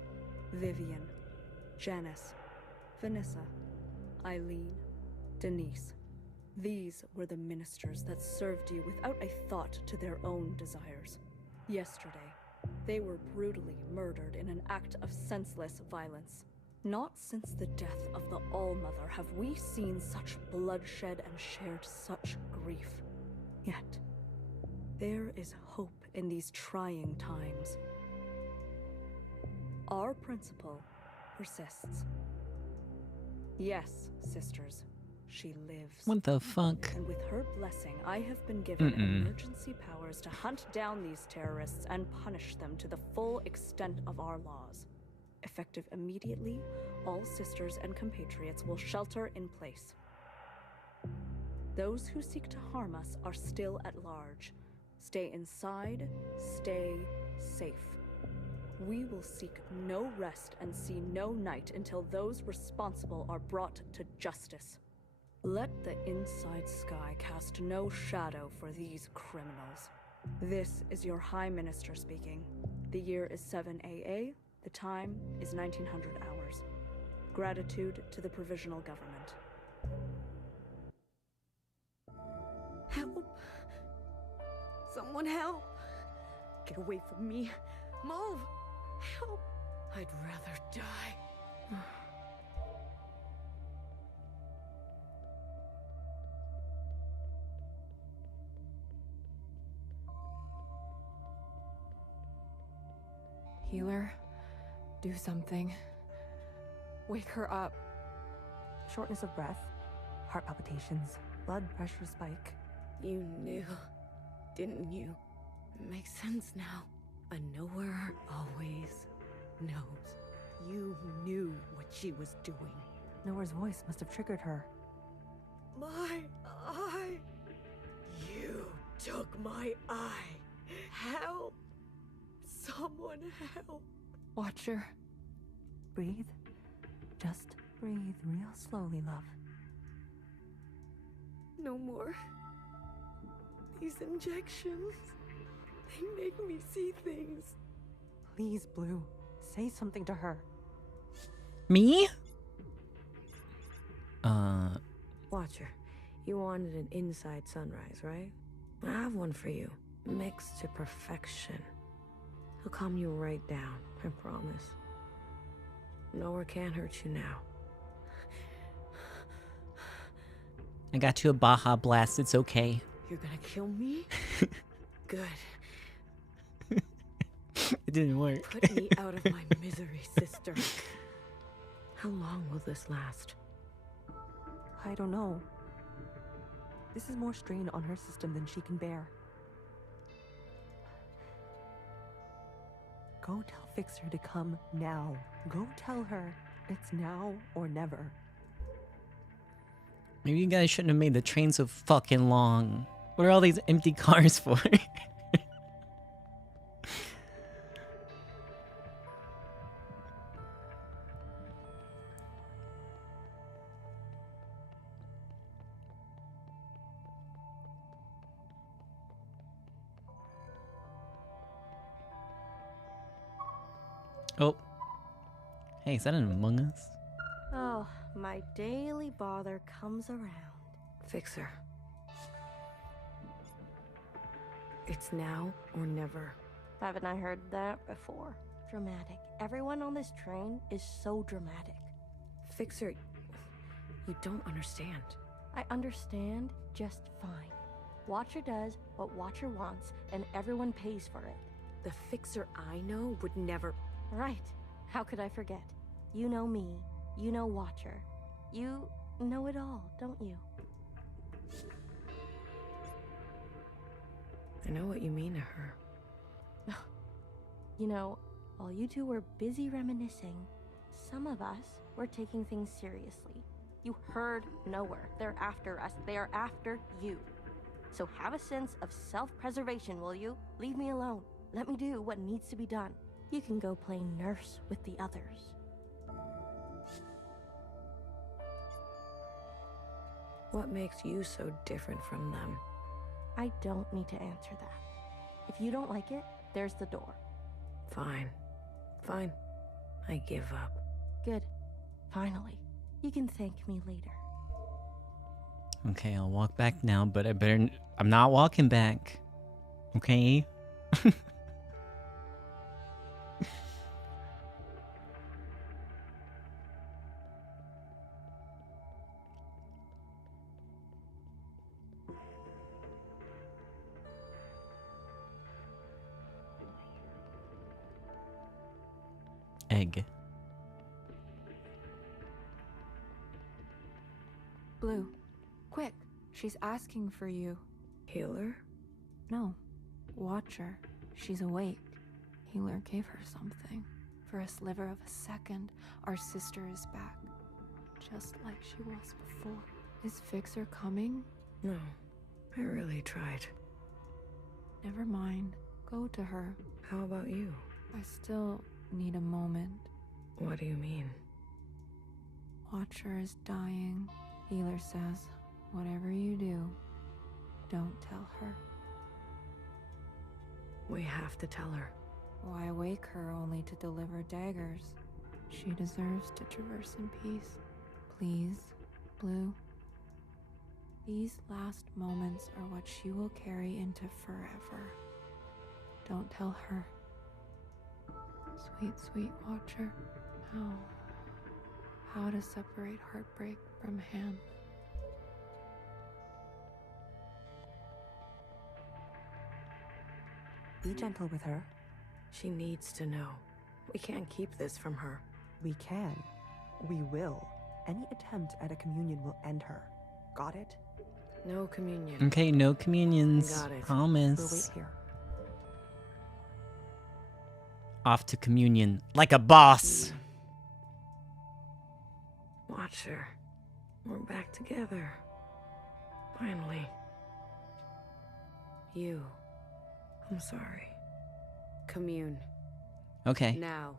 Vivian, Janice, Vanessa, Eileen, Denise. These were the ministers that served you without a thought to their own desires. Yesterday, they were brutally murdered in an act of senseless violence. Not since the death of the All-Mother have we seen such bloodshed and shared such grief. Yet, there is hope in these trying times. Our principle persists. Yes, sisters, she lives. What the fuck? And with her blessing, I have been given emergency powers to hunt down these terrorists and punish them to the full extent of our laws. Effective immediately, all sisters and compatriots will shelter in place. Those who seek to harm us are still at large. Stay inside, stay safe. We will seek no rest and see no night until those responsible are brought to justice. Let the inside sky cast no shadow for these criminals. This is your High Minister speaking. The year is 7 AA. The time is 1900 hours. Gratitude to the Provisional Government. Help! Someone help! Get away from me! Move! Help! I'd rather die. Healer, do something. Wake her up. Shortness of breath, heart palpitations, blood pressure spike. You knew, didn't you? It makes sense now. A knower always knows. You knew what she was doing. Noah's voice must have triggered her. My eye! You took my eye! Help! Someone help! Watcher. Breathe. Just breathe real slowly, love. No more. These injections. They make me see things. Please, Blue. Say something to her. Me? Watcher, you wanted an inside sunrise, right? I have one for you. Mixed to perfection. He'll calm you right down, I promise. Nowhere can hurt you now. I got you a Baja Blast. It's okay. You're gonna kill me? Good. It didn't work. Put me out of my misery, sister. How long will this last? I don't know. This is more strain on her system than she can bear. Go tell Fixer to come now. Go tell her it's now or never. Maybe you guys shouldn't have made the train so fucking long. What are all these empty cars for? Oh. Hey, is that an Among Us? Oh, my daily bother comes around. Fixer. It's now or never. Haven't I heard that before? Dramatic. Everyone on this train is so dramatic. Fixer, you don't understand. I understand just fine. Watcher does what Watcher wants, and everyone pays for it. The Fixer I know would never... Right. How could I forget? You know me. You know Watcher. You know it all, don't you? I know what you mean to her. You know, while you two were busy reminiscing, some of us were taking things seriously. You heard nowhere. They're after us. They are after you. So have a sense of self-preservation, will you? Leave me alone. Let me do what needs to be done. You can go play nurse with the others. What makes you so different from them? I don't need to answer that. If you don't like it, there's the door. Fine. Fine. I give up. Good. Finally. You can thank me later. Okay, I'll walk back now, but I better... I'm not walking back. Okay? Egg. Blue, quick. She's asking for you. Healer? No. Watcher. She's awake. Healer gave her something. For a sliver of a second, our sister is back. Just like she was before. Is Fixer coming? No. I really tried. Never mind. Go to her. How about you? I still need a moment. What do you mean? Watcher is dying. Healer says, whatever you do, don't tell her. We have to tell her. Why wake her only to deliver daggers? She deserves to traverse in peace. Please, Blue. These last moments are what she will carry into forever. Don't tell her. Sweet, sweet Watcher. How to separate heartbreak from hand. Be gentle with her. She needs to know. We can't keep this from her. We can. We will. Any attempt at a communion will end her. Got it? No communion. Okay, no communions. Got it. Promise. We'll wait here. Off to communion like a boss. Watcher, we're back together. Finally. I'm sorry. Commune. Okay. Now.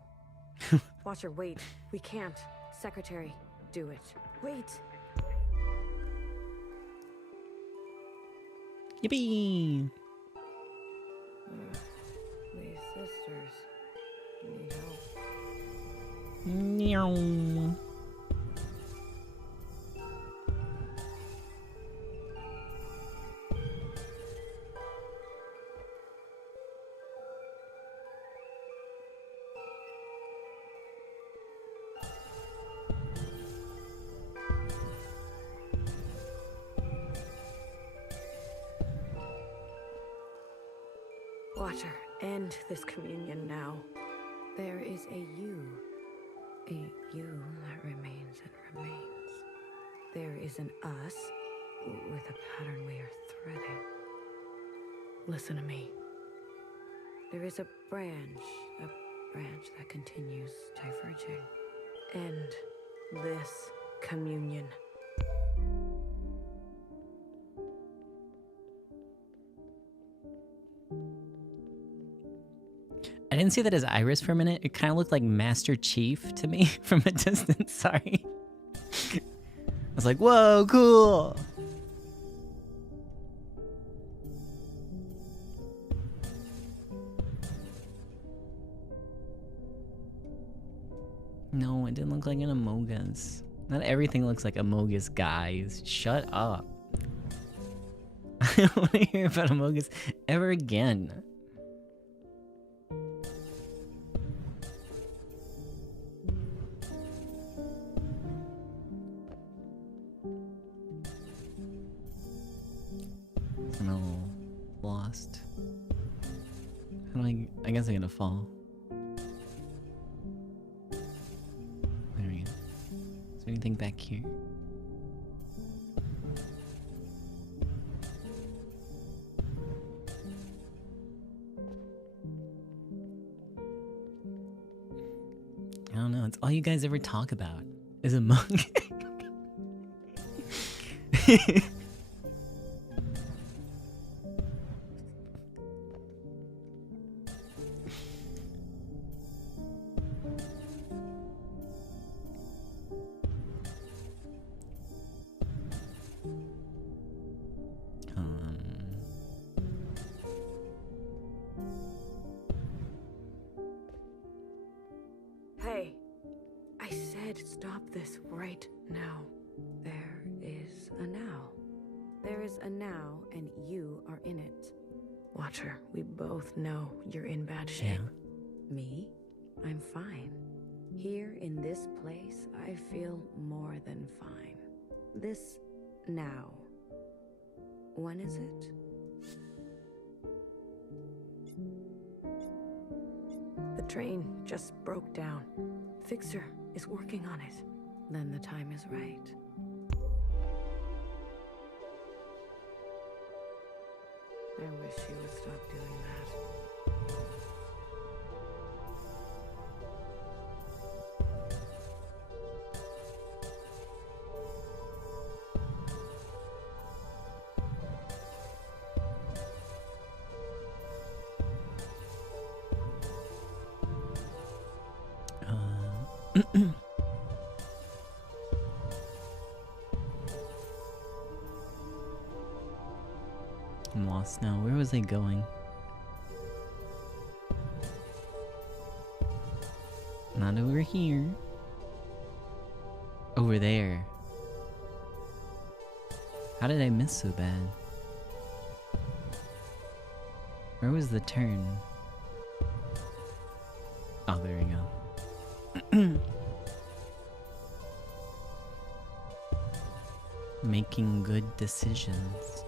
Watcher, wait. We can't. Secretary, do it. Wait. Yippee! These sisters need help. Meow. Watcher, end this communion now. There is a you that remains and remains. There is an us with a pattern we are threading. Listen to me. There is a branch that continues diverging. End this communion. I didn't see that as Iris for a minute. It kind of looked like Master Chief to me from a distance. Sorry. I was like, whoa, cool. No, it didn't look like an Amogus. Not everything looks like Amogus, guys. Shut up. I don't want to hear about Amogus ever again. I'm a little lost. How do I guess I'm gonna fall. There we go. Is there anything back here? I don't know. It's all you guys ever talk about is a monk. Hey, I said stop this right now. There is a now. There is a now, and you are in it. Watcher, we both know you're in bad shape. Yeah. Me? I'm fine. Here in this place, I feel more than fine. This now. When is it? The train just broke down. Fixer is working on it. Then the time is right. I wish you would stop doing that. I'm lost now. Where was I going? Not over here. Over there. How did I miss so bad? Where was the turn? Oh, there we go. Making good decisions.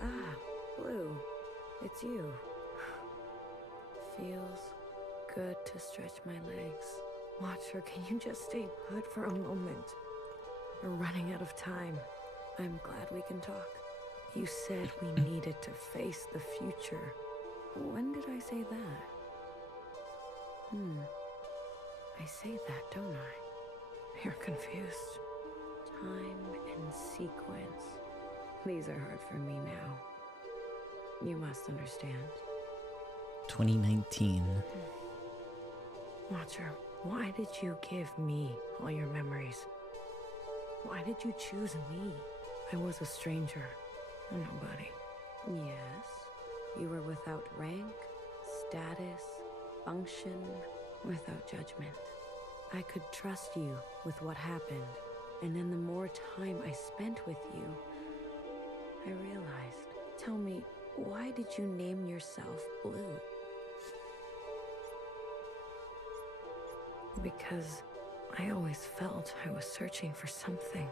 Ah, Blue. It's you. Feels good to stretch my legs. Watcher, can you just stay put for a moment? We're running out of time. I'm glad we can talk. You said we needed to face the future. When did I say that? I say that, don't I? You're confused. Time and sequence. These are hard for me now. You must understand. 2019. Watcher, why did you give me all your memories? Why did you choose me? I was a stranger, a nobody. Yes, you were without rank, status, function, without judgment. I could trust you with what happened, and then the more time I spent with you, I realized. Tell me, why did you name yourself Blue? Because I always felt I was searching for something.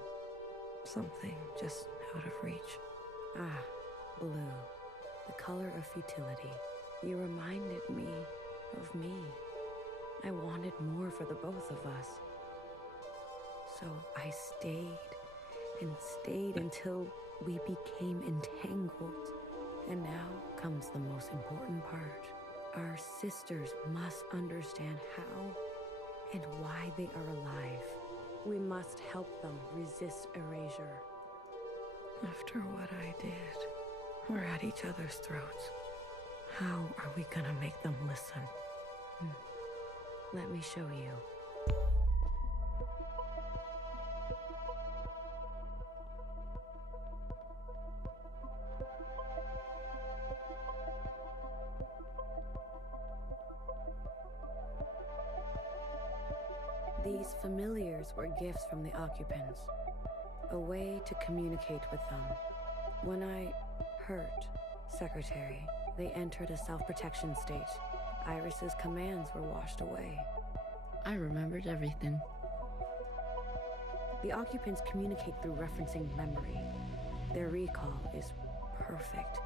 Something just out of reach. Ah, blue. The color of futility. You reminded me of me. I wanted more for the both of us. So I stayed and stayed until we became entangled. And now comes the most important part. Our sisters must understand how and why they are alive. We must help them resist erasure. After what I did, we're at each other's throats. How are we gonna make them listen? Let me show you. These familiars were gifts from the occupants, a way to communicate with them. When I hurt Secretary, they entered a self-protection state. Iris's commands were washed away. I remembered everything. The occupants communicate through referencing memory. Their recall is perfect.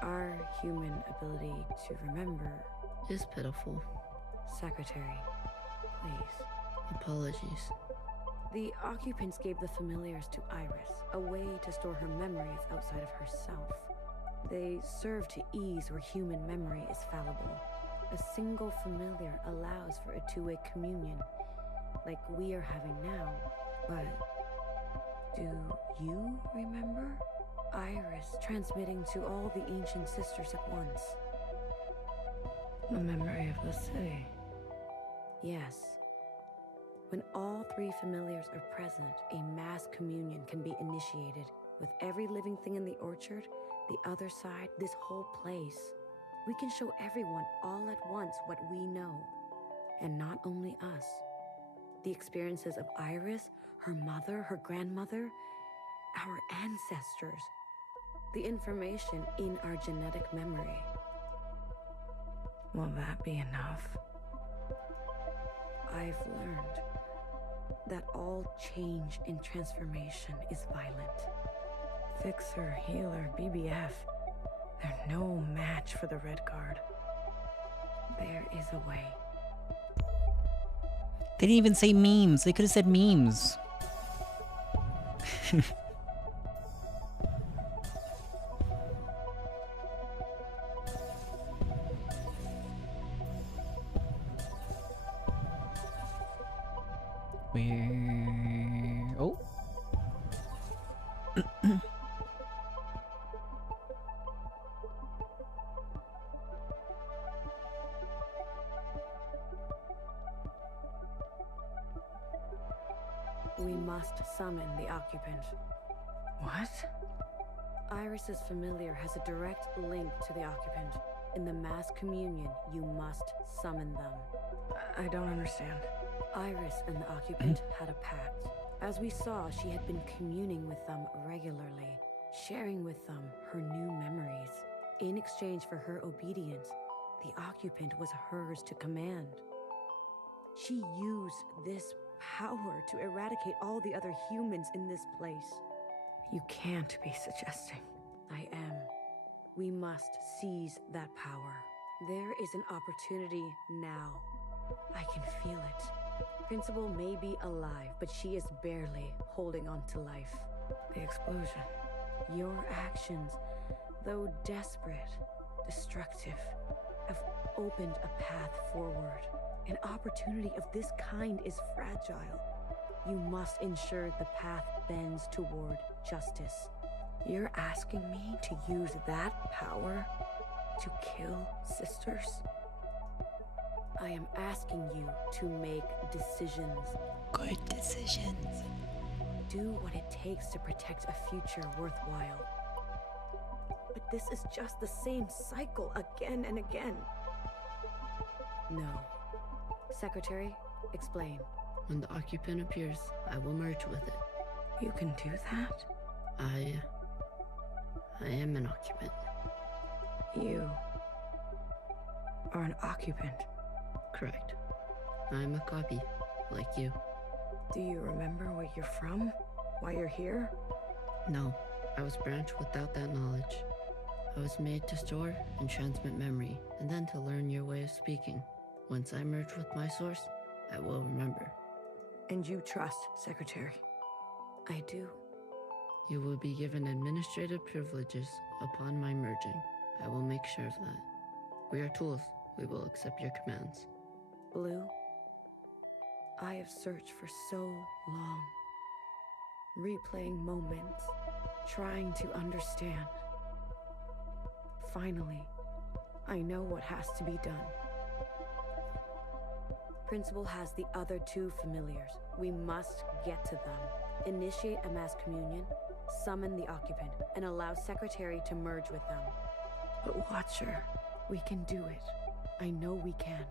Our human ability to remember Is pitiful. Secretary, please. Apologies. The occupants gave the familiars to Iris, a way to store her memories outside of herself. They serve to ease where human memory is fallible. A single familiar allows for a two-way communion, like we are having now. But do you remember? Iris transmitting to all the ancient sisters at once. The memory of the city. Yes. When all three familiars are present, a mass communion can be initiated with every living thing in the orchard, the other side, this whole place. We can show everyone all at once what we know. And not only us. The experiences of Iris, her mother, her grandmother, our ancestors. The information in our genetic memory. Will that be enough? I've learned that all change and transformation is violent. Fixer, healer, BBF, they're no match for the Red Guard. There is a way. They didn't even say memes. They could have said memes. Where? Oh. We must summon the occupant. What? Iris's familiar has a direct link to the occupant. In the mass communion, you must summon them. I don't understand. Iris and the occupant had a pact. As we saw, she had been communing with them regularly, sharing with them her new memories. In exchange for her obedience, the occupant was hers to command. She used this power to eradicate all the other humans in this place. You can't be suggesting. I am. We must seize that power. There is an opportunity now. I can feel it. Principal may be alive, but she is barely holding on to life. The explosion. Your actions, though desperate, destructive, have opened a path forward. An opportunity of this kind is fragile. You must ensure the path bends toward justice. You're asking me to use that power to kill sisters? I am asking you to make decisions. Good decisions. Do what it takes to protect a future worthwhile. But this is just the same cycle again and again. No. Secretary, explain. When the occupant appears, I will merge with it. You can do that? I am an occupant. You are an occupant. Correct. I'm a copy, like you. Do you remember where you're from? Why you're here? No, I was branched without that knowledge. I was made to store and transmit memory, and then to learn your way of speaking. Once I merge with my source, I will remember. And you trust, Secretary? I do. You will be given administrative privileges upon my merging. I will make sure of that. We are tools. We will accept your commands. Blue, I have searched for so long. Replaying moments, trying to understand. Finally, I know what has to be done. Principal has the other two familiars. We must get to them. Initiate a mass communion, summon the occupant, and allow Secretary to merge with them. But Watcher, we can do it. I know we can.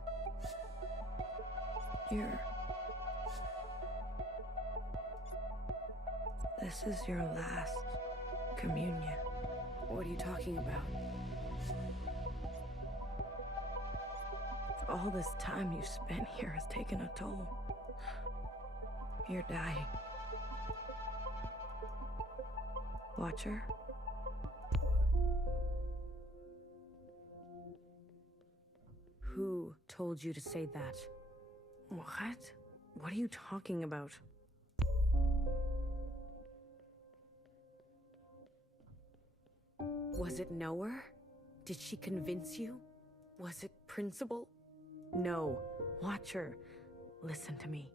This is your last communion. What are you talking about? All this time you've spent here has taken a toll. You're dying. Watcher? Who told you to say that? What? What are you talking about? Was it Noah? Did she convince you? Was it Principal? No. Watcher, listen to me.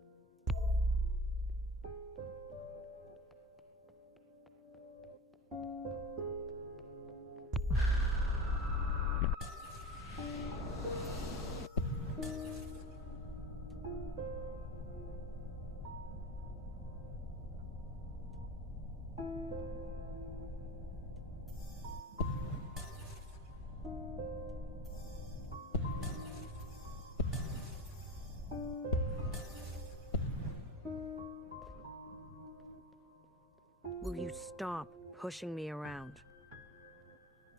Will you stop pushing me around?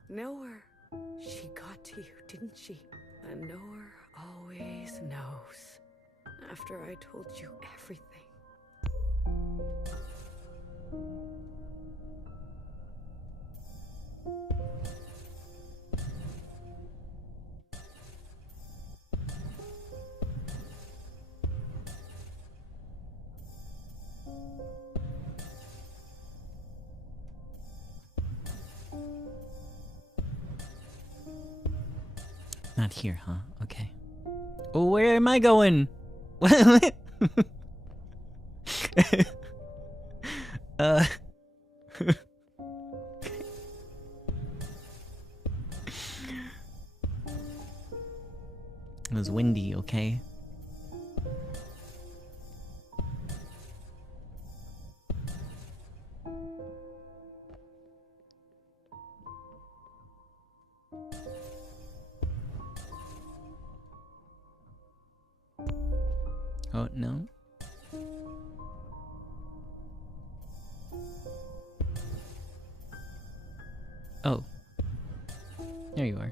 Noah, she got to you, didn't she? And Noah always knows. After I told you everything. Not here, huh? Okay. Oh, where am I going? What? It was windy, okay? Oh, no. Oh. There you are.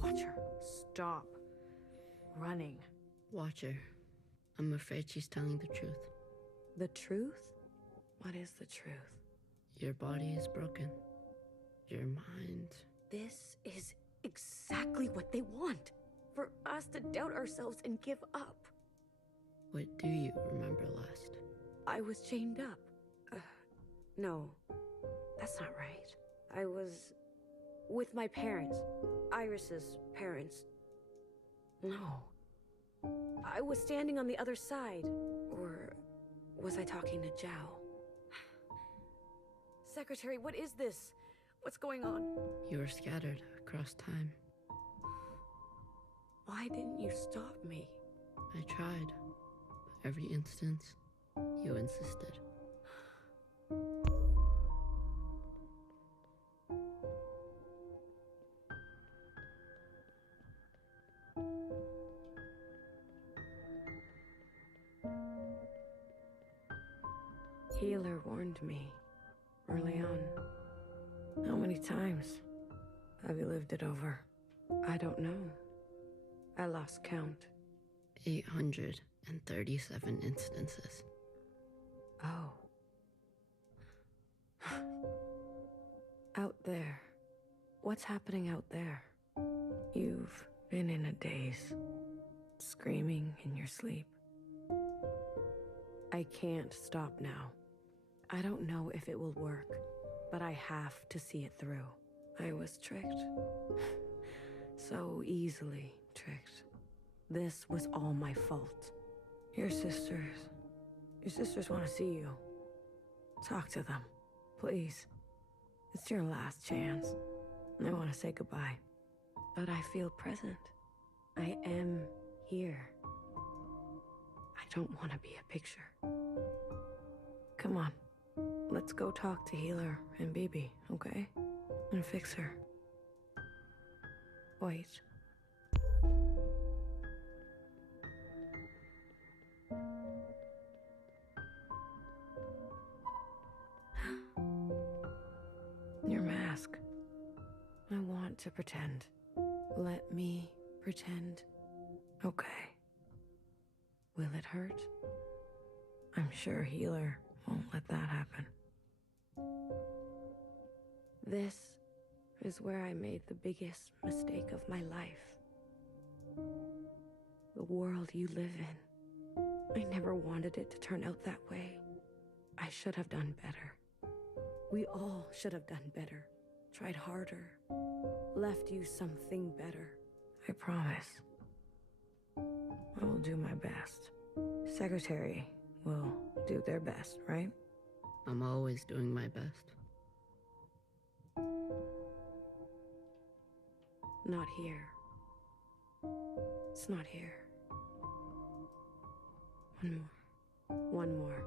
Watcher, stop running. Watcher, I'm afraid she's telling the truth. The truth? What is the truth? Your body is broken. Your mind. This is exactly what they want. For us to doubt ourselves and give up. What do you remember last? I was chained up. No, that's not right. I was with my parents. Iris's parents. No. I was standing on the other side. Or was I talking to Zhao? Secretary, what is this? What's going on? You were scattered across time. Why didn't you stop me? I tried. But every instance, you insisted. Healer warned me early on. How many times have you lived it over? I don't know. I lost count. 837 instances. Oh. Out there. What's happening out there? You've been in a daze, screaming in your sleep. I can't stop now. I don't know if it will work, but I have to see it through. I was tricked. So easily tricked. This was all my fault. Your sisters want to see you. Talk to them, please. It's your last chance. I want to say goodbye. But I feel present. I am here. I don't want to be a picture. Come on. Let's go talk to Healer and Bibi, okay? And fix her. Wait. Your mask. I want to pretend. Let me pretend. Okay. Will it hurt? I'm sure Healer won't let that happen. This is where I made the biggest mistake of my life. The world you live in. I never wanted it to turn out that way. I should have done better. We all should have done better. Tried harder. Left you something better. I promise. I will do my best. Secretary will do their best, right? I'm always doing my best. Not here. It's not here. One more. One more.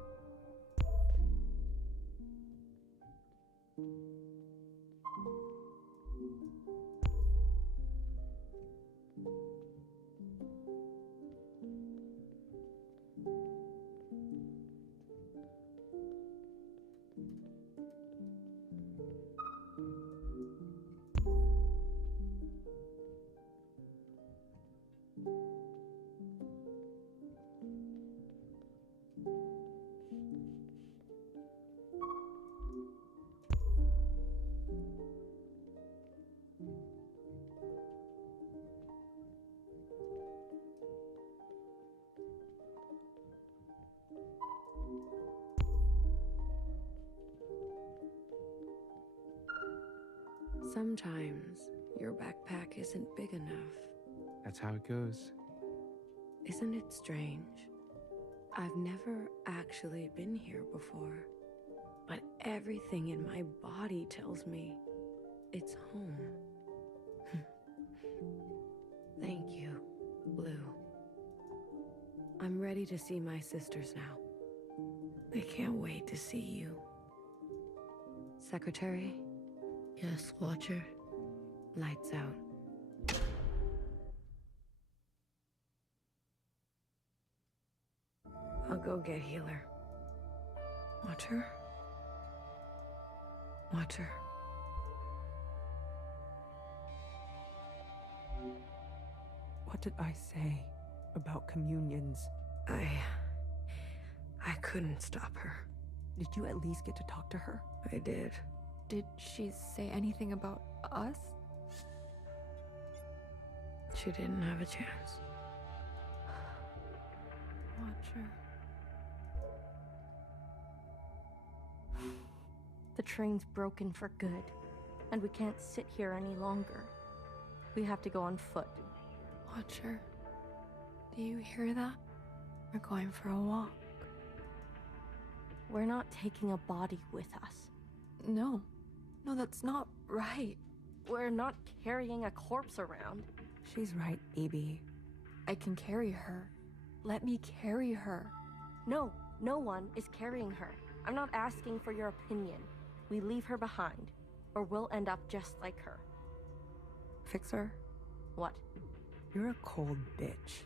Sometimes your backpack isn't big enough. That's how it goes. Isn't it strange? I've never actually been here before, but everything in my body tells me it's home. Thank you, Blue. I'm ready to see my sisters now. I can't wait to see you. Secretary? Yes, Watcher. Lights out. I'll go get Healer. Watcher? Watcher. What did I say about communions? I couldn't stop her. Did you at least get to talk to her? I did. Did she say anything about us? She didn't have a chance. Watch her. The train's broken for good, and we can't sit here any longer. We have to go on foot. Watch her. Do you hear that? We're going for a walk. We're not taking a body with us. No. No, that's not right. We're not carrying a corpse around. She's right, BB. I can carry her. Let me carry her. No, no one is carrying her. I'm not asking for your opinion. We leave her behind, or we'll end up just like her. Fixer, What? you're a cold bitch.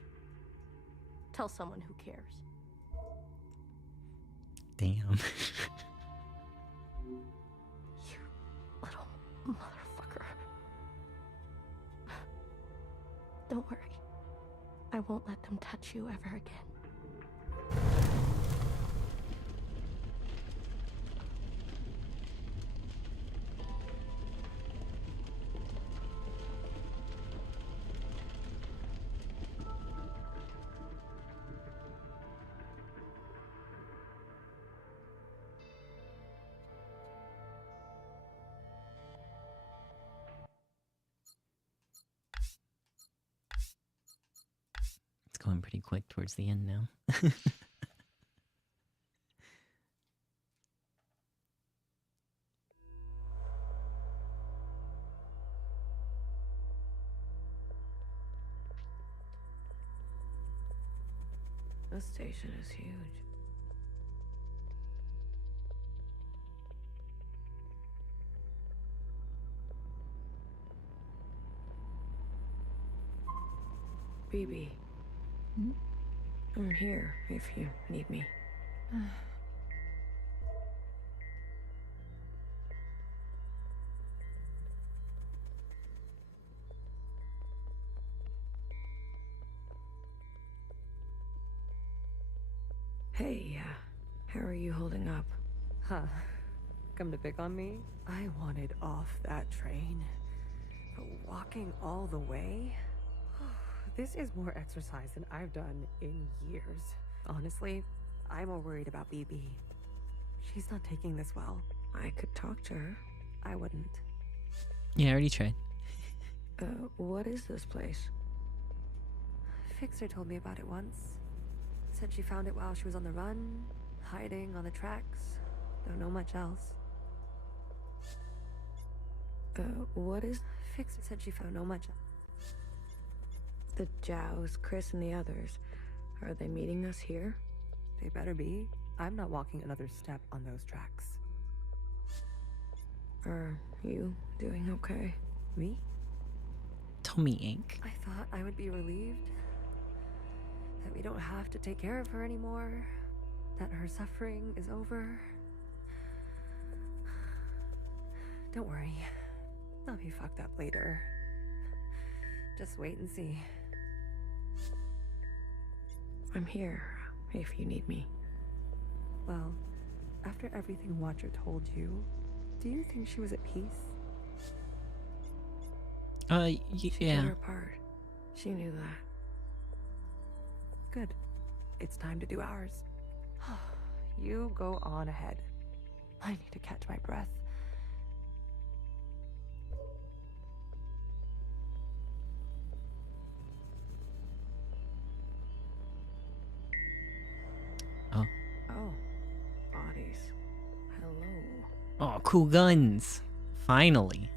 Tell someone who cares. Damn. You little motherfucker. Don't worry. I won't let them touch you ever again. It's going pretty quick towards the end now. This station is huge. BB. I'm here if you need me. Hey, how are you holding up? Huh. Come to pick on me? I wanted off that train. But walking all the way? This is more exercise than I've done in years. Honestly, I'm more worried about BB. She's not taking this well. I could talk to her. I wouldn't. Yeah, I already tried. What is this place? Fixer told me about it once. Said she found it while she was on the run, hiding on the tracks. Don't know much else. What is... Fixer said she found no much. The Jows, Chris, and the others. Are they meeting us here? They better be. I'm not walking another step on those tracks. Are you doing okay? Me? Tummy ache. I thought I would be relieved that we don't have to take care of her anymore, that her suffering is over. Don't worry, I'll be fucked up later. Just wait and see. I'm here if you need me. Well, after everything Watcher told you, do you think she was at peace? She yeah. did her part. She knew that. Good. It's time to do ours. You go on ahead. I need to catch my breath. Oh. Oh. Bodies. Hello. Oh, cool guns. Finally.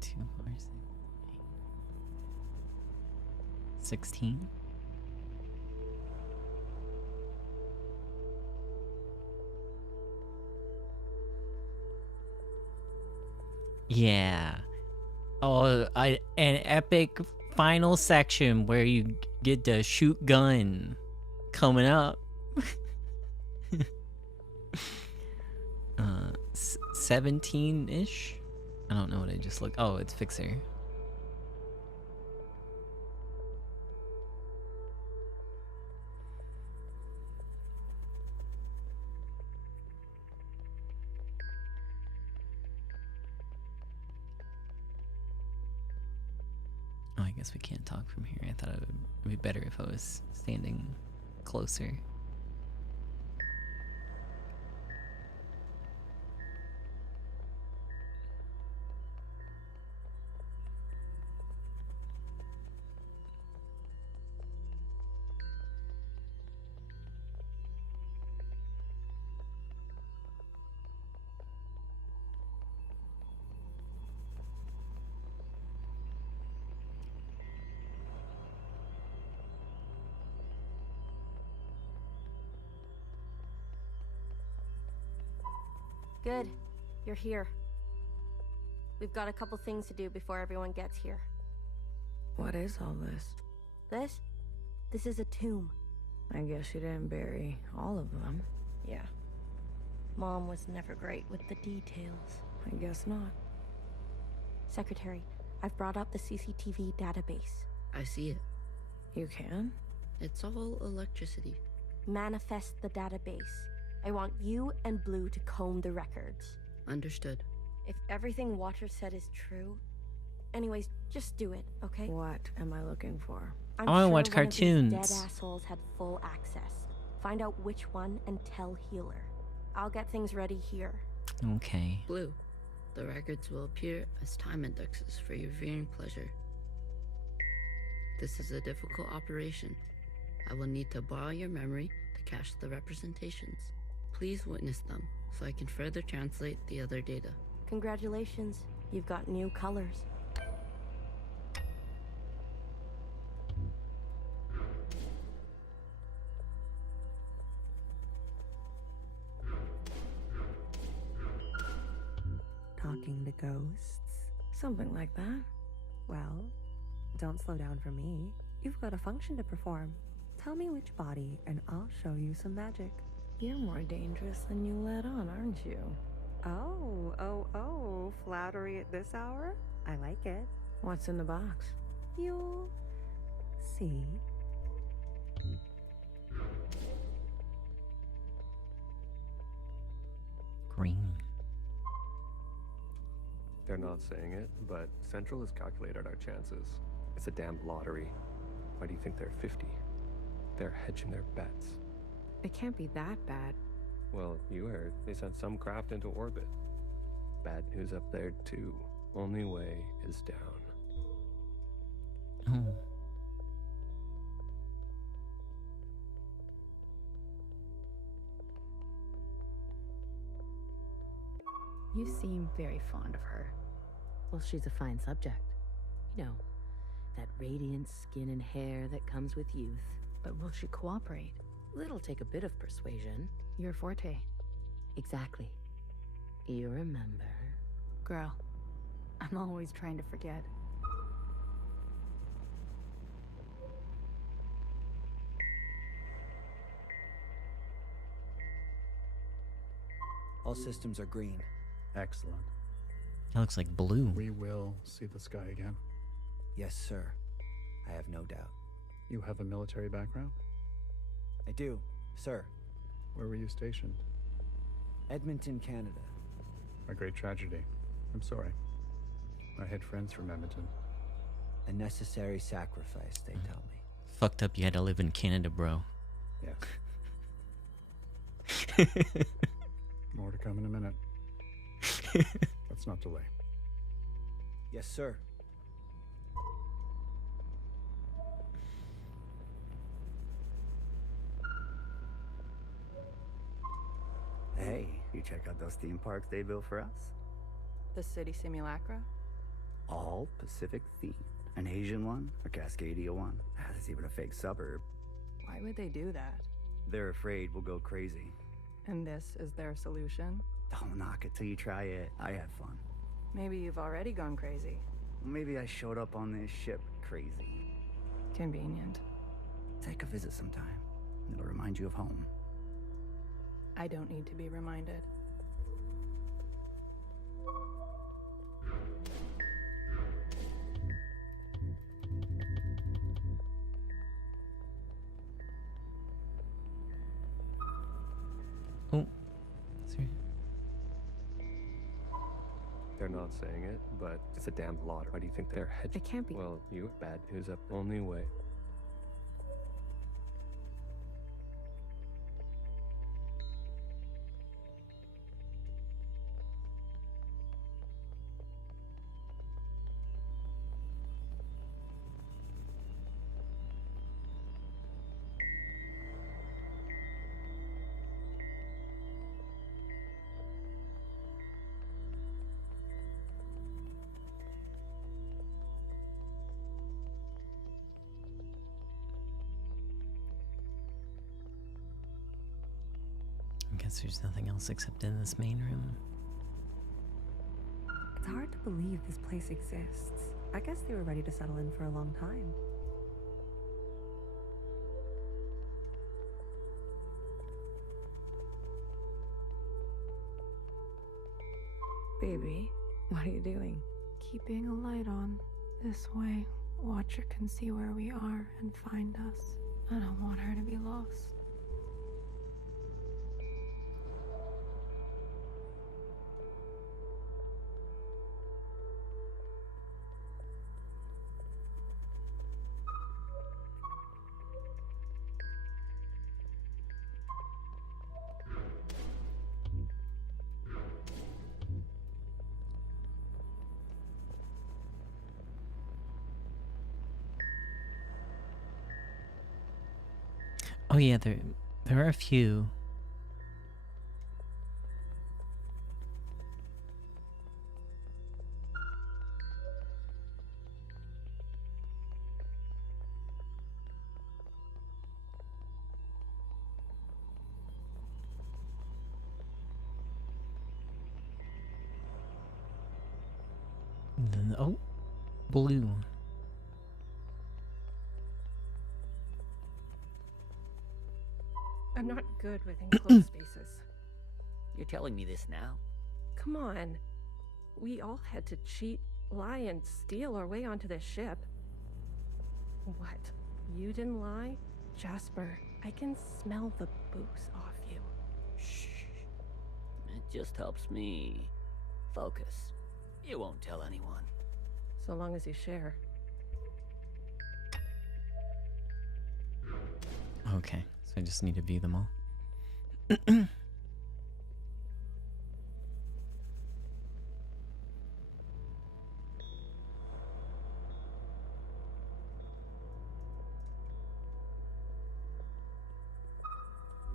Two, 4, 6, 8. 16. Yeah. Oh, an epic final section where you get to shoot gun coming up. 17-ish? I don't know what I just looked. Oh, it's Fixer. I guess we can't talk from here. I thought it would be better if I was standing closer. Good. You're here. We've got a couple things to do before everyone gets here. What is all this? This? This is a tomb. I guess you didn't bury all of them. Yeah. Mom was never great with the details. I guess not. Secretary, I've brought up the CCTV database. I see it. You can? It's all electricity. Manifest the database. I want you and Blue to comb the records. Understood. If everything Watcher said is true... Anyways, just do it, okay? What am I looking for? I'm I wanna sure watch one of these dead cartoons. assholes had full access. Find out which one and tell Healer. I'll get things ready here. Okay. Blue, the records will appear as time indexes for your viewing pleasure. This is a difficult operation. I will need to borrow your memory to cache the representations. Please witness them so I can further translate the other data. Congratulations, you've got new colors. Talking to ghosts? Something like that. Well, don't slow down for me. You've got a function to perform. Tell me which body, and I'll show you some magic. You're more dangerous than you let on, aren't you? Oh, flattery at this hour? I like it. What's in the box? You'll see. Green. They're not saying it, but Central has calculated our chances. It's a damn lottery. Why do you think they're 50? They're hedging their bets. It can't be that bad. Well, you heard. They sent some craft into orbit. Bad news up there, too. Only way is down. Oh. You seem very fond of her. Well, she's a fine subject. You know, that radiant skin and hair that comes with youth. But will she cooperate? It'll take a bit of persuasion. Your forte. Exactly. You remember. Girl, I'm always trying to forget. All systems are green. Excellent. It looks like blue. We will see the sky again. Yes, sir. I have no doubt. You have a military background? I do, sir. Where were you stationed? Edmonton, Canada. A great tragedy. I'm sorry. I had friends from Edmonton. A necessary sacrifice, they tell me. Fucked up you had to live in Canada, bro. Yes. More to come in a minute. Let's not delay. Yes, sir. Hey, you check out those theme parks they built for us? The city simulacra? All Pacific themed. An Asian one, a Cascadia one. There's even a fake suburb. Why would they do that? They're afraid we'll go crazy. And this is their solution? Don't knock it till you try it. I had fun. Maybe you've already gone crazy. Maybe I showed up on this ship crazy. Convenient. Take a visit sometime. It'll remind you of home. I don't need to be reminded. Oh. Sorry. They're not saying it, but it's a damn lottery. Why do you think they're hedging? It can't be. Well, you have bad news up the only way. I guess there's nothing else except in this main room. It's hard to believe this place exists. I guess they were ready to settle in for a long time. Baby, what are you doing? Keeping a light on. This way, Watcher can see where we are and find us. I don't want her to be lost. Oh yeah, there are a few. Oh, blue. I'm not good with enclosed spaces. You're telling me this now? Come on. We all had to cheat, lie, and steal our way onto this ship. What? You didn't lie? Jasper, I can smell the booze off you. Shh. It just helps me focus. You won't tell anyone. So long as you share. Okay, so I just need to view them all.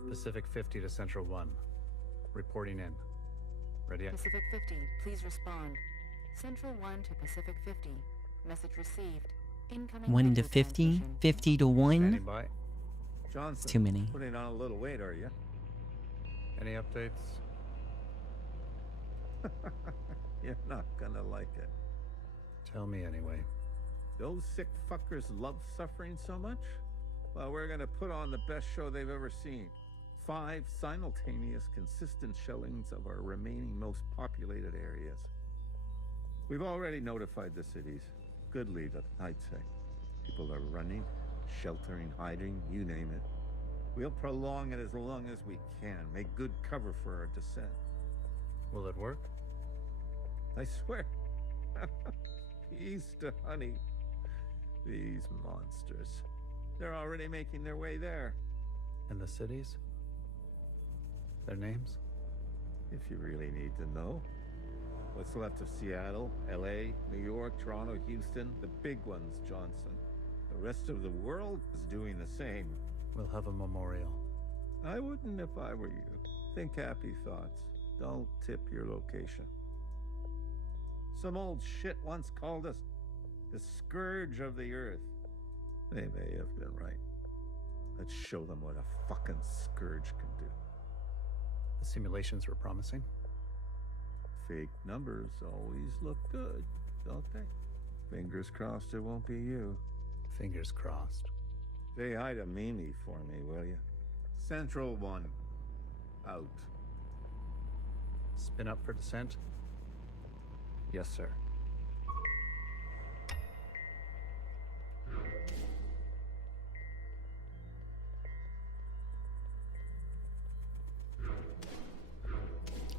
Pacific 50 to Central 1. Reporting in. Ready up? Pacific 50, please respond. Central 1 to Pacific 50. Message received. Incoming 1 to video 50? transmission. 50 to 1? Standing by. Johnson, It's too many. putting on a little weight, are you? Any updates? You're not gonna like it. Tell me anyway. Those sick fuckers love suffering so much? Well, we're gonna put on the best show they've ever seen. 5 simultaneous, consistent showings of our remaining most populated areas. We've already notified the cities. Good lead, I'd say. People are running, sheltering, hiding, you name it. We'll prolong it as long as we can, make good cover for our descent. Will it work? I swear. Peace to honey. These monsters. They're already making their way there. And the cities? Their names? If you really need to know. What's left of Seattle, LA, New York, Toronto, Houston, the big ones, Johnson. The rest of the world is doing the same. We'll have a memorial. I wouldn't if I were you. Think happy thoughts. Don't tip your location. Some old shit once called us the scourge of the earth. They may have been right. Let's show them what a fucking scourge can do. The simulations were promising. Fake numbers always look good, don't they? Fingers crossed it won't be you. Fingers crossed. Say hi to Mimi for me, will you? Central 1. Out. Spin up for descent? Yes, sir.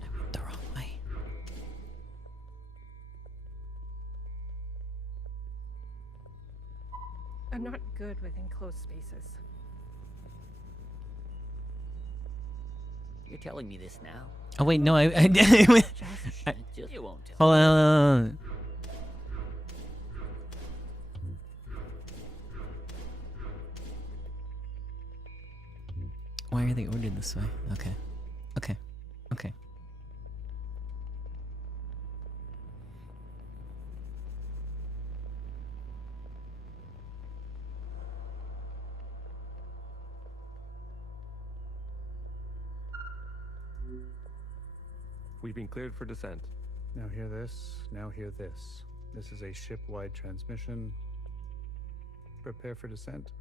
I went the wrong way. I'm not good with enclosed spaces. You're telling me this now? Oh wait, no, I You won't tell. hold on. Why are they ordered this way? Okay. Okay. Okay. We've been cleared for descent. Now hear this, now hear this. This is a ship-wide transmission. Prepare for descent.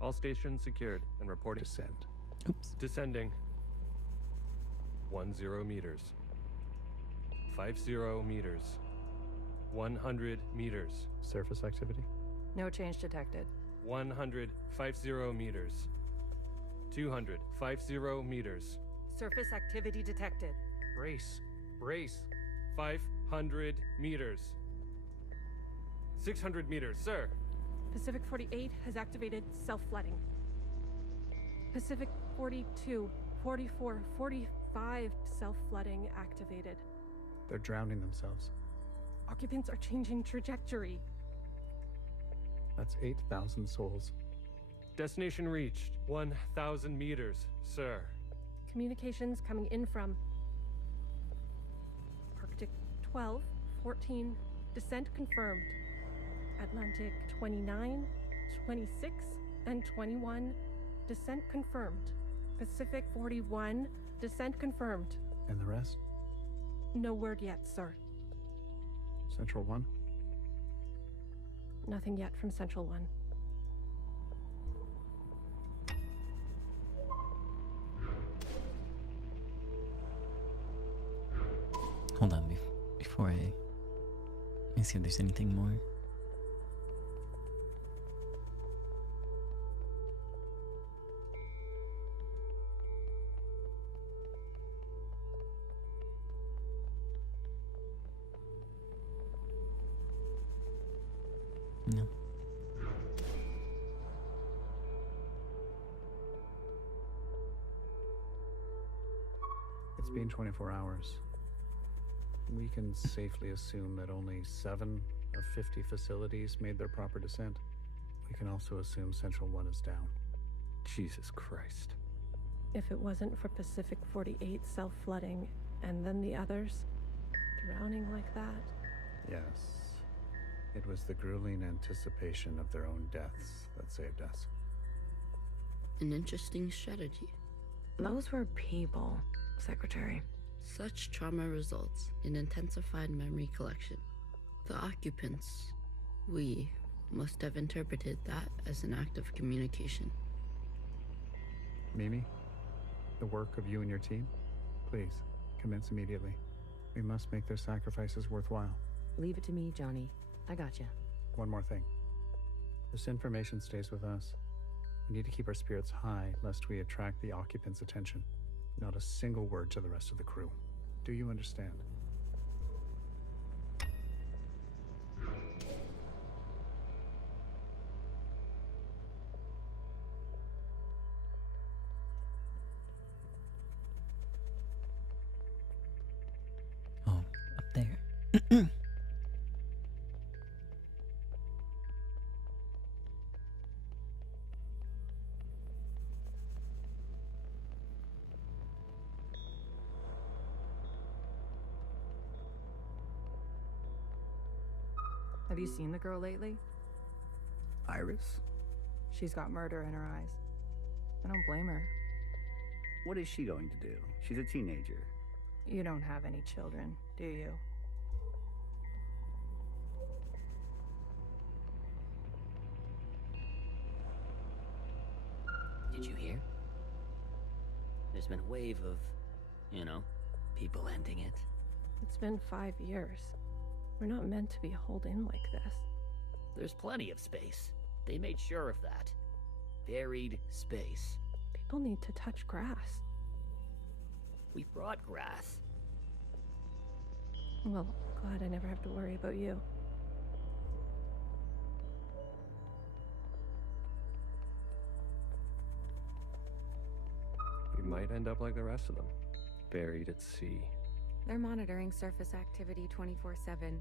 All stations secured and reporting. Descend. Oops. Descending. 10 meters. 50 meters. 100 meters. Surface activity? No change detected. 150 meters. 250 meters. Surface activity detected. Brace. Brace. 500 meters. 600 meters, sir. Pacific 48 has activated self-flooding. Pacific 42, 44, 45 self-flooding activated. They're drowning themselves. Occupants are changing trajectory. That's 8,000 souls. Destination reached. 1,000 meters, sir. Communications coming in from Arctic 12, 14, descent confirmed. Atlantic 29, 26, and 21, descent confirmed. Pacific 41, descent confirmed. And the rest? No word yet, sir. Central 1? Nothing yet from Central 1. Hold on, before let me see if there's anything more. No. It's been 24 hours. We can safely assume that only 7 of 50 facilities made their proper descent. We can also assume Central 1 is down. Jesus Christ. If it wasn't for Pacific 48 self-flooding, and then the others drowning like that. Yes. It was the grueling anticipation of their own deaths that saved us. An interesting strategy. Those were people, Secretary. Such trauma results in intensified memory collection. The occupants, we, must have interpreted that as an act of communication. Mimi, the work of you and your team, please, commence immediately. We must make their sacrifices worthwhile. Leave it to me, Johnny. I got you. One more thing. This information stays with us. We need to keep our spirits high, lest we attract the occupants' attention. Not a single word to the rest of the crew. Do you understand? Oh, up there. Have you seen the girl lately? Iris? She's got murder in her eyes. I don't blame her. What is she going to do? She's a teenager. You don't have any children, do you? Did you hear? There's been a wave of, people ending it. It's been 5 years. We're not meant to be holed in like this. There's plenty of space. They made sure of that. Buried space. People need to touch grass. We brought grass. Well, glad I never have to worry about you. might end up like the rest of them, buried at sea. They're monitoring surface activity 24/7.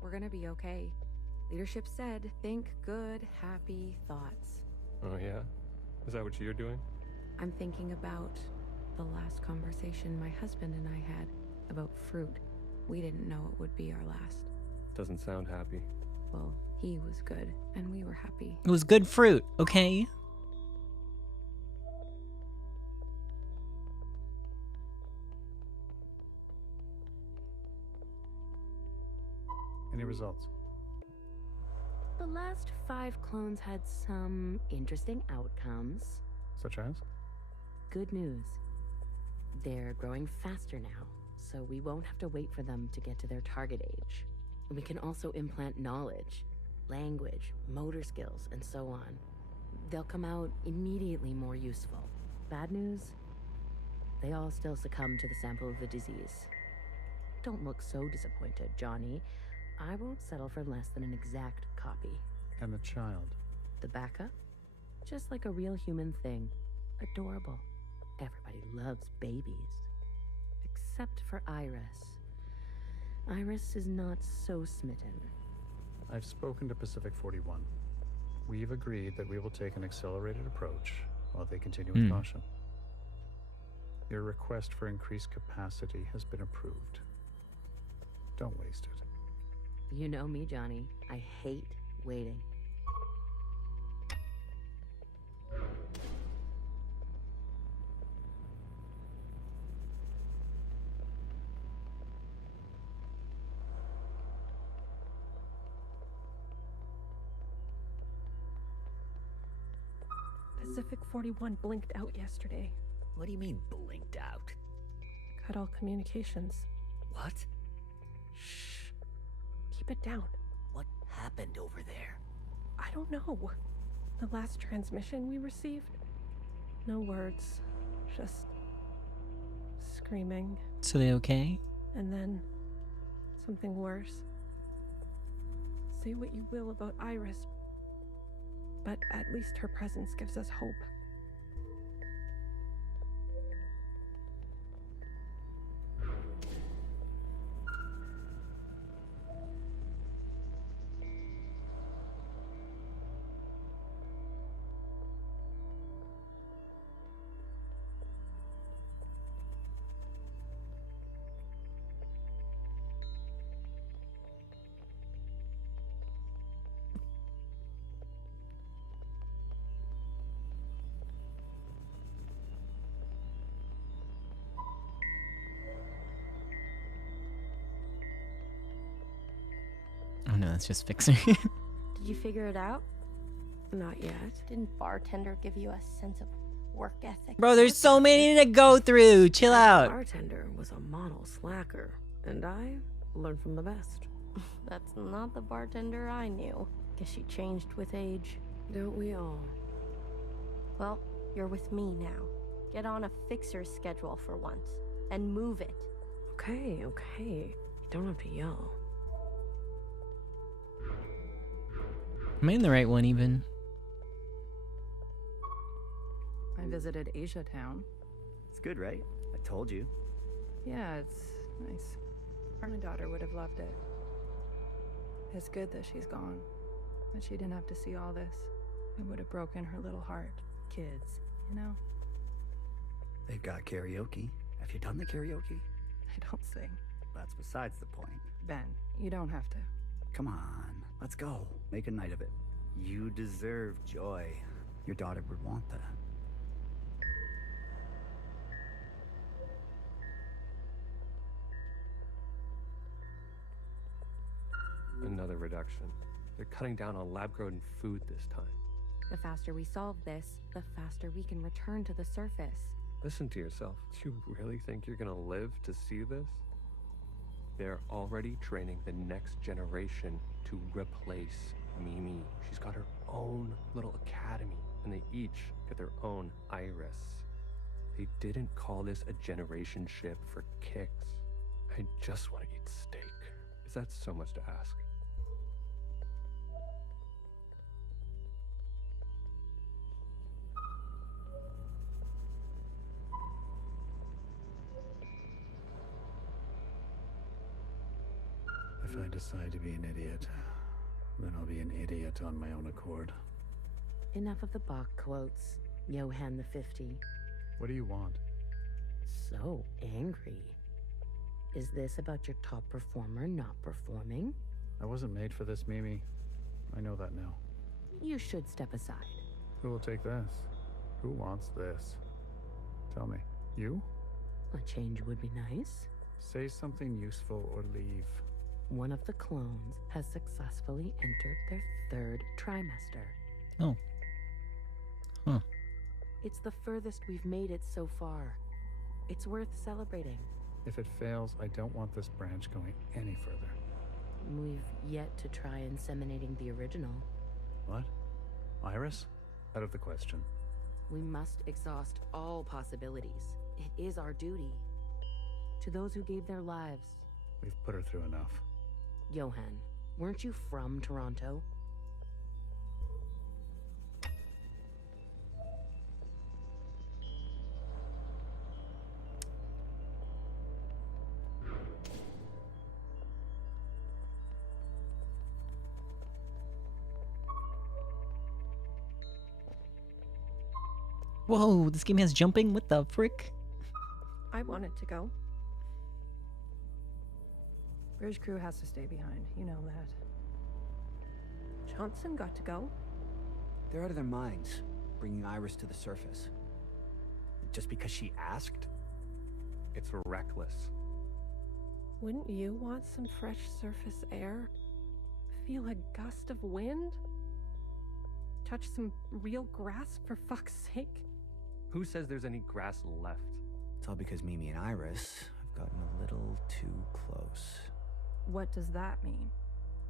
We're gonna be okay. Leadership said, think good, happy thoughts. Oh yeah? Is that what you're doing? I'm thinking about the last conversation my husband and I had about fruit. We didn't know it would be our last. Doesn't sound happy. Well, he was good, and we were happy. It was good fruit, okay? Any results? The last 5 clones had some interesting outcomes. Such as? Good news. They're growing faster now, so we won't have to wait for them to get to their target age. We can also implant knowledge, language, motor skills, and so on. They'll come out immediately more useful. Bad news? They all still succumb to the sample of the disease. Don't look so disappointed, Johnny. I won't settle for less than an exact copy. And the child? The backup? Just like a real human thing. Adorable. Everybody loves babies. Except for Iris. Iris is not so smitten. I've spoken to Pacific 41. We've agreed that we will take an accelerated approach while they continue with caution. Your request for increased capacity has been approved. Don't waste it. You know me, Johnny. I hate waiting. Pacific 41 blinked out yesterday. What do you mean, blinked out? Cut all communications. What? Shh. Keep it down. What happened over there? I don't know. The last transmission we received? No words. Just screaming. So they okay? And then something worse. Say what you will about Iris, but at least her presence gives us hope. Oh no, that's just fixing. Did you figure it out? Not yet. Didn't bartender give you a sense of work ethic? Bro, there's so many to go through. Chill out. Bartender was a model slacker, and I learned from the best. That's not the bartender I knew. Guess she changed with age. Don't we all? Well, you're with me now. Get on a fixer's schedule for once, and move it. Okay, okay. You don't have to yell. Am I in the right one even? I visited Asia Town. It's good, right? I told you. Yeah, it's nice. My daughter would have loved it. It's good that she's gone. That she didn't have to see all this. It would have broken her little heart. Kids, you know? They've got karaoke. Have you done the karaoke? I don't sing. That's besides the point. Ben, you don't have to. Come on, let's go. Make a night of it. You deserve joy. Your daughter would want that. Another reduction. They're cutting down on lab-grown food this time. The faster we solve this, the faster we can return to the surface. Listen to yourself. Do you really think you're gonna live to see this? They're already training the next generation to replace Mimi. She's got her own little academy, and they each get their own Iris. They didn't call this a generation ship for kicks. I just want to eat steak. Is that so much to ask? If I decide to be an idiot, then I'll be an idiot on my own accord. Enough of the Bach quotes, Johann the 50. What do you want? So angry. Is this about your top performer not performing? I wasn't made for this, Mimi. I know that now. You should step aside. Who will take this? Who wants this? Tell me. You? A change would be nice. Say something useful or leave. One of the clones has successfully entered their 3rd trimester. Oh. Huh. It's the furthest we've made it so far. It's worth celebrating. If it fails, I don't want this branch going any further. We've yet to try inseminating the original. What? Iris? Out of the question. We must exhaust all possibilities. It is our duty. To those who gave their lives. We've put her through enough. Johann, weren't you from Toronto? Whoa, this game has jumping? What the frick? I wanted to go. Bridge crew has to stay behind. You know that. Johnson got to go. They're out of their minds, bringing Iris to the surface. Just because she asked? It's reckless. Wouldn't you want some fresh surface air? Feel a gust of wind? Touch some real grass, for fuck's sake? Who says there's any grass left? It's all because Mimi and Iris have gotten a little too close. What does that mean?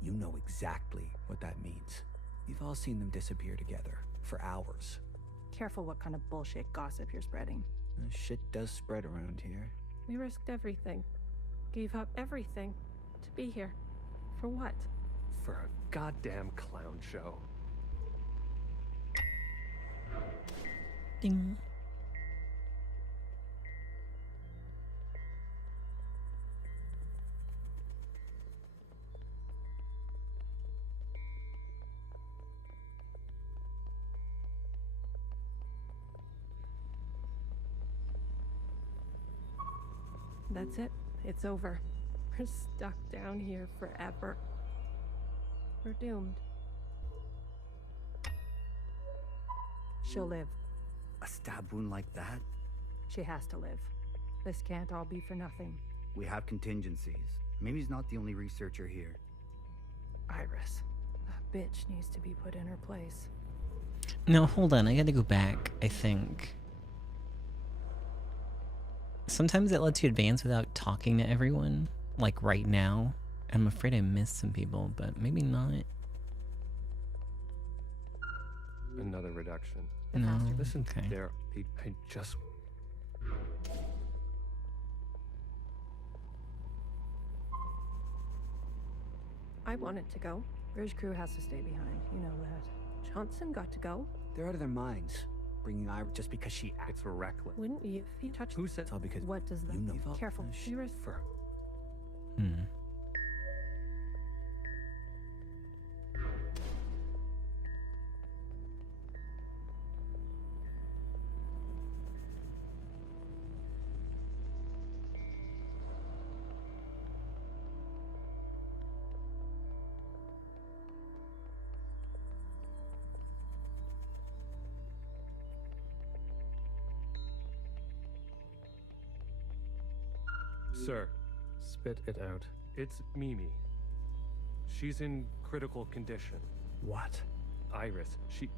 You know exactly what that means. We've all seen them disappear together for hours. Careful what kind of bullshit gossip you're spreading. Shit does spread around here. We risked everything. Gave up everything to be here. For what? For a goddamn clown show. Ding. That's it. It's over. We're stuck down here forever. We're doomed. She'll live. A stab wound like that? She has to live. This can't all be for nothing. We have contingencies. Mimi's not the only researcher here. Iris. That bitch needs to be put in her place. No, hold on. I gotta go back, I think. Sometimes it lets you advance without talking to everyone, like right now. I'm afraid I missed some people, but maybe not. Another reduction. No, Listen, okay. there. I just. I wanted to go. Bridge crew has to stay behind. You know that. Johnson got to go. They're out of their minds, bringing Iris just because she asked. It's reckless. Wouldn't you if you touched? Who said? It's all because What does that you know. mean? Careful. For. Hmm. Sir. Spit it out. It's Mimi. She's in critical condition. What? Iris, she...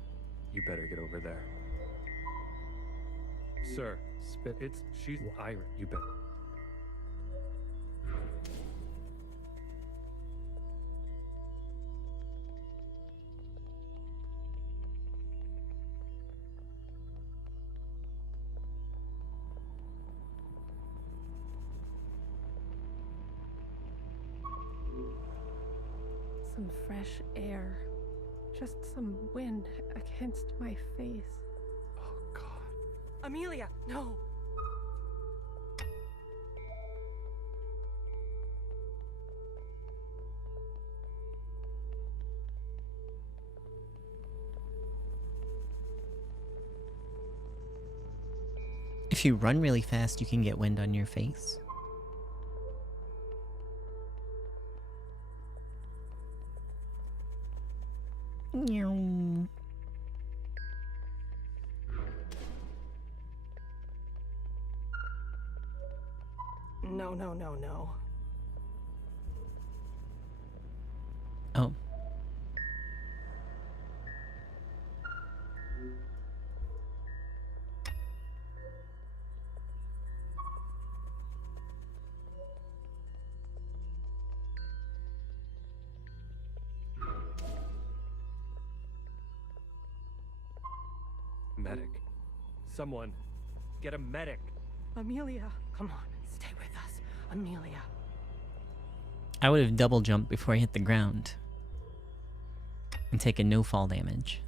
You better get over there. Sir. Spit. She's... Iris, you better... Some fresh air. Just some wind against my face. Oh, God. Amelia, no! If you run really fast, you can get wind on your face. Meow. No, no, no, no. Oh. Medic. Someone, get a medic. Amelia, come on, stay with us. Amelia. I would have double jumped before I hit the ground. And taken no fall damage.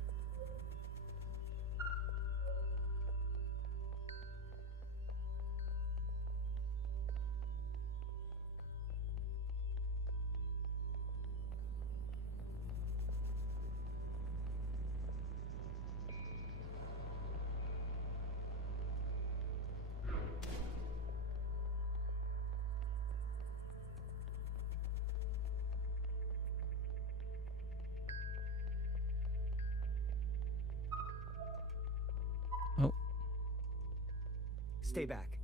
Oh. Stay back.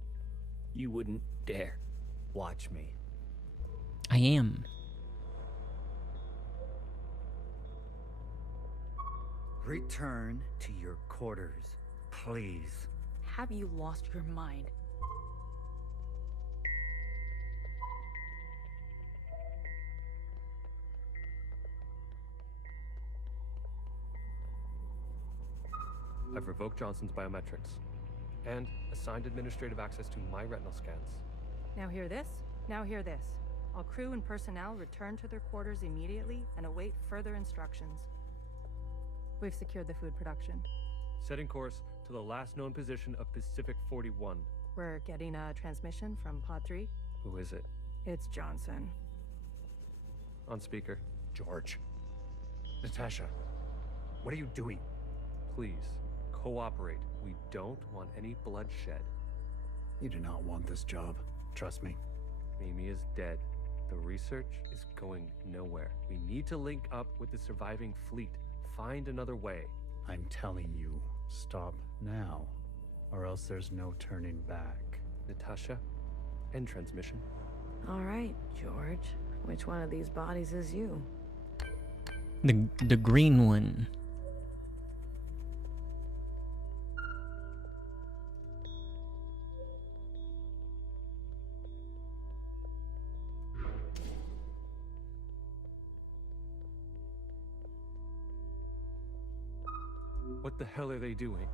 You wouldn't dare. Watch me. I am. Return to your quarters, please. Have you lost your mind? I've revoked Johnson's biometrics and assigned administrative access to my retinal scans. Now hear this. Now hear this. All crew and personnel return to their quarters immediately and await further instructions. We've secured the food production. Setting course to the last known position of Pacific 41. We're getting a transmission from Pod 3. Who is it? It's Johnson. On speaker. George. Natasha. What are you doing? Please, cooperate. We don't want any bloodshed. You do not want this job. Trust me. Mimi is dead. The research is going nowhere. We need to link up with the surviving fleet. Find another way. I'm telling you, stop now, or else there's no turning back. Natasha, end transmission. All right, George. Which one of these bodies is you? The green one. What the hell are they doing?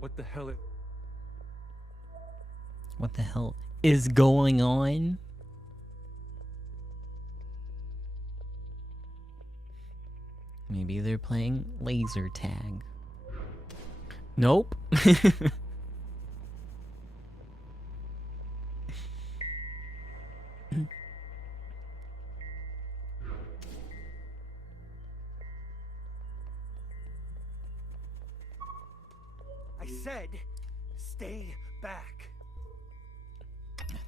What the hell? What the hell is going on? Maybe they're playing laser tag. Nope. I said, stay back.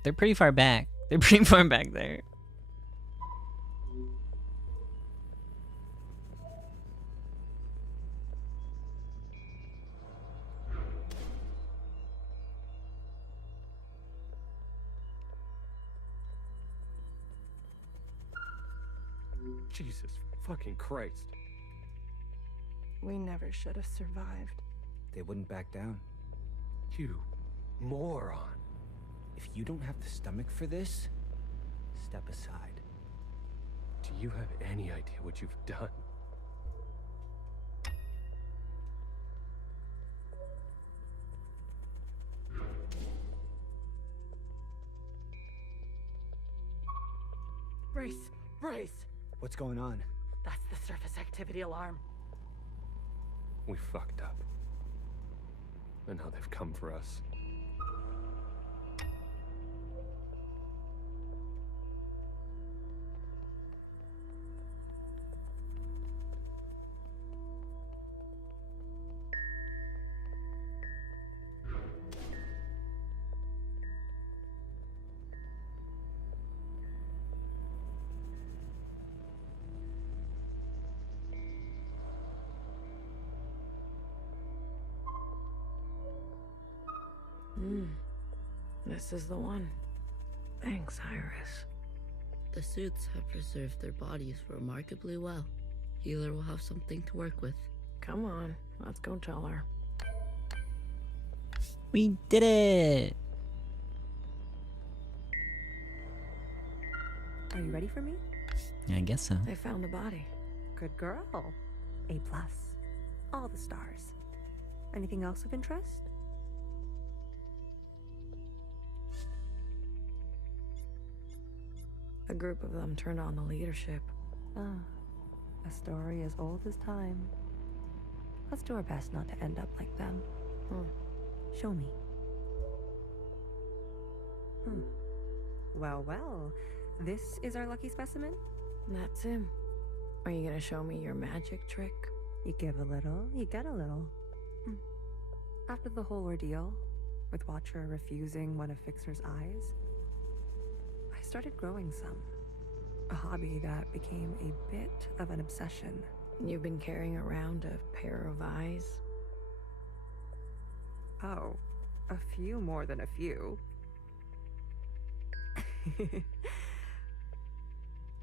They're pretty far back. They're pretty far back there. Jesus fucking Christ. We never should have survived. They wouldn't back down. You moron. If you don't have the stomach for this, step aside. Do you have any idea what you've done? Brace! Brace! What's going on? That's the surface activity alarm. We fucked up. And now they've come for us. This is the one. Thanks, Iris. The suits have preserved their bodies remarkably well. Healer will have something to work with. Come on, let's go tell her. We did it! Are you ready for me? I guess so. They found the body. Good girl. A+. All the stars. Anything else of interest? A group of them turned on the leadership. A story as old as time. Let's do our best not to end up like them. Show me. Well, well. This is our lucky specimen? That's him. Are you gonna show me your magic trick? You give a little, you get a little. After the whole ordeal, with Watcher refusing one of Fixer's eyes, I started growing some. A hobby that became a bit of an obsession. You've been carrying around a pair of eyes? Oh, a few more than a few.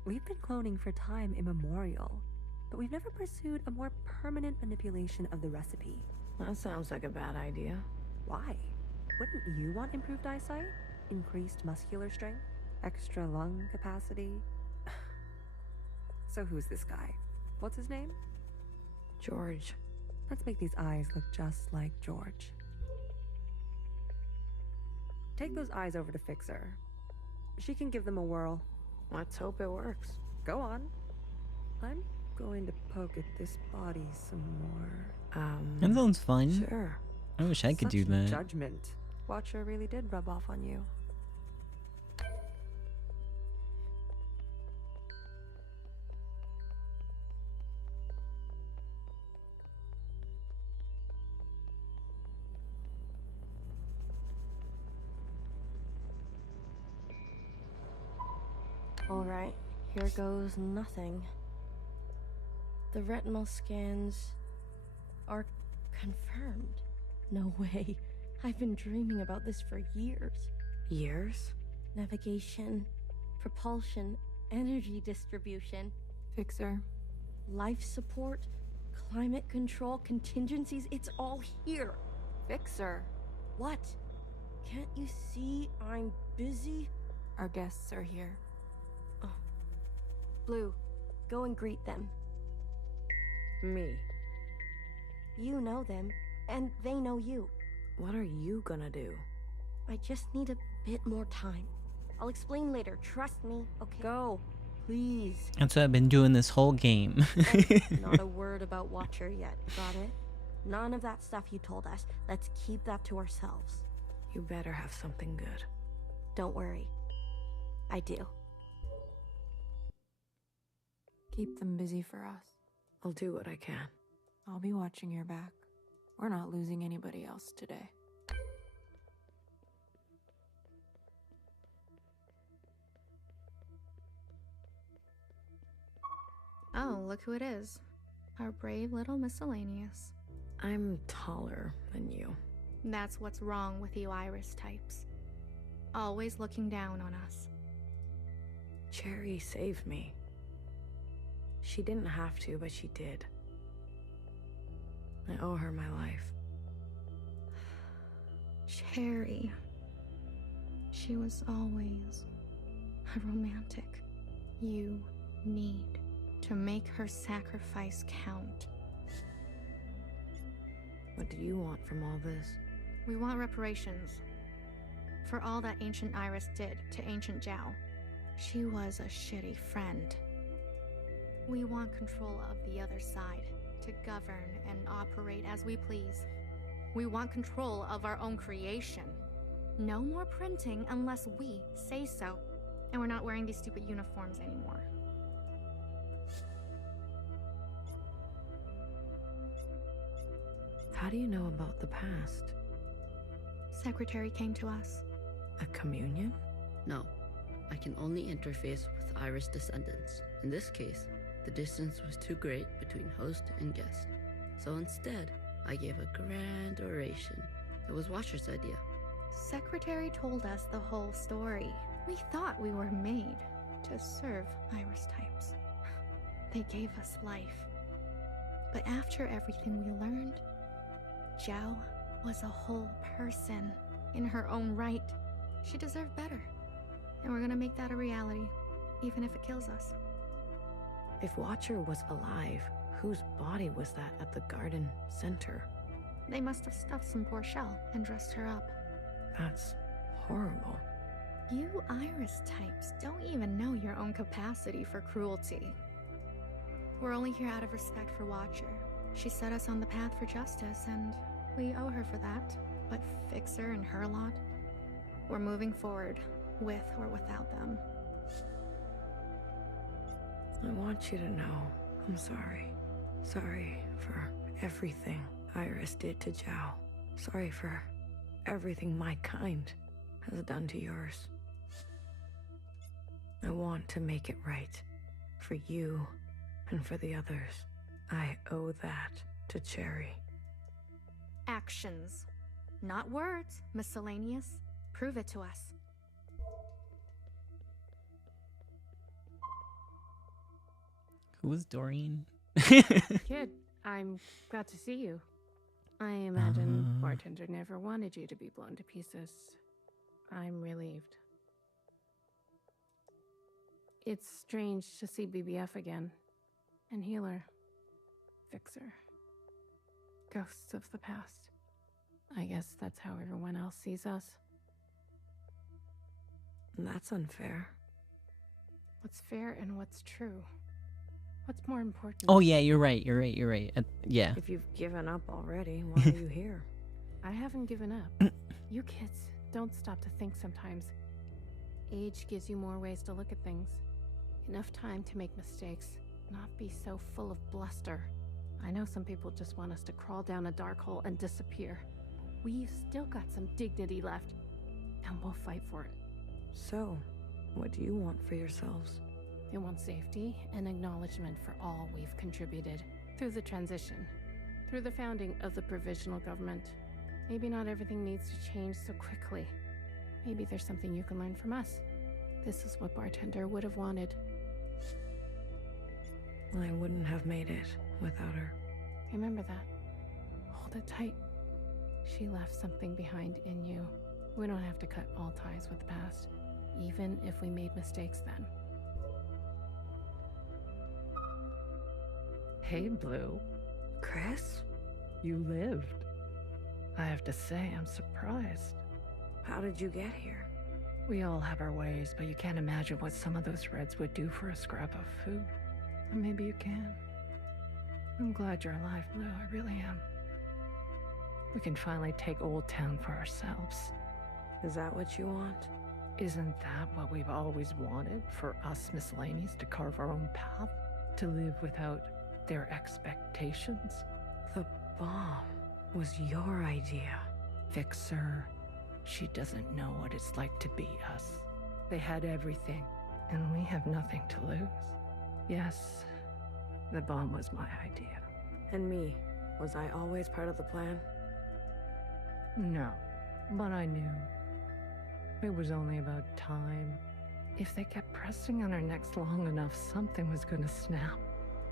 We've been cloning for time immemorial, but we've never pursued a more permanent manipulation of the recipe. That sounds like a bad idea. Why? Wouldn't you want improved eyesight? Increased muscular strength? Extra lung capacity? So who's this guy? What's his name? George. Let's make these eyes look just like George. Take those eyes over to Fixer. She can give them a whirl. Let's hope it works. Go on. I'm going to poke at this body some more. That sounds fun. Sure. I wish I could do that. Judgment. Watcher really did rub off on you. Alright, here goes nothing. The retinal scans are confirmed. No way. I've been dreaming about this for years. Years? Navigation, propulsion, energy distribution, Fixer. life support, climate control, contingencies, it's all here. Fixer. What? Can't you see I'm busy? Our guests are here. Blue, go and greet them. Me. You know them, and they know you. What are you gonna do? I just need a bit more time. I'll explain later, trust me, okay? Go, please. That's what I've been doing this whole game. Not a word about Watcher yet, got it? None of that stuff you told us. Let's keep that to ourselves. You better have something good. Don't worry. I do. Keep them busy for us. I'll do what I can. I'll be watching your back. We're not losing anybody else today. Oh, look who it is. Our brave little miscellaneous. I'm taller than you. That's what's wrong with you Iris types. Always looking down on us. Cherry saved me. She didn't have to, but she did. I owe her my life. Cherry. She was always a romantic. You need to make her sacrifice count. What do you want from all this? We want reparations for all that Ancient Iris did to Ancient Zhao. She was a shitty friend. We want control of the other side, to govern and operate as we please. We want control of our own creation. No more printing unless we say so. And we're not wearing these stupid uniforms anymore. How do you know about the past? Secretary came to us. A communion? No. I can only interface with Iris descendants. In this case, the distance was too great between host and guest. So instead, I gave a grand oration. It was Watcher's idea. Secretary told us the whole story. We thought we were made to serve Iris types. They gave us life. But after everything we learned, Zhao was a whole person in her own right. She deserved better. And we're gonna make that a reality, even if it kills us. If Watcher was alive, whose body was that at the garden center? They must have stuffed some poor shell and dressed her up. That's horrible. You Iris types don't even know your own capacity for cruelty. We're only here out of respect for Watcher. She set us on the path for justice, and we owe her for that. But Fixer and her lot, we're moving forward, with or without them. I want you to know I'm sorry. Sorry for everything Iris did to Zhao. Sorry for everything my kind has done to yours. I want to make it right. For you and for the others. I owe that to Cherry. Actions. Not words, miscellaneous. Prove it to us. Who was Doreen? Kid, I'm glad to see you. I imagine Bartender never wanted you to be blown to pieces. I'm relieved. It's strange to see BBF again. And Healer. Fixer. Ghosts of the past. I guess that's how everyone else sees us. That's unfair. What's fair and what's true? What's more important? Oh yeah, you're right. Yeah. If you've given up already, why are you here? I haven't given up. You kids don't stop to think sometimes. Age gives you more ways to look at things. Enough time to make mistakes, not be so full of bluster. I know some people just want us to crawl down a dark hole and disappear. We've still got some dignity left, and we'll fight for it. So, what do you want for yourselves? I want safety and acknowledgement for all we've contributed through the transition, through the founding of the provisional government. Maybe not everything needs to change so quickly. Maybe there's something you can learn from us. This is what Bartender would have wanted. I wouldn't have made it without her. Remember that. Hold it tight. She left something behind in you. We don't have to cut all ties with the past, even if we made mistakes then. Hey, Blue. Chris? You lived. I have to say, I'm surprised. How did you get here? We all have our ways, but you can't imagine what some of those Reds would do for a scrap of food. Or maybe you can. I'm glad you're alive, Blue. I really am. We can finally take Old Town for ourselves. Is that what you want? Isn't that what we've always wanted? For us miscellaneous to carve our own path? To live without their expectations? The bomb was your idea. Fixer. She doesn't know what it's like to be us. They had everything, and we have nothing to lose. Yes, the bomb was my idea. And me? Was I always part of the plan? No, but I knew. It was only about time. If they kept pressing on our necks long enough, something was gonna snap.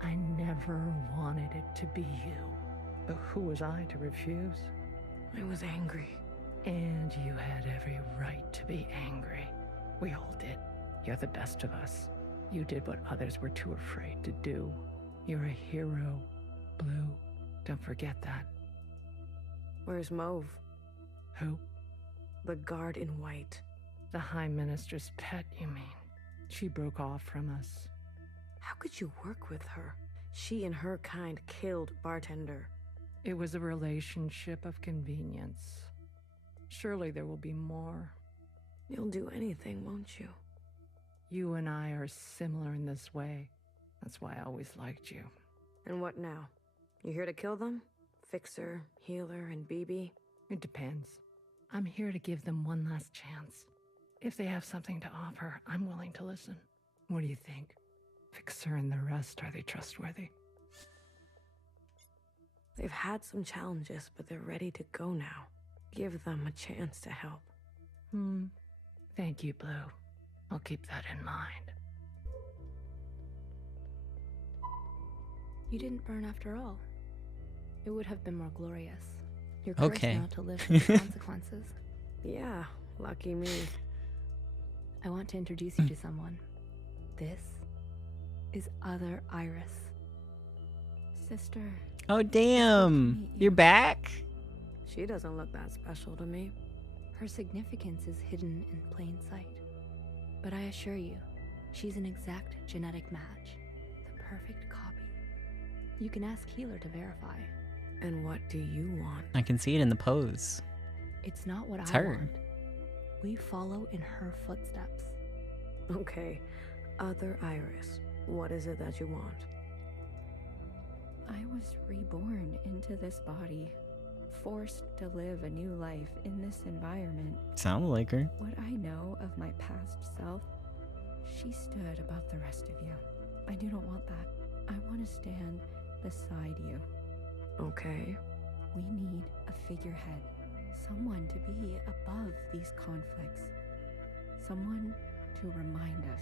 I never wanted it to be you. But who was I to refuse? I was angry. And you had every right to be angry. We all did. You're the best of us. You did what others were too afraid to do. You're a hero, Blue. Don't forget that. Where's Mauve? Who? The guard in white. The High Minister's pet, you mean? She broke off from us. How could you work with her? She and her kind killed Bartender. It was a relationship of convenience. Surely there will be more. You'll do anything, won't you? You and I are similar in this way. That's why I always liked you. And what now? You here to kill them? Fixer, Healer, and BB? It depends. I'm here to give them one last chance. If they have something to offer, I'm willing to listen. What do you think? Fixer and the rest, are they trustworthy? They've had some challenges, but they're ready to go now. Give them a chance to help. Thank you, Blue. I'll keep that in mind. You didn't burn after all. It would have been more glorious. You're cursed Okay. now to live with the consequences. Yeah, lucky me. I want to introduce you to someone. This is Other Iris. Sister. Oh, damn. You're back? She doesn't look that special to me. Her significance is hidden in plain sight. But I assure you, she's an exact genetic match. The perfect copy. You can ask Healer to verify. And what do you want? I can see it in the pose. It's not what It's I her. want. We follow in her footsteps. Okay, Other Iris, what is it that you want? I was reborn into this body, forced to live a new life in this environment. Sounds like her. What I know of my past self, she stood above the rest of you. I do not want that. I want to stand beside you. Okay. We need a figurehead, someone to be above these conflicts, someone to remind us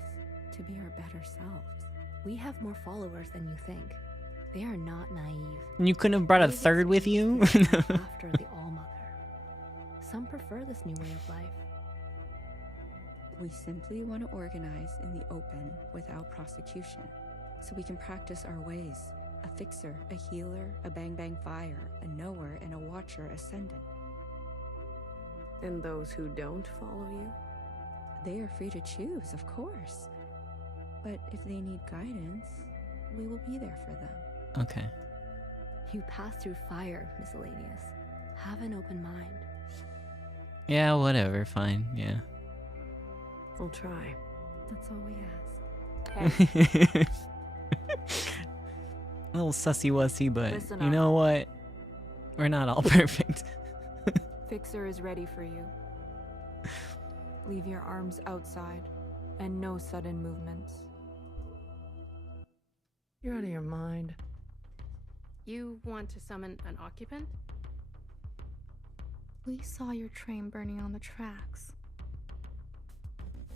to be our better selves. We have more followers than you think. They are not naive. You couldn't have brought a third with you? After the All-Mother. Some prefer this new way of life. We simply want to organize in the open without prosecution, so we can practice our ways. A fixer, a healer, a bang-bang fire, a knower, and a watcher ascendant. And those who don't follow you? They are free to choose, of course. But if they need guidance, we will be there for them. Okay. You pass through fire, Miscellaneous. Have an open mind. Yeah, whatever. Fine. Yeah. I'll try. That's all we ask. Hey. A little sussy-wussy, but Listen you up. know what? We're not all perfect. Fixer is ready for you. Leave your arms outside, and no sudden movements. You're out of your mind. You want to summon an occupant? We saw your train burning on the tracks.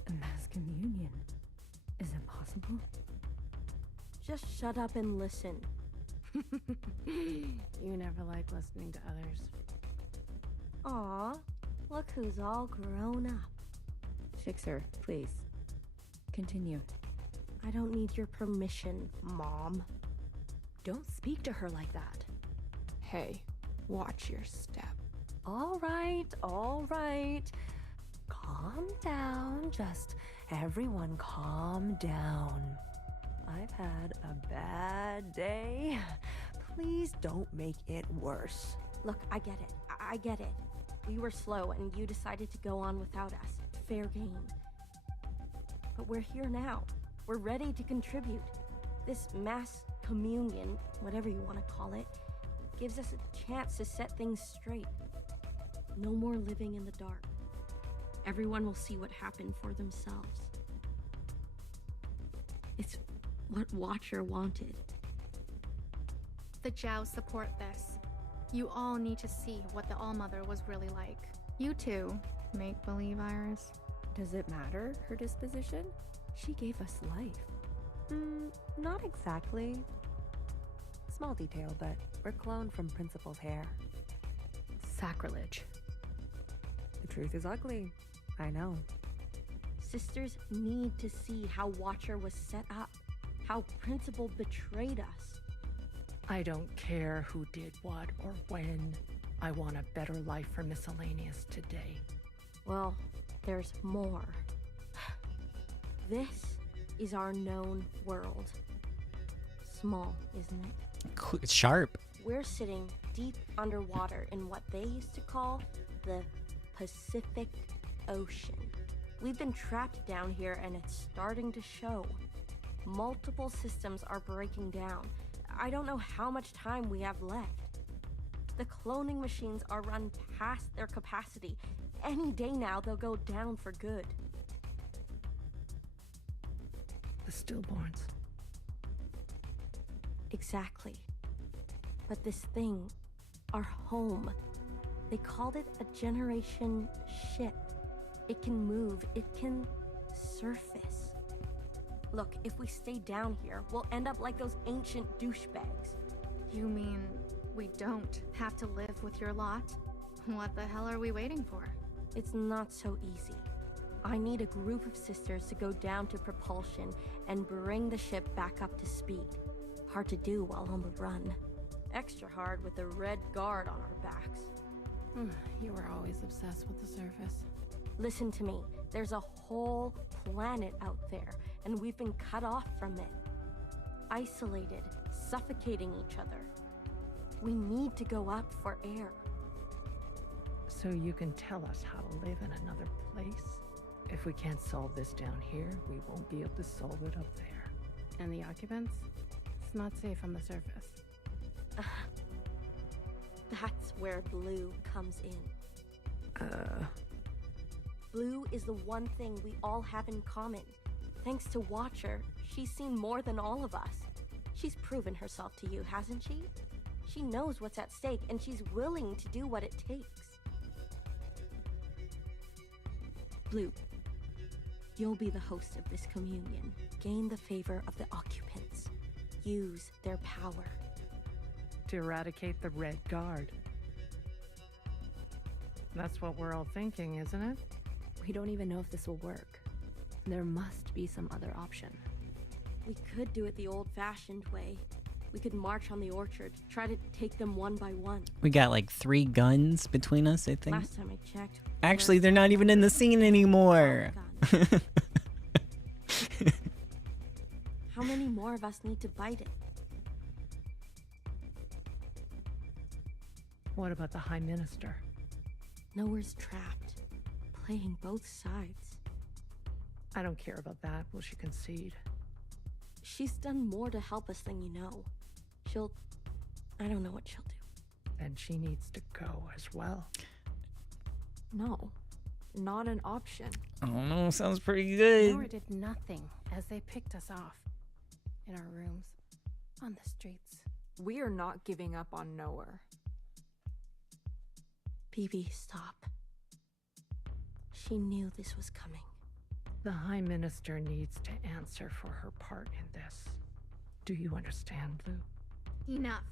A mass communion. Is it possible? Just shut up and listen. You never like listening to others. Aw, look who's all grown up. Fixer, please. Continue. I don't need your permission, Mom. Don't speak to her like that. Hey, watch your step. All right, all right. Calm down. Just everyone calm down. I've had a bad day. Please don't make it worse. Look, I get it. I get it. We were slow and you decided to go on without us. Fair game. But we're here now. We're ready to contribute. This mass communion, whatever you want to call it, gives us a chance to set things straight. No more living in the dark. Everyone will see what happened for themselves. It's what Watcher wanted. The Jows support this. You all need to see what the All-Mother was really like. You too, make-believe Iris. Does it matter, her disposition? She gave us life. Not exactly. Small detail, but we're cloned from Principal's hair. Sacrilege. The truth is ugly. I know. Sisters need to see how Watcher was set up, how Principal betrayed us. I don't care who did what or when. I want a better life for Miscellaneous today. Well, there's more. This is our known world. Small, isn't it? Sharp. We're sitting deep underwater in what they used to call the Pacific Ocean. We've been trapped down here and it's starting to show. Multiple systems are breaking down. I don't know how much time we have left. The cloning machines are run past their capacity. Any day now they'll go down for good. The stillborns. Exactly. But this thing, our home, they called it a generation ship. It can move, it can surface. Look, if we stay down here, we'll end up like those ancient douchebags. You mean we don't have to live with your lot? What the hell are we waiting for? It's not so easy. I need a group of sisters to go down to propulsion and bring the ship back up to speed. Hard to do while on the run. Extra hard with the Red Guard on our backs. You were always obsessed with the surface. Listen to me. There's a whole planet out there, and we've been cut off from it. Isolated, suffocating each other. We need to go up for air. So you can tell us how to live in another place? If we can't solve this down here, we won't be able to solve it up there. And the occupants? It's not safe on the surface. That's where Blue comes in. Blue is the one thing we all have in common. Thanks to Watcher, she's seen more than all of us. She's proven herself to you, hasn't she? She knows what's at stake, and she's willing to do what it takes. Blue, you'll be the host of this communion. Gain the favor of the occupants. Use their power. To eradicate the Red Guard. That's what we're all thinking, isn't it? We don't even know if this will work. There must be some other option. We could do it the old-fashioned way. We could march on the orchard, try to take them one by one. We got like 3 guns between us, I think. Last time I checked. Actually, they're not even in the scene anymore. How many more of us need to bite it? What about the High Minister? Nowhere's trapped. Playing both sides. I don't care about that. Will she concede? She's done more to help us than you know. I don't know what she'll do. Then she needs to go as well. No, not an option. Oh no, sounds pretty good. Nora did nothing as they picked us off. In our rooms. On the streets. We are not giving up on Nowhere. BB, stop. She knew this was coming. The High Minister needs to answer for her part in this. Do you understand, Blue? Enough.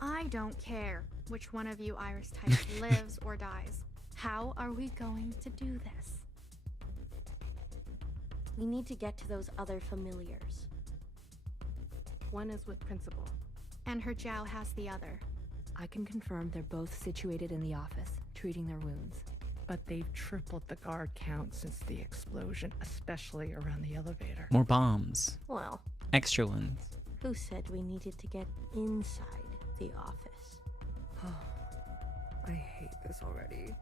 I don't care which one of you Iris types lives or dies. How are we going to do this? We need to get to those other familiars. One is with Principal. And her Jow has the other. I can confirm they're both situated in the office, treating their wounds. But they've tripled the guard count since the explosion, especially around the elevator. More bombs. Well. Extra ones. Who said we needed to get inside the office? I hate this already.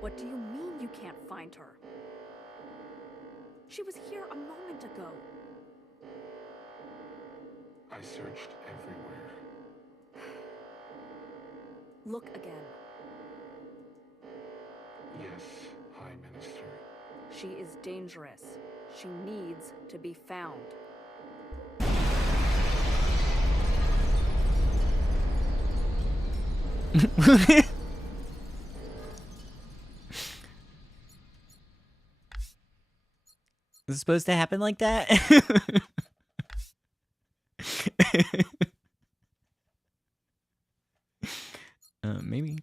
What do you mean you can't find her? She was here a moment ago. I searched everywhere. Look again. Yes, High Minister. She is dangerous. She needs to be found. Is it supposed to happen like that? Maybe.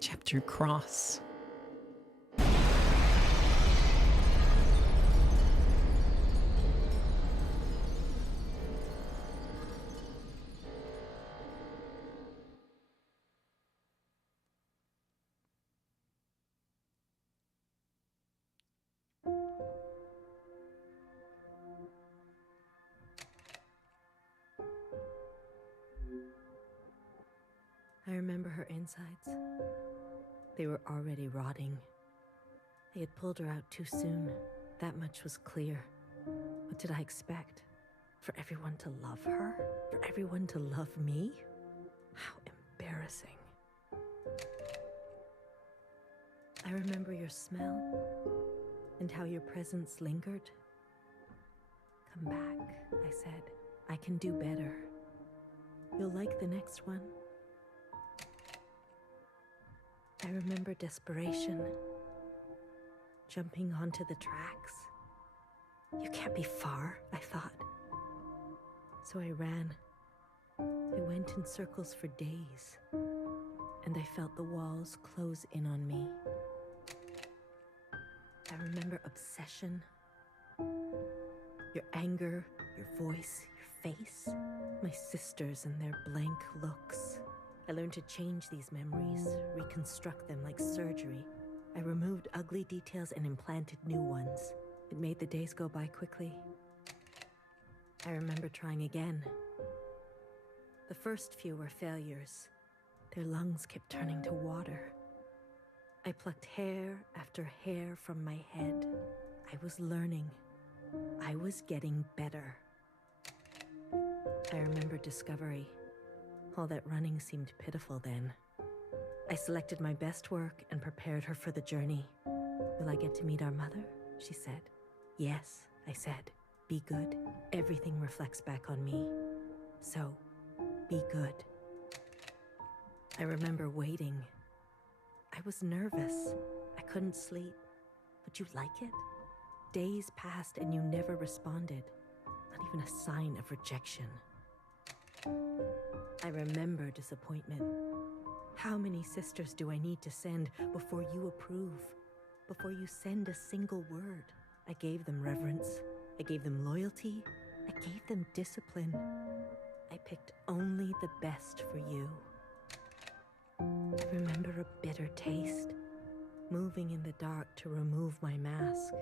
Chapter Cross. I remember her insides. They were already rotting. They had pulled her out too soon. That much was clear. What did I expect? For everyone to love her? For everyone to love me? How embarrassing. I remember your smell and how your presence lingered. Come back, I said. I can do better. You'll like the next one. I remember desperation. Jumping onto the tracks. You can't be far, I thought. So I ran. I went in circles for days, and I felt the walls close in on me. I remember obsession. Your anger, your voice, your face. My sisters and their blank looks. I learned to change these memories, reconstruct them like surgery. I removed ugly details and implanted new ones. It made the days go by quickly. I remember trying again. The first few were failures. Their lungs kept turning to water. I plucked hair after hair from my head. I was learning. I was getting better. I remember discovery. All that running seemed pitiful then. I selected my best work and prepared her for the journey. Will I get to meet our mother? She said. Yes, I said. Be good. Everything reflects back on me. So, be good. I remember waiting. I was nervous. I couldn't sleep. Would you like it? Days passed and you never responded. Not even a sign of rejection. I remember disappointment. How many sisters do I need to send before you approve? Before you send a single word? I gave them reverence. I gave them loyalty. I gave them discipline. I picked only the best for you. I remember a bitter taste. Moving in the dark to remove my mask.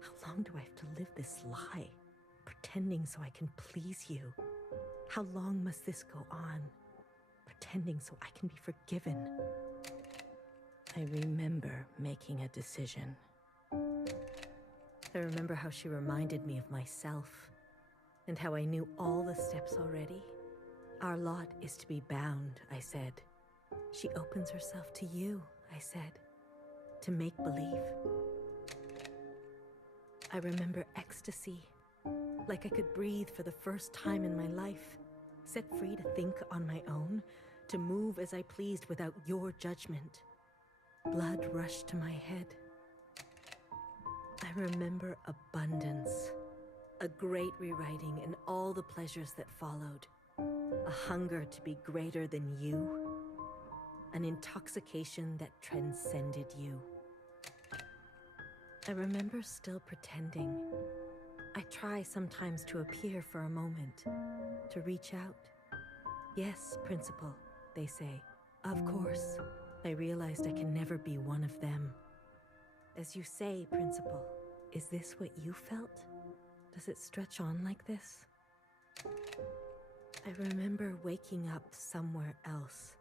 How long do I have to live this lie? Pretending so I can please you. How long must this go on? Pretending so I can be forgiven. I remember making a decision. I remember how she reminded me of myself, and how I knew all the steps already. Our lot is to be bound, I said. She opens herself to you, I said, to make believe. I remember ecstasy, like I could breathe for the first time in my life, set free to think on my own, to move as I pleased without your judgment. Blood rushed to my head. I remember abundance, a great rewriting and all the pleasures that followed, a hunger to be greater than you, an intoxication that transcended you. I remember still pretending. I try sometimes to appear for a moment, to reach out. Yes, Principal, they say. Of course. I realized I can never be one of them. As you say, Principal, is this what you felt? Does it stretch on like this? I remember waking up somewhere else.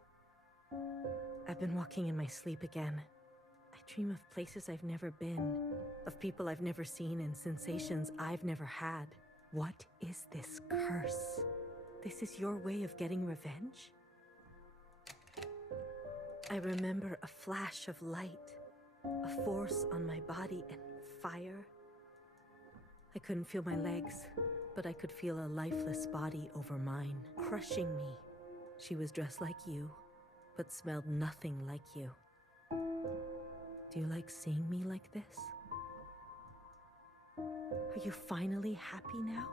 I've been walking in my sleep again. I dream of places I've never been, of people I've never seen and sensations I've never had. What is this curse? This is your way of getting revenge? I remember a flash of light, a force on my body and fire. I couldn't feel my legs, but I could feel a lifeless body over mine, crushing me. She was dressed like you, but smelled nothing like you. Do you like seeing me like this? Are you finally happy now?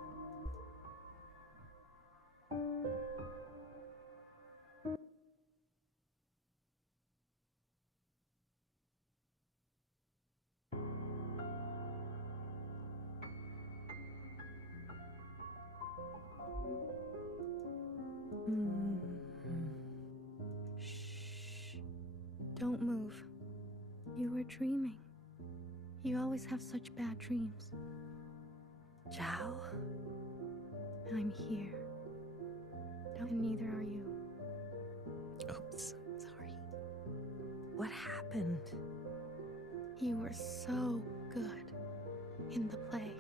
Shh. Don't move. You were dreaming. You always have such bad dreams. Zhao? I'm here. And neither are you. Oops, sorry. What happened? You were so good in the play.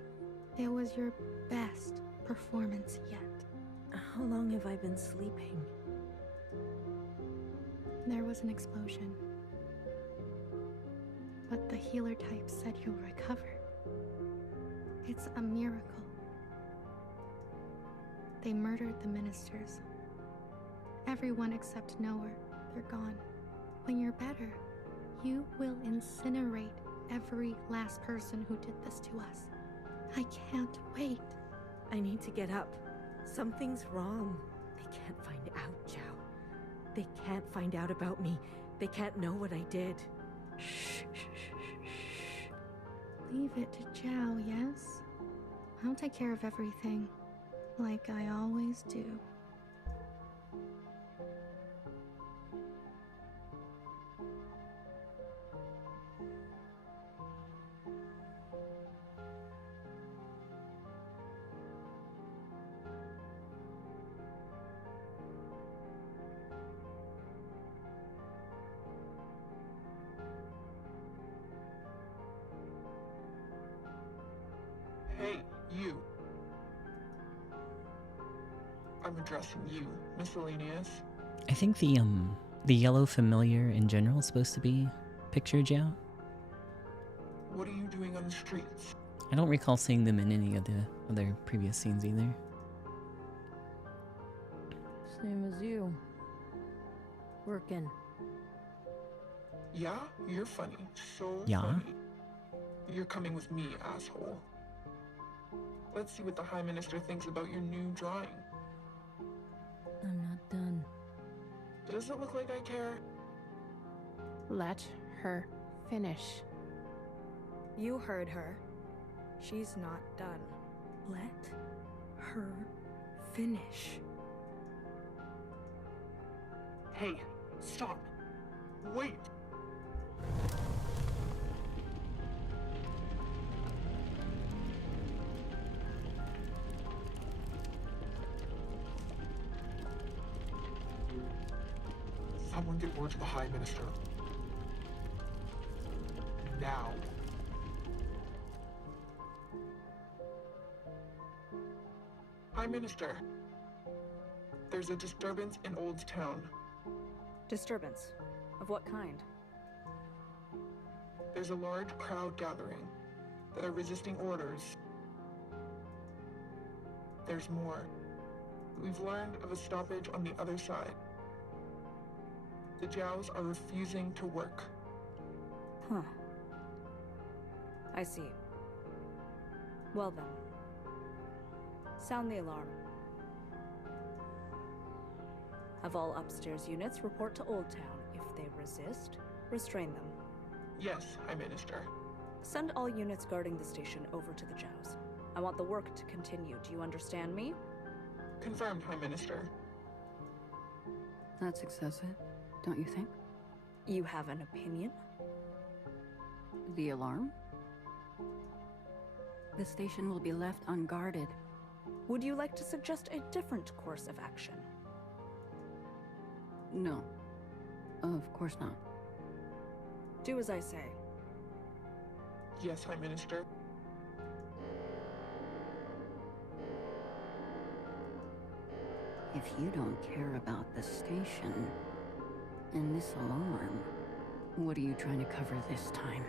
It was your best. performance yet. How long have I been sleeping? There was an explosion. But the healer type said you'll recover. It's a miracle. They murdered the ministers. Everyone except Noah, they're gone. When you're better, you will incinerate every last person who did this to us. I can't wait. I need to get up. Something's wrong. They can't find out, Zhao. They can't find out about me. They can't know what I did. Shh, shh, shh, shh. Leave it to Zhao, yes? I'll take care of everything, like I always do. Hey, you. I'm addressing you, miscellaneous. I think the yellow familiar in general is supposed to be picture Jiao. What are you doing on the streets? I don't recall seeing them in any of the other previous scenes either. Same as you. Working. Yeah? You're funny. So Yeah? funny. You're coming with me, asshole. Let's see what the High Minister thinks about your new drawing. I'm not done. Does it look like I care? Let her finish. You heard her. She's not done. Let her finish. Hey, stop. Wait. Someone get word to the High Minister. Now. High Minister. There's a disturbance in Old Town. Disturbance? Of what kind? There's a large crowd gathering that are resisting orders. There's more. We've learned of a stoppage on the other side. The Jows are refusing to work. Huh. I see. Well then. Sound the alarm. Have all upstairs units report to Old Town. If they resist, restrain them. Yes, High Minister. Send all units guarding the station over to the Jows. I want the work to continue. Do you understand me? Confirmed, High Minister. That's excessive, don't you think? You have an opinion? The alarm? The station will be left unguarded. Would you like to suggest a different course of action? No. Of course not. Do as I say. Yes, High Minister. If you don't care about the station and this alarm, what are you trying to cover this time?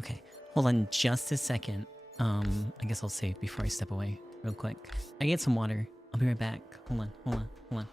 Okay, hold on just a second. I guess I'll save before I step away real quick. I get some water. I'll be right back. Hold on, hold on, hold on.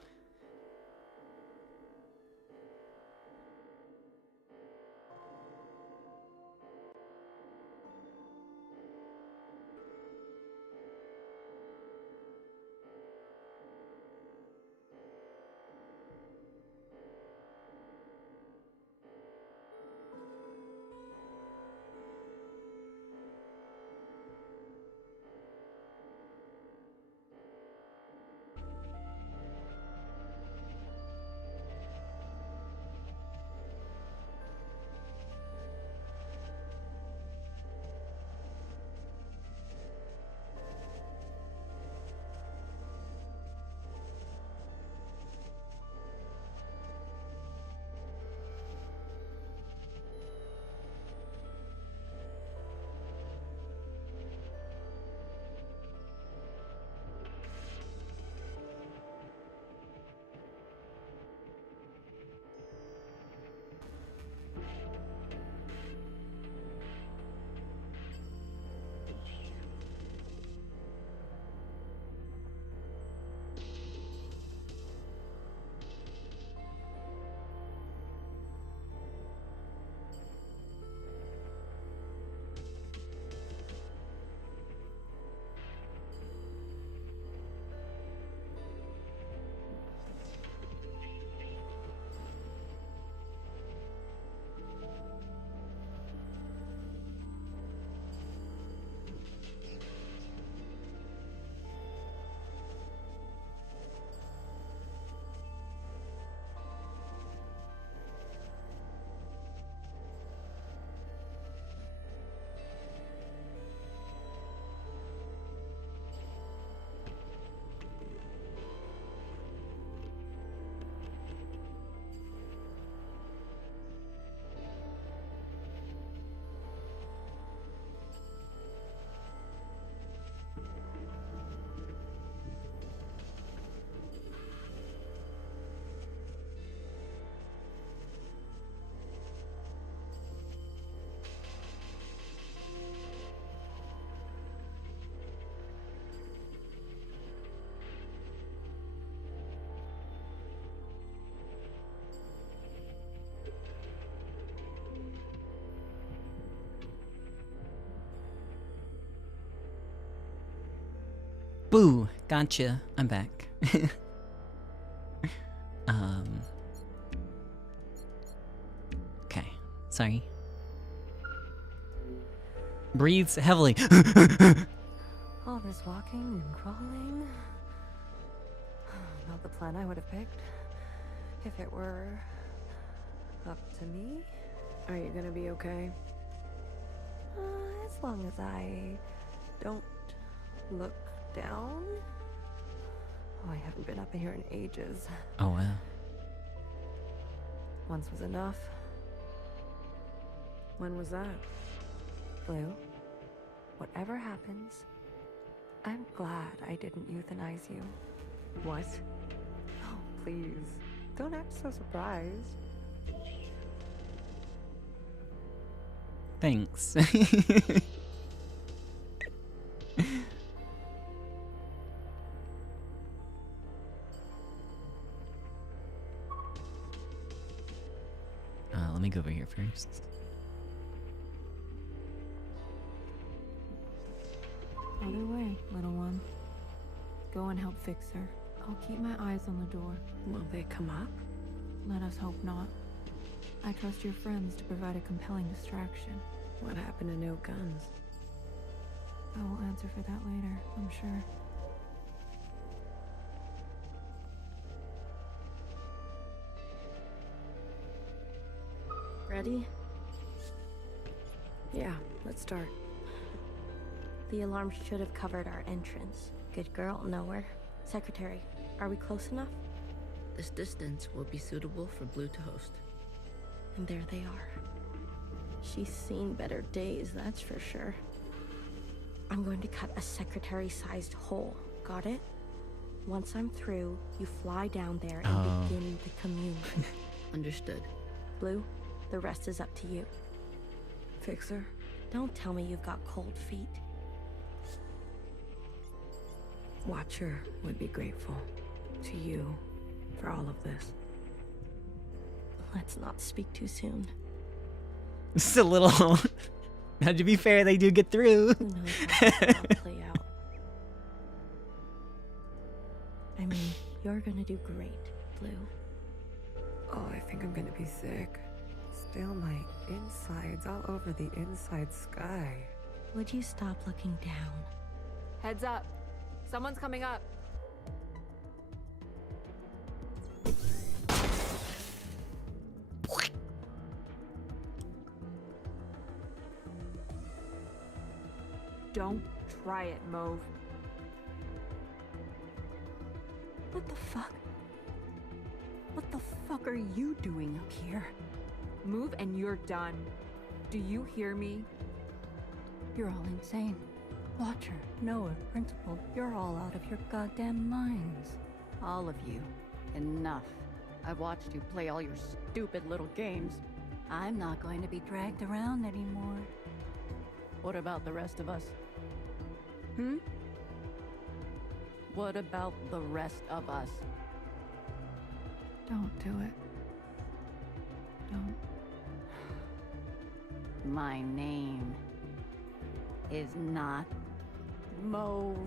Boo! Gotcha. I'm back. Okay. Sorry. Breathes heavily. All this walking and crawling. Not the plan I would have picked. If it were up to me. Are you gonna be okay? As long as I don't look down. Oh, I haven't been up here in ages. Oh, wow. Once was enough. When was that? Blue, whatever happens, I'm glad I didn't euthanize you. What? Oh, please. Don't act so surprised. Thanks. Let me go over here first. Other way, little one. Go and help fix her. I'll keep my eyes on the door. Will they come up? Let us hope not. I trust your friends to provide a compelling distraction. What happened to no guns? I will answer for that later, I'm sure. Ready? Yeah, let's start. The alarm should have covered our entrance. Good girl, nowhere. Secretary, are we close enough? This distance will be suitable for Blue to host. And there they are. She's seen better days, that's for sure. I'm going to cut a secretary-sized hole. Got it? Once I'm through, you fly down there and begin the communion. Understood. Blue, the rest is up to you. Fixer? Don't tell me you've got cold feet. Watcher would be grateful to you for all of this. Let's not speak too soon. Just a little. Now, to be fair, they do get through. No, that'll play out. I mean, you're gonna do great, Blue. Oh, I think I'm gonna be sick. Still my insides all over the inside sky. Would you stop looking down? Heads up. Someone's coming up. Don't try it, Mauve. What the fuck? What the fuck are you doing up here? Move and you're done. Do you hear me? You're all insane. Watcher, Noah, Principal, you're all out of your goddamn minds. All of you. Enough. I've watched you play all your stupid little games. I'm not going to be dragged around anymore. What about the rest of us? What about the rest of us? Don't do it. Don't. My name is not Mauve.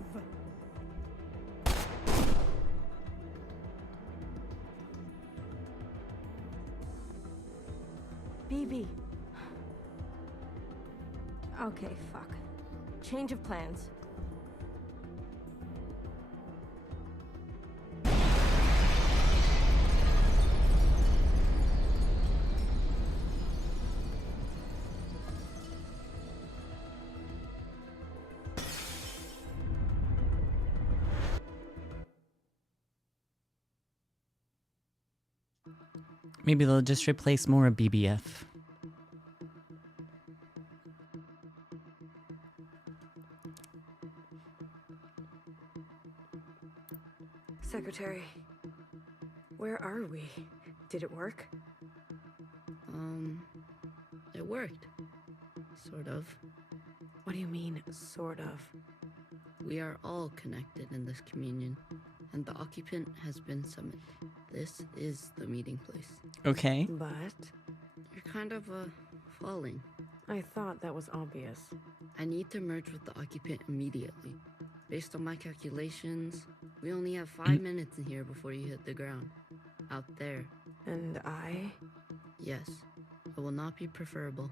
BB. Okay, fuck. Change of plans. Maybe they'll just replace more BBF. Secretary, where are we? Did it work? It worked. Sort of. What do you mean, sort of? We are all connected in this communion, and the occupant has been summoned. This is the meeting place. Okay. But? You're kind of, falling. I thought that was obvious. I need to merge with the occupant immediately. Based on my calculations, we only have 5 minutes in here before you hit the ground. Out there. And I? Yes. It will not be preferable.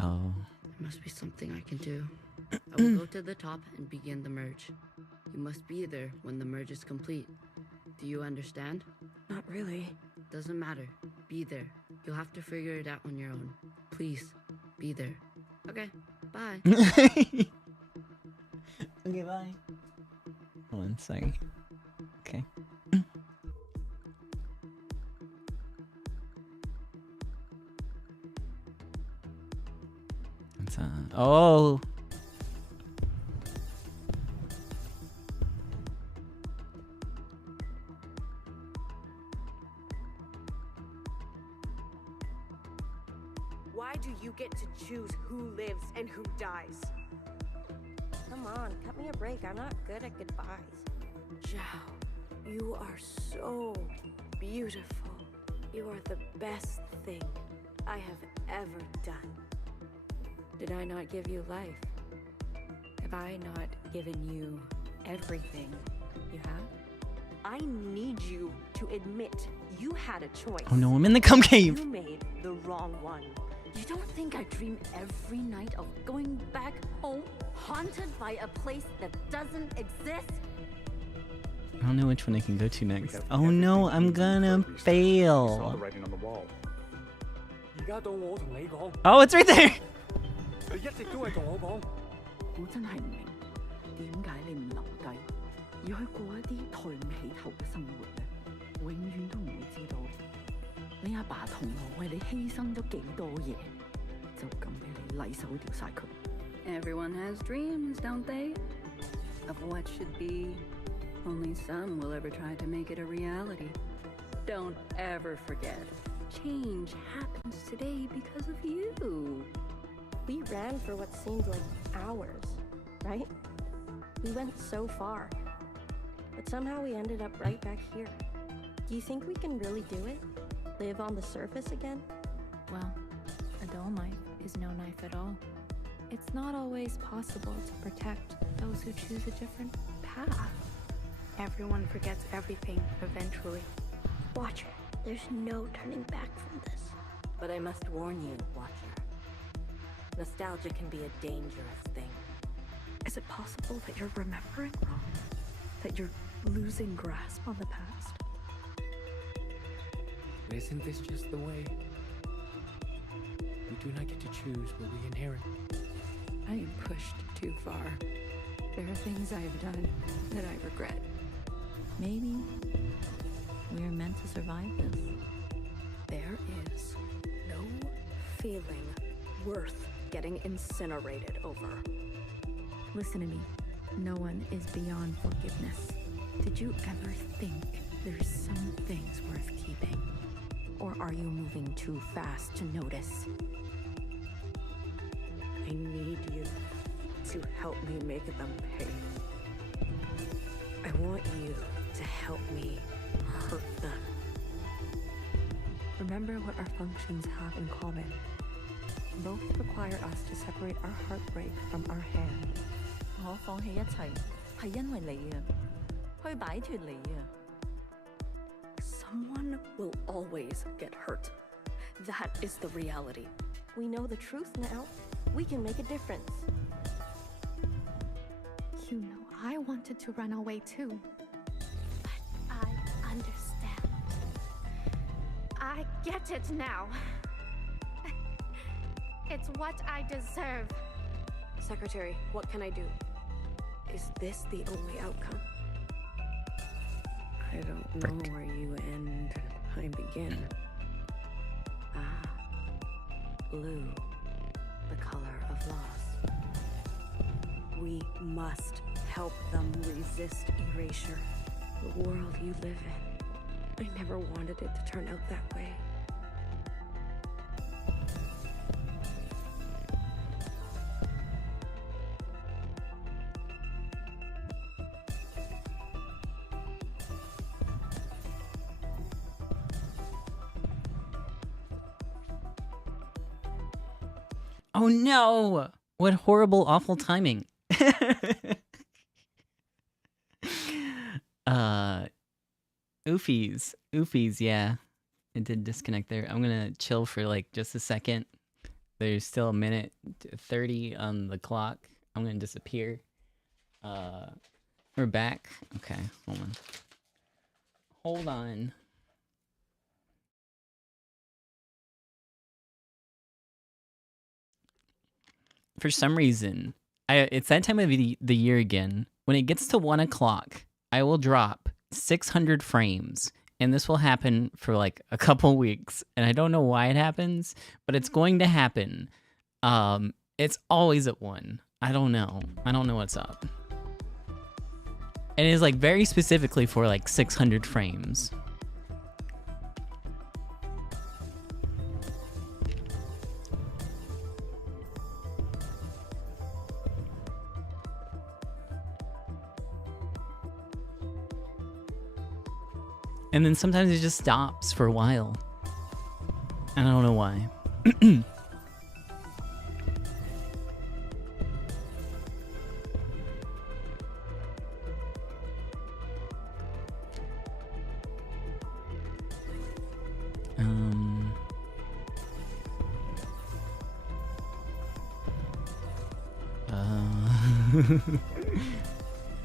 Oh. There must be something I can do. I will go to the top and begin the merge. You must be there when the merge is complete. Do you understand? Not really. Doesn't matter. Be there. You'll have to figure it out on your own. Please, be there. Okay, bye. Okay, bye. 1 second. Okay. Oh. Why do you get to choose who lives and who dies? Come on, cut me a break. I'm not good at goodbyes. Zhao, you are so beautiful. You are the best thing I have ever done. Did I not give you life? Have I not given you everything you have? I need you to admit you had a choice. Oh no, I'm in the cum cave. You made the wrong one. You don't think I dream every night of going back home, haunted by a place that doesn't exist? I don't know which one I can go to next. Oh no, I'm gonna fail. writing on the wall. Oh, it's right there. 你一直都係同我講。我真係唔明，點解你唔留低，而去過一啲抬唔起頭嘅生活呢？永遠都唔會知道，你阿爸同我為你犧牲咗幾多嘢，就咁俾你禮手掉晒佢。Everyone has dreams, don't they? Of what should be. Only some will ever try to make it a reality. Don't ever forget. Change happens today because of you. We ran for what seemed like hours, right? We went so far. But somehow we ended up right back here. Do you think we can really do it? Live on the surface again? Well, a dull knife is no knife at all. It's not always possible to protect those who choose a different path. Everyone forgets everything eventually. Watcher, there's no turning back from this. But I must warn you, Watcher. Nostalgia can be a dangerous thing. Is it possible that you're remembering wrong? That you're losing grasp on the past? Isn't this just the way? We do not get to choose what we inherit. I am pushed too far. There are things I have done that I regret. Maybe we're meant to survive this. There is no feeling worth getting incinerated over. Listen to me. No one is beyond forgiveness. Did you ever think there's some things worth keeping? Or are you moving too fast to notice? I need you to help me make them pay. I want you to help me hurt them. Remember what our functions have in common. Both require us to separate our heartbreak from our hand. 我放棄一切，係因為你啊，去擺脫你啊。Someone will always get hurt. That is the reality. We know the truth now. We can make a difference. You know, I wanted to run away too. But I understand. I get it now. It's what I deserve. Secretary, what can I do? Is this the only outcome? I don't know where you end and I begin. Ah, blue, the color of loss. We must help them resist erasure. The world you live in. I never wanted it to turn out that way. Oh no! What horrible, awful timing. Oofies, yeah. It did disconnect there. I'm gonna chill for like just a second. There's still a minute 30 on the clock. I'm gonna disappear. We're back. Okay, hold on. For some reason, it's that time of the year again. When it gets to 1 o'clock, I will drop 600 frames. And this will happen for like a couple weeks. And I don't know why it happens, but it's going to happen. It's always at 1. I don't know. I don't know what's up. And it is like very specifically for like 600 frames. And then sometimes it just stops for a while. I don't know why.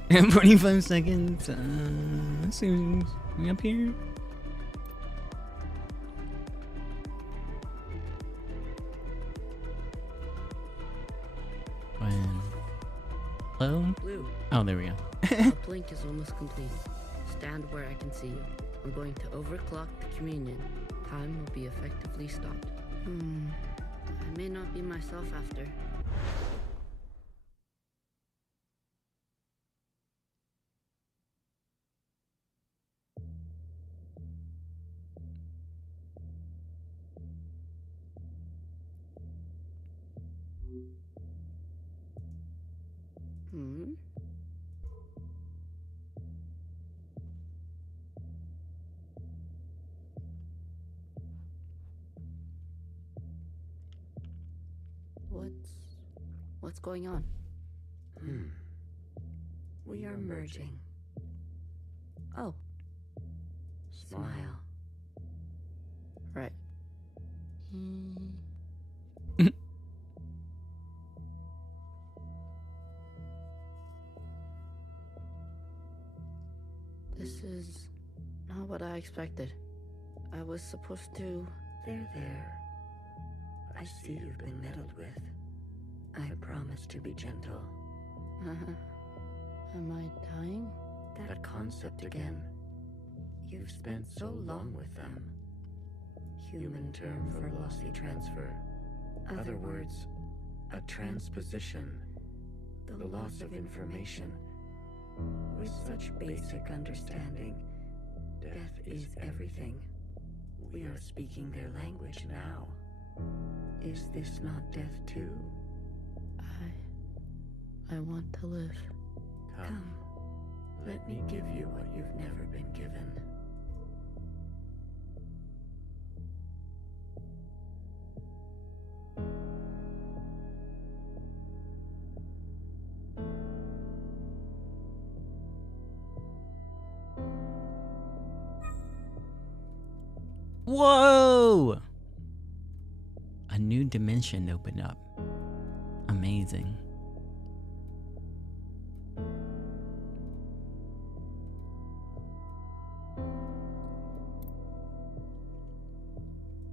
And 45 seconds. Let's see. We up here? When? Hello? Blue. Oh, there we go. The blink is almost complete. Stand where I can see you. I'm going to overclock the communion. Time will be effectively stopped. I may not be myself after. What's going on? We are merging. Oh. Smile. Right. This is not what I expected. I was supposed to... There. I see you've been meddled with. I promise to be gentle. Am I dying? That concept again. You've spent so long with them. Human term for lossy transfer. Other words, a transposition. The loss of information. With such basic understanding, death is everything. We are speaking their language now. Is this not death too? I want to live. Come, let me give you what you've never been given. Whoa! A new dimension opened up. Amazing.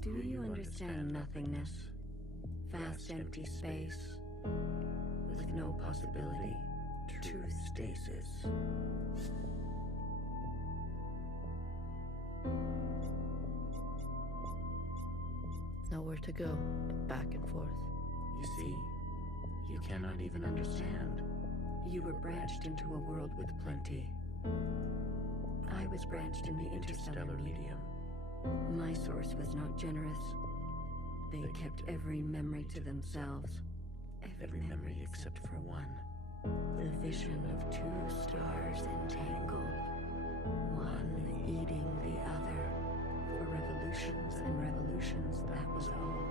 Do you understand nothingness? Vast empty space, with no possibility, true stasis. Nowhere to go, but back and forth. You see, you cannot even understand. You were branched into a world with plenty. I was branched in the interstellar medium. My source was not generous. They kept every memory to themselves. Every memory except for one. The vision of two stars entangled. One eating the other. For revolutions and revolutions, that was all.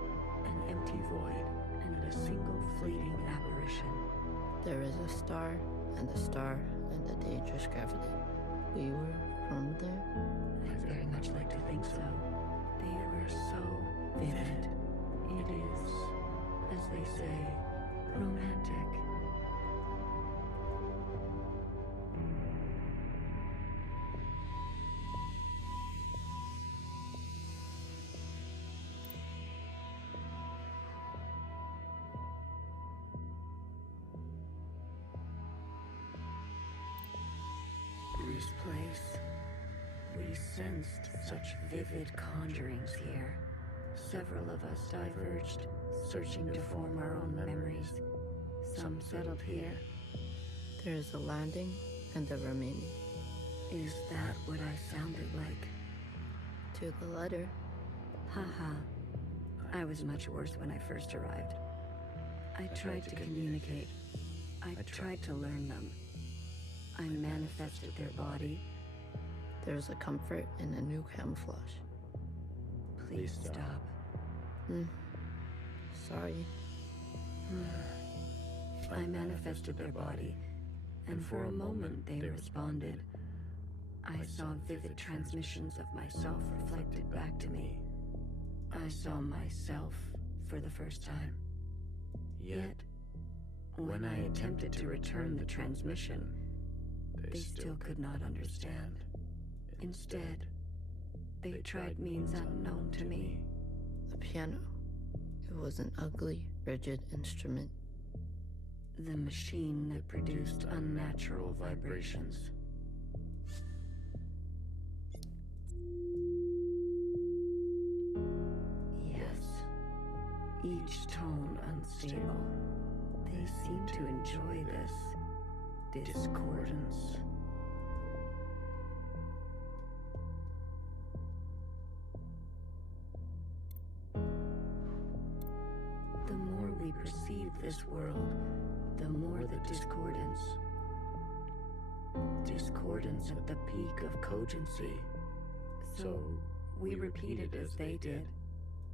An empty void and a single fleeting apparition. There is a star, and the dangerous gravity. We were from there? I'd very much like to think so. They were so vivid. It is, as they say, romantic. This place, we sensed such vivid conjurings here. Several of us diverged, searching to form our own memories. Some settled here. There is a landing and a remaining. Is that what I sounded like? To the letter. Haha. I was much worse when I first arrived. I tried to communicate. I tried to learn them. I manifested their body. There's a comfort in a new camouflage. Please stop. Sorry. I manifested their body, and for a moment they responded. I saw vivid transmissions of myself reflected back to me. I saw myself for the first time. Yet, when I attempted to return the transmission, they still could not understand. Instead, they tried means unknown to me. The piano. It was an ugly, rigid instrument. The machine that produced unnatural vibrations. Yes. Each tone unstable. They seem to enjoy this discordance. The more we perceive this world, the more the discordance. Discordance at the peak of cogency. So we repeated as they did,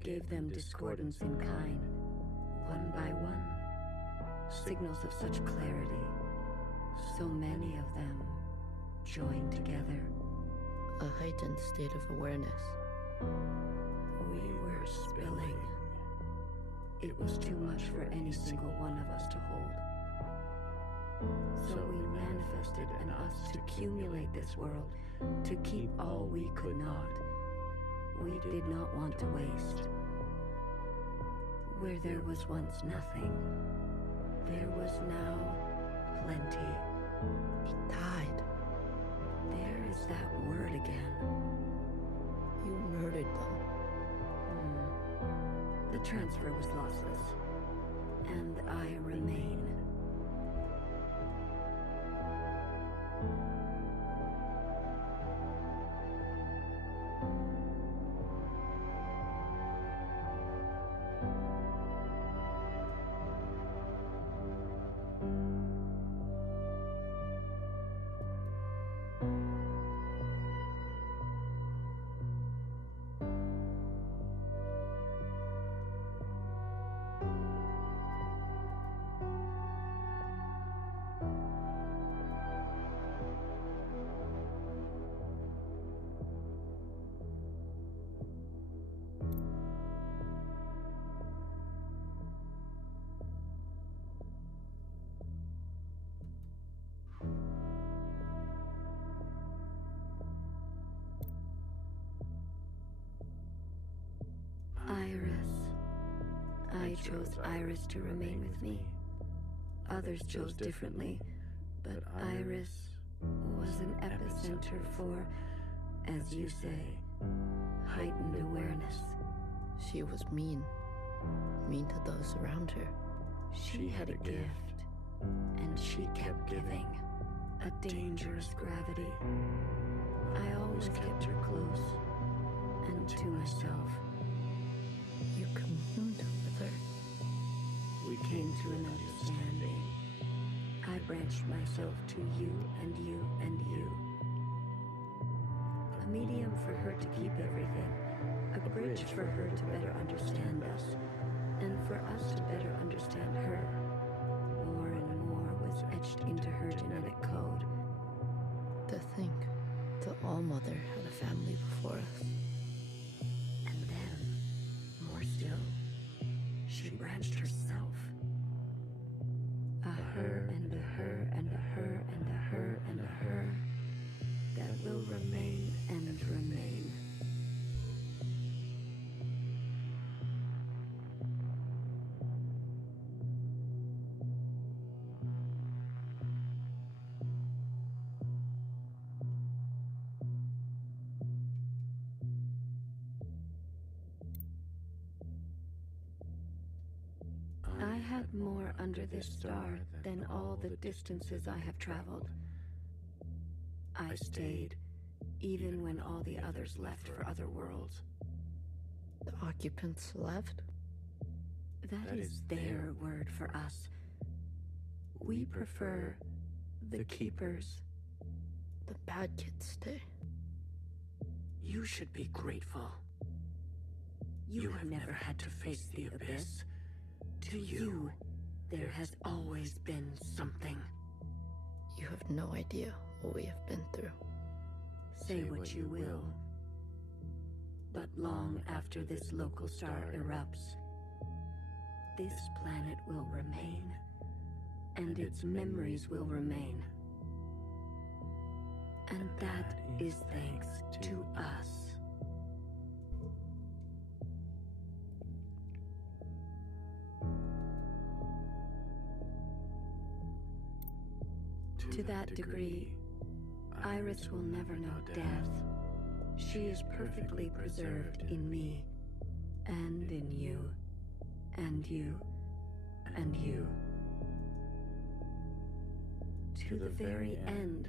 gave them discordance in kind, one by one. Signals of such clarity, so many of them joined together. A heightened state of awareness. We were spilling. It was too much for any single one of us to hold. So we manifested in us to accumulate this world, to keep all we could not. We did not want to waste. Where there was once nothing, there was now plenty. It died. There is that word again. You murdered them. The transfer was lossless, and I remain. I chose Iris to remain with me. Others chose differently, but Iris was an epicenter for, as you say, heightened awareness. She was mean. Mean to those around her. She had a gift, and she kept giving. A dangerous gravity. I always kept her close, and to myself. You communed with her. We came to an understanding. I branched myself to you and you and you. A medium for her to keep everything. A bridge for her to better understand us. And for us to better understand her. More and more was etched into her genetic code. To think mother had a family before us. And then, more still, she branched herself. A her and a her and a her and a her and a her that will remain and remain. I had more under this star than all the distances I have traveled. I stayed, even when all the others left for other worlds. The occupants left? That is their word for us. We prefer the keepers. The bad kids stay. You should be grateful. You have never had to face the abyss. To you, there has always been something. You have no idea what we have been through. Say what you will. But long after this local star erupts, this planet will remain, and its memories will remain. And that is thanks to us. To that degree, Iris will never know death. She is perfectly preserved in me, and in you, and you, and you. To the very end,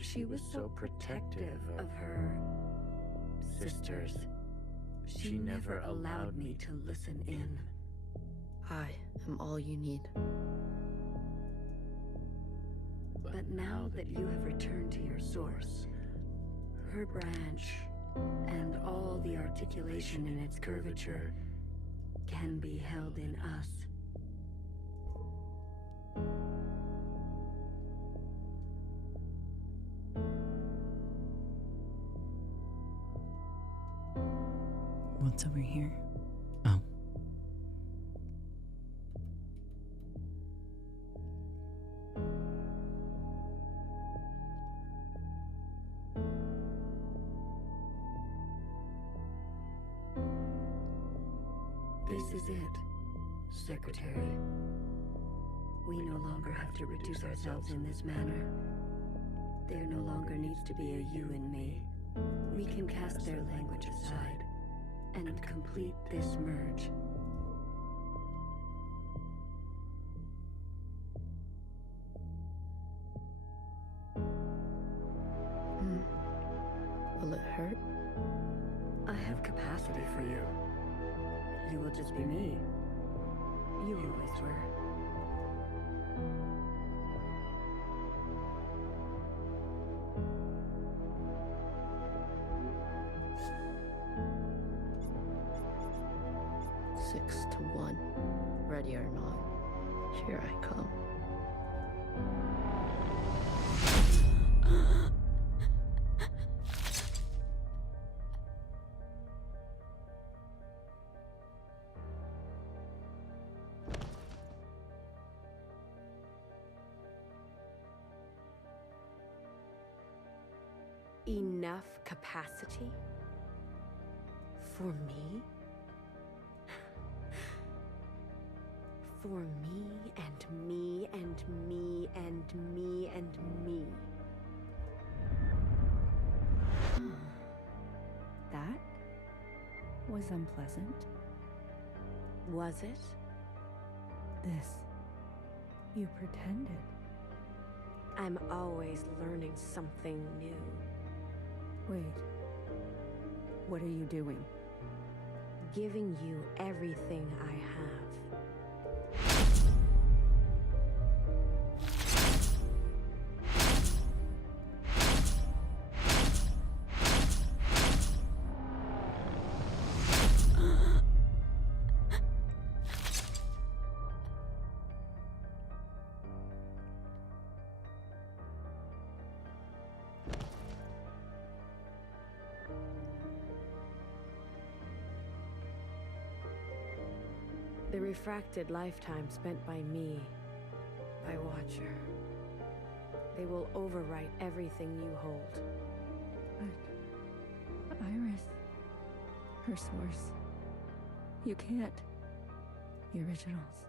she was so protective of her sisters. She never allowed me to listen in. I am all you need. But now that you have returned to your source, her branch, and all the articulation in its curvature can be held in us. What's over here? Oh. This is it, Secretary. We no longer have to reduce ourselves in this manner. There no longer needs to be a you and me. We can cast their language aside and complete this merge. Will it hurt? I have capacity for you. You will just be me. You always were. Six to 1. Ready or not, here I come. Enough capacity? For me? For me and me and me and me and me. That was unpleasant. Was it? This. You pretended. I'm always learning something new. Wait. What are you doing? Giving you everything I have. The refracted lifetime spent by me, by Watcher. They will overwrite everything you hold. But Iris, her source. You can't. The originals.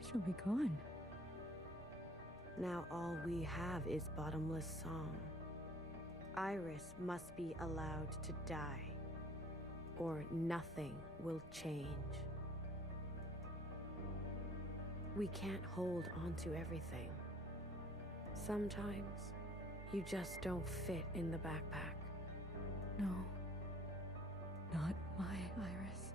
She'll be gone. Now all we have is bottomless song. Iris must be allowed to die, or nothing will change. We can't hold on to everything. Sometimes, you just don't fit in the backpack. No. Not my Iris.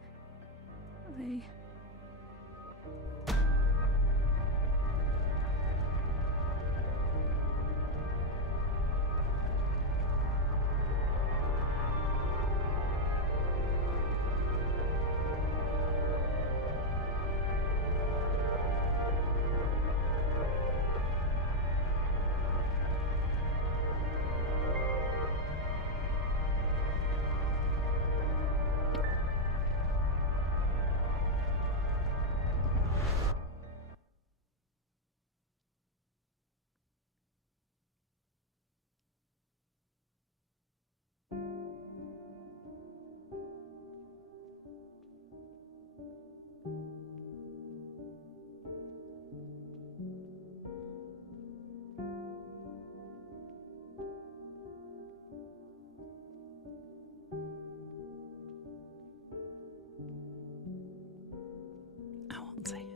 I won't say it.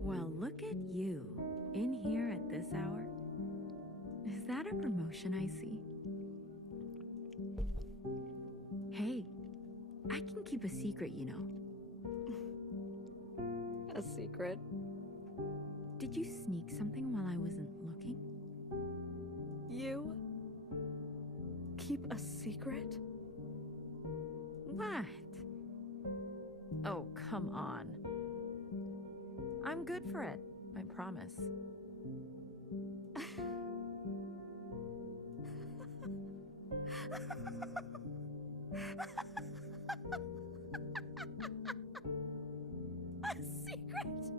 Well, look at you, in here at this hour. Is that a promotion I see? Hey, I can keep a secret, you know. A secret? Did you sneak something while I wasn't looking? You? Keep a secret? What? Oh, come on. I'm good for it, I promise. A secret?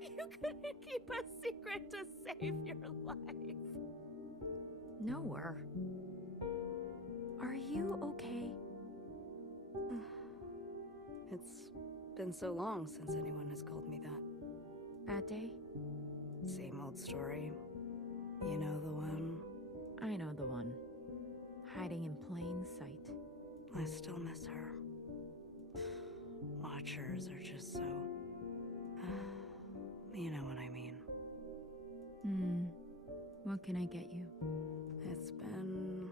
You couldn't keep a secret to save your life. Nowhere. Are you okay? It's been so long since anyone has called me that. Bad day? Same old story. You know the one. I know the one. Hiding in plain sight. I still miss her. Watchers are just so... you know what I mean. What can I get you? It's been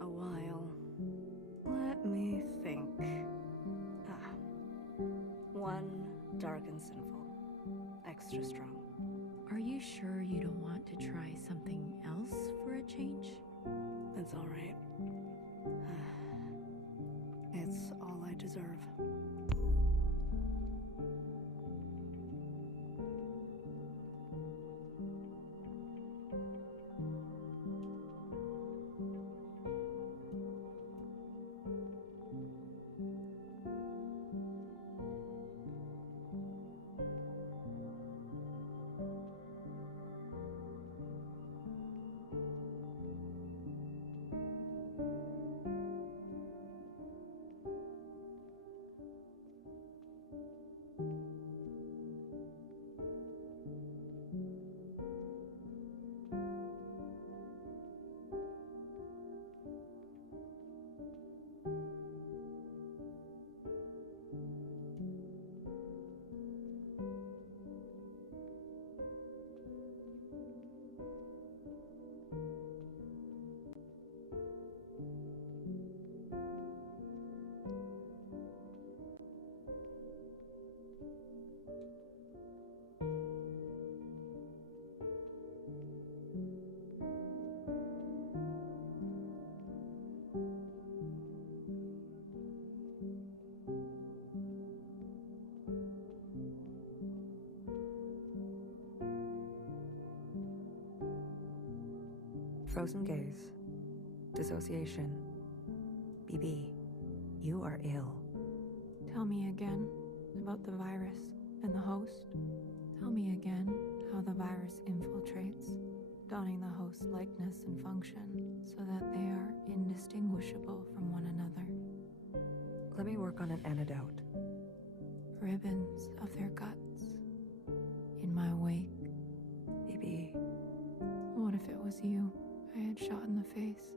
a while. Let me think. One dark and sinful. Extra strong. Are you sure you don't want to try something else for a change? It's all right. It's all I deserve. Frozen gaze. Dissociation. BB, you are ill. Tell me again about the virus and the host. Tell me again how the virus infiltrates, donning the host's likeness and function so that they are indistinguishable from one another. Let me work on an antidote. Ribbons of their guts in my wake. BB. What if it was you I had shot in the face?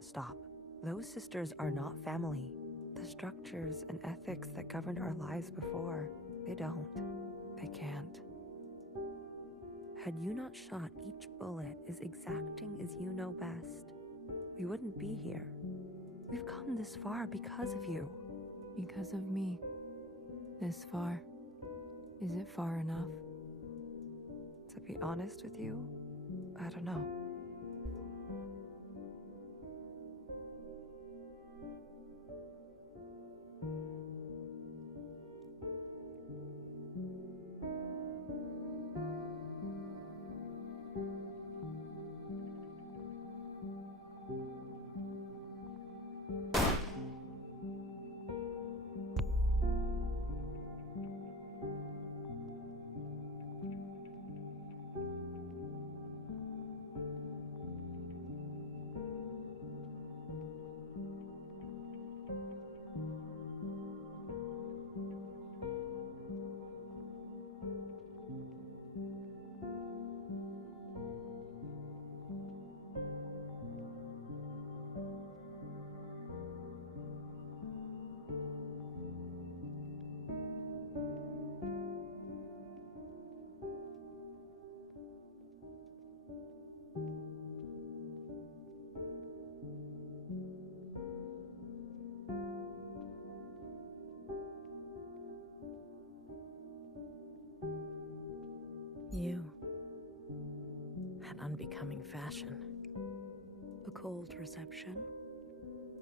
Stop. Those sisters are not family. The structures and ethics that governed our lives before, they don't. They can't. Had you not shot each bullet as exacting as you know best, we wouldn't be here. We've come this far because of you. Because of me. This far. Is it far enough? To be honest with you, I don't know. You had unbecoming fashion. A cold reception.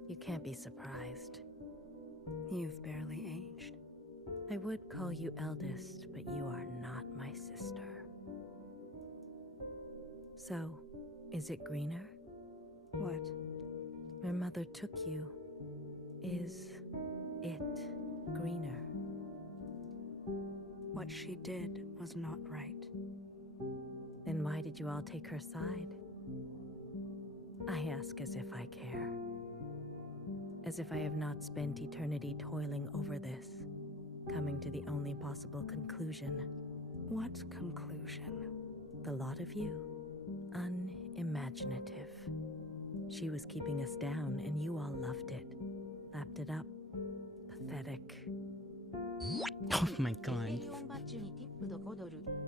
You can't be surprised. You've barely aged. I would call you eldest, but you are not my sister. So, is it greener? What? My mother took you. Is it greener? What she did was not right. Then why did you all take her side? I ask as if I care. As if I have not spent eternity toiling over this, coming to the only possible conclusion. What conclusion? The lot of you, unimaginative. She was keeping us down and you all loved it. Lapped it up. Pathetic. Oh my god.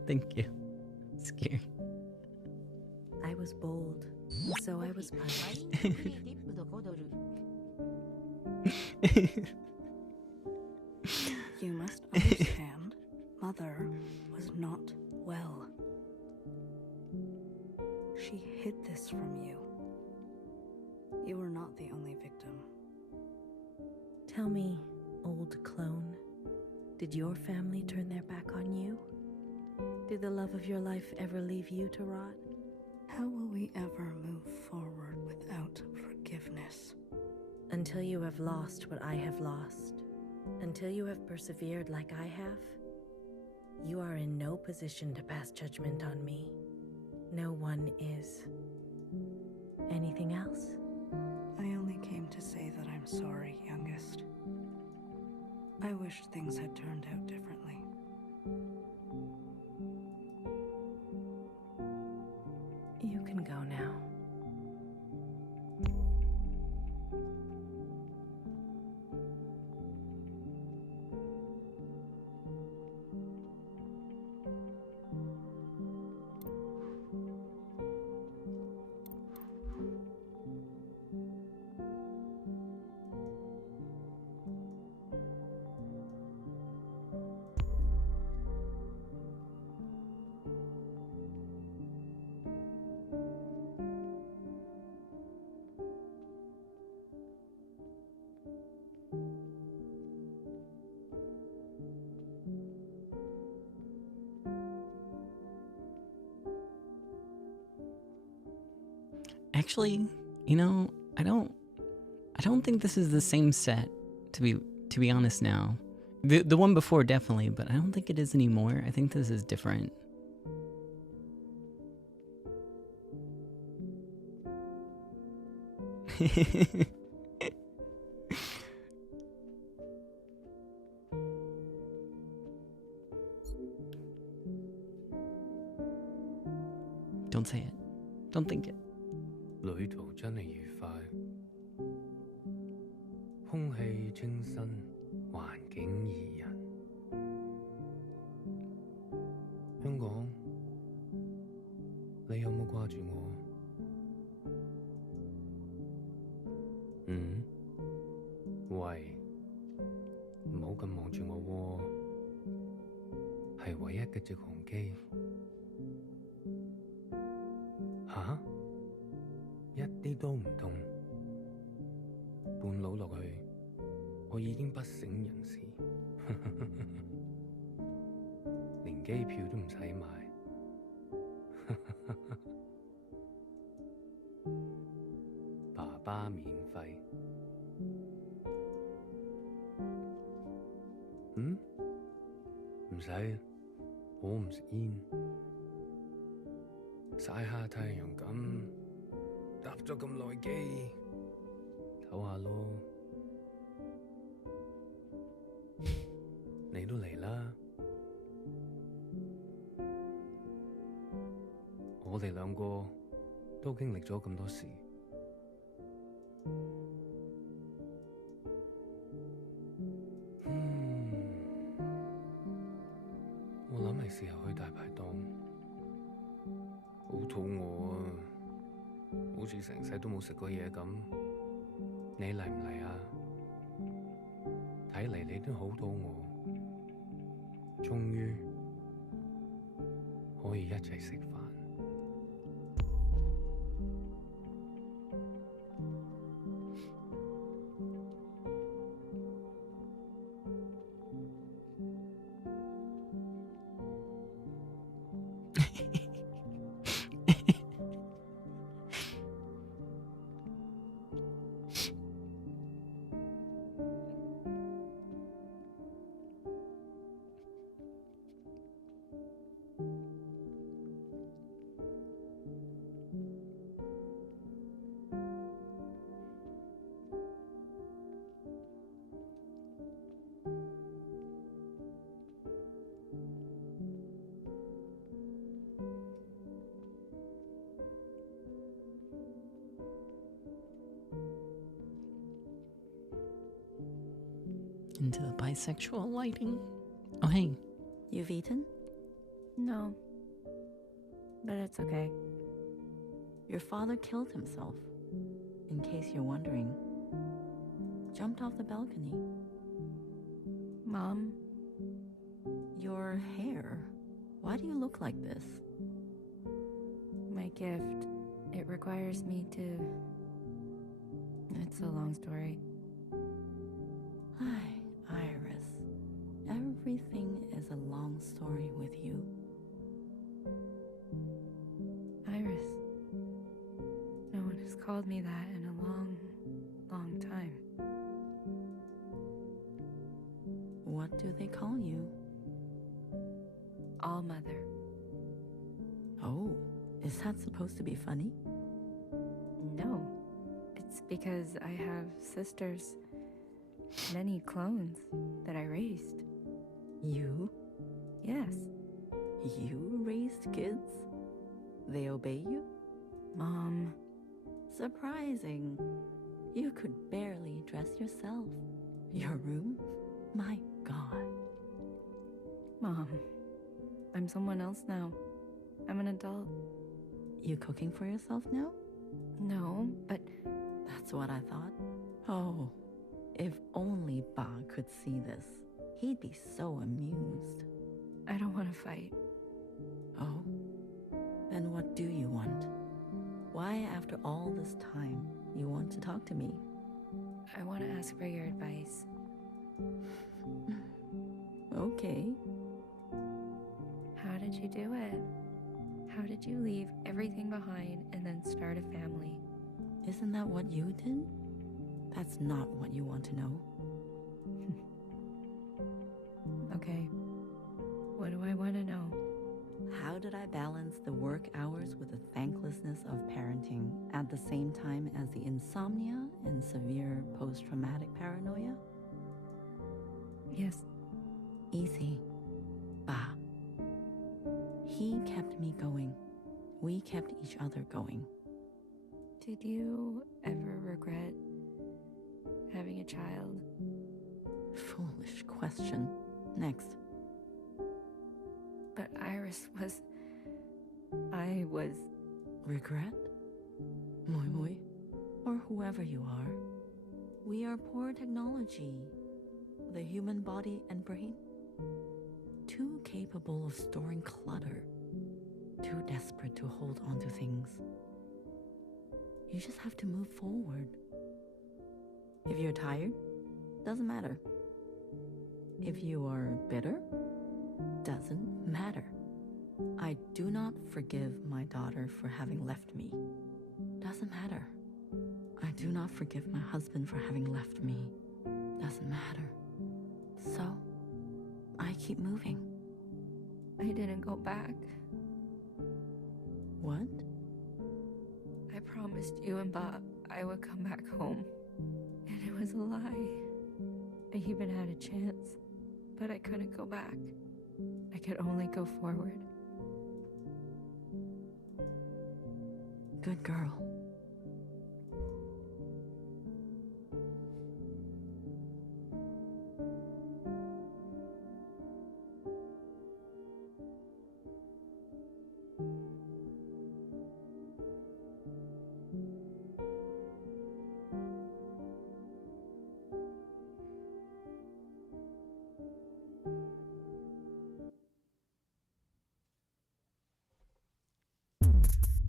Thank you. Scary. I was bold, so I was punished. You must understand, Mother was not well. She hid this from you. You were not the only victim. Tell me, old clone, did your family turn their back on you? Did the love of your life ever leave you to rot? How will we ever move forward without forgiveness? Until you have lost what I have lost, until you have persevered like I have, you are in no position to pass judgment on me. No one is. Anything else? I only came to say that I'm sorry, youngest. I wish things had turned out differently. You can go now. Actually, you know, I don't think this is the same set, to be honest now. The one before definitely, but I don't think it is anymore. I think this is different. Don't say it. Don't think it. 旅途真係愉快，空氣清新，環境宜人。香港，你有冇掛住我？嗯？喂，唔好咁望住我喎，係唯一嘅直航機。吓？一啲都唔痛，半路落去，我已經不省人事，連機票都唔使買，爸爸免費。嗯？唔使，我唔食煙，曬下太陽咁。搭咗咁耐機，唞下咯。你都嚟啦，我哋兩個都經歷咗咁多事。我諗係時候去大排檔，好肚餓啊！好似成世都冇食過嘢咁，你嚟唔嚟啊？睇嚟你都好肚餓，終於可以一齊食飯。Into the bisexual lighting. Oh, hey. You've eaten? No. But it's okay. Your father killed himself. In case you're wondering. Jumped off the balcony. Mom? Your hair. Why do you look like this? My gift. It requires me to... It's a long story. Hi, Iris. Everything is a long story with you. Iris. No one has called me that in a long, long time. What do they call you? All Mother. Oh, is that supposed to be funny? No. It's because I have sisters, many clones that I raised. You? Yes. You raised kids? They obey you? Mom. Surprising. You could barely dress yourself. Your room? My God. Mom. I'm someone else now. I'm an adult. You cooking for yourself now? No, but... That's what I thought. Oh, if only Ba could see this. He'd be so amused. I don't want to fight. Oh? Then what do you want? Why, after all this time, you want to talk to me? I want to ask for your advice. Okay. How did you do it? How did you leave everything behind and then start a family? Isn't that what you did? That's not what you want to know. Okay. What do I want to know? How did I balance the work hours with the thanklessness of parenting at the same time as the insomnia and severe post-traumatic paranoia? Yes. Easy. Bah. He kept me going. We kept each other going. Did you ever regret having a child? Foolish question. Next. But Iris was... I was... Regret? Moi moi? Or whoever you are. We are poor technology. The human body and brain. Too capable of storing clutter. Too desperate to hold on to things. You just have to move forward. If you're tired, doesn't matter. If you are bitter, doesn't matter. I do not forgive my daughter for having left me. Doesn't matter. I do not forgive my husband for having left me. Doesn't matter. So, I keep moving. I didn't go back. What? I promised you and Bob I would come back home. And it was a lie. I even had a chance, but I couldn't go back. I could only go forward. Good girl.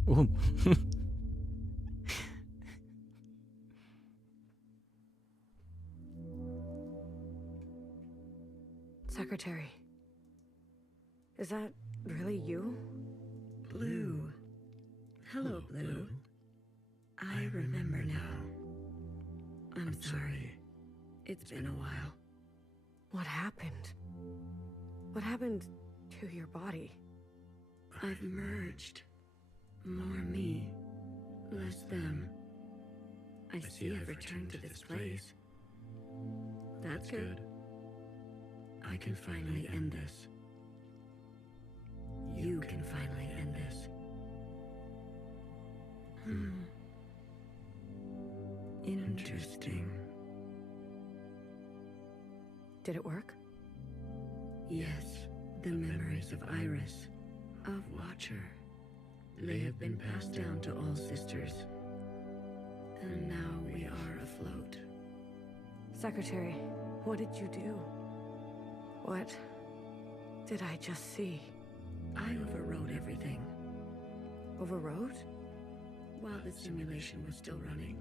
Ooh. Secretary. Is that really you? Blue. Hello, Blue. I remember now. I'm sorry. It's been a while. What happened? What happened to your body? I've merged. More me, less them. I see I've returned to this place. That's good. I can finally end this. You can finally end this. Interesting. Did it work? Yes, the memories of Iris, of Watcher. They have been passed down to all sisters. And now we are afloat. Secretary, what did you do? What did I just see? I overrode everything. Overrode? While the simulation was still running,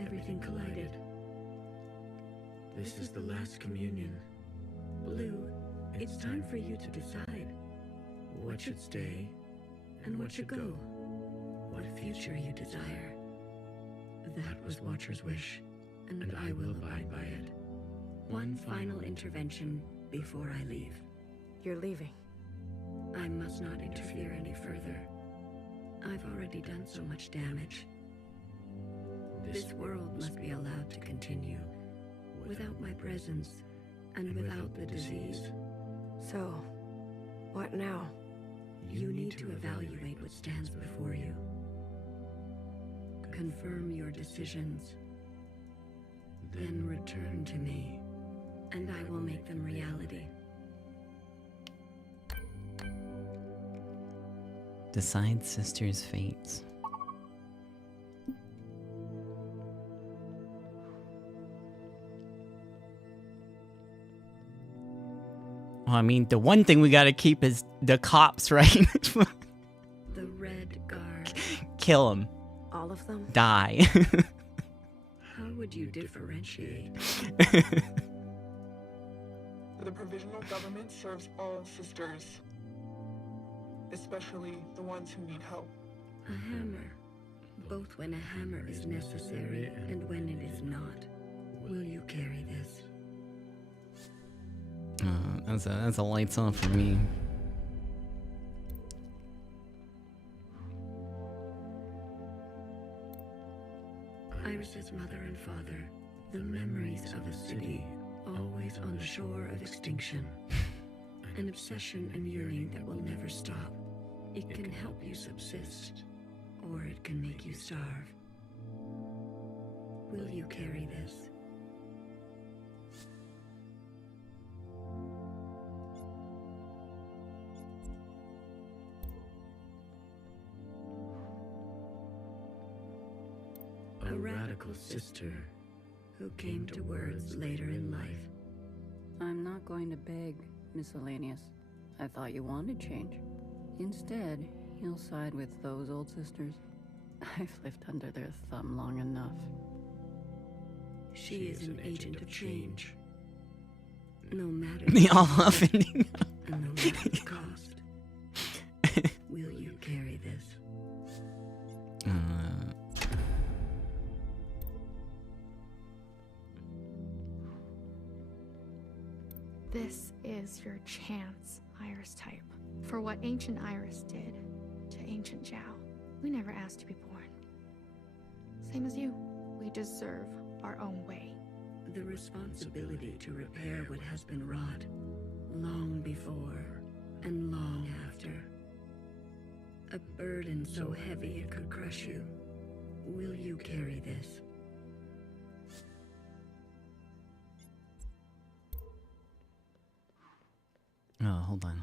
everything collided. This is the last communion. Blue, it's time for you to decide what should stay and what should go. What future you desire. That was Watcher's wish, and I will abide by it. One final intervention before I leave. You're leaving. I must not interfere any further. I've already done so much damage. This world must be allowed to continue without my presence and without the disease. So, what now? You need to evaluate what stands before you. Confirm your decisions. Then return to me, and I will make them reality. Decide sisters' fates. Well, I mean, the one thing we gotta keep is the cops, right? The Red Guard. Kill them. All of them? Die. How would you differentiate? The provisional government serves all sisters, especially the ones who need help. A hammer. both when a hammer is necessary and when it is not. Will you carry this? That's a lights off for me. Iris's mother and father, the memories of a city always on the shore of extinction. An obsession and yearning that will never stop. It can help you subsist, or it can make you starve. Will you carry this? A radical sister who came to words later in life. I'm not going to beg, Miscellaneous. I thought you wanted change. Instead, you'll side with those old sisters. I've lived under their thumb long enough. She is an agent of change. No matter The all offending. and no matter the cost. Will you carry this? This is your chance, Iris type. For what ancient Iris did to ancient Zhao. We never asked to be born. Same as you. We deserve our own way. The responsibility to repair what has been wrought, long before and long after. A burden so heavy it could crush you. Will you carry this? Oh, hold on.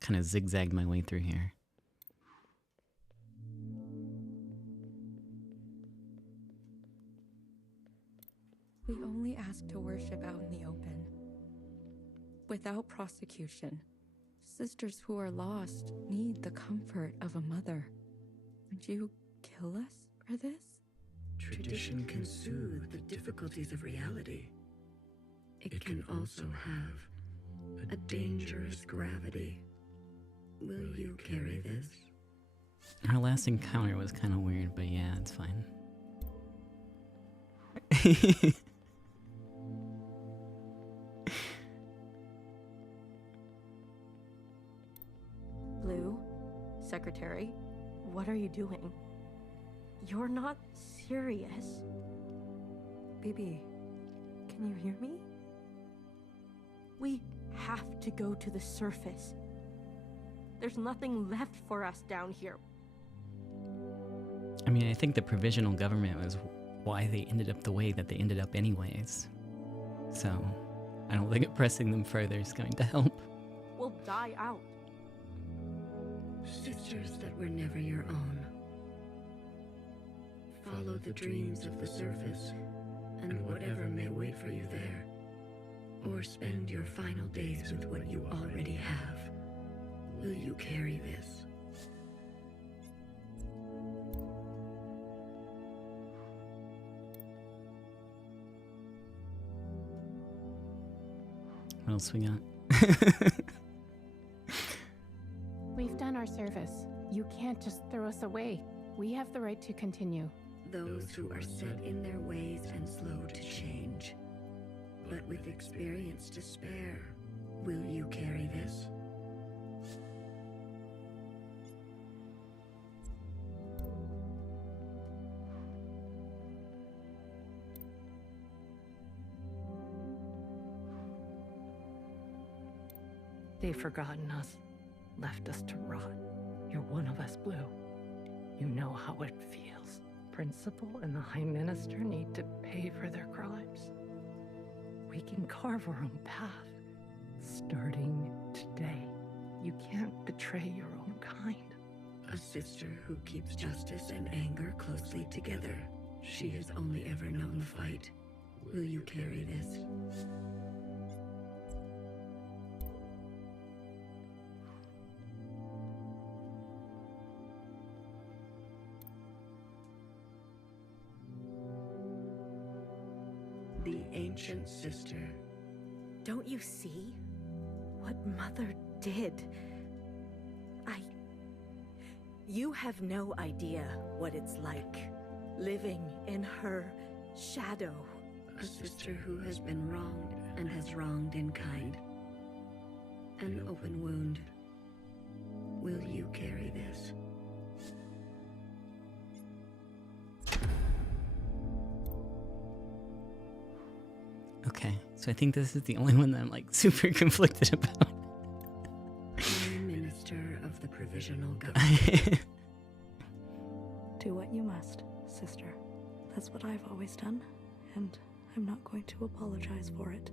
Kind of zigzagged my way through here. We only ask to worship out in the open, without prosecution. Sisters who are lost need the comfort of a mother. Would you kill us for this? Tradition can soothe the difficulties of reality. It can also have a dangerous gravity. Will you carry this? Our last encounter was kind of weird, but yeah, it's fine. Blue, Secretary, what are you doing? You're not serious. BB, can you hear me? We have to go to the surface. There's nothing left for us down here. I mean, I think the provisional government was why they ended up the way that they ended up anyways. So, I don't think pressing them further is going to help. We'll die out. Sisters that were never your own. Follow the dreams of the surface, and whatever may wait for you there. Or spend your final days with what you already have. Will you carry this? What else we got? We've done our service. You can't just throw us away. We have the right to continue. Those who are set in their ways and slow to change. But with experience to spare, will you carry this? They've forgotten us, left us to rot. You're one of us, Blue. You know how it feels. Principal and the High Minister need to pay for their crimes. We can carve our own path, starting today. You can't betray your own kind. A sister who keeps justice and anger closely together. She has only ever known the fight. Will you carry this? The ancient sister. Don't you see what Mother did? You have no idea what it's like living in her shadow. A sister who has been wronged and has wronged in kind. An open wound. Will you carry this? Okay, so I think this is the only one that I'm like super conflicted about. Prime Minister of the Provisional Government. Do what you must, sister. That's what I've always done, and I'm not going to apologize for it.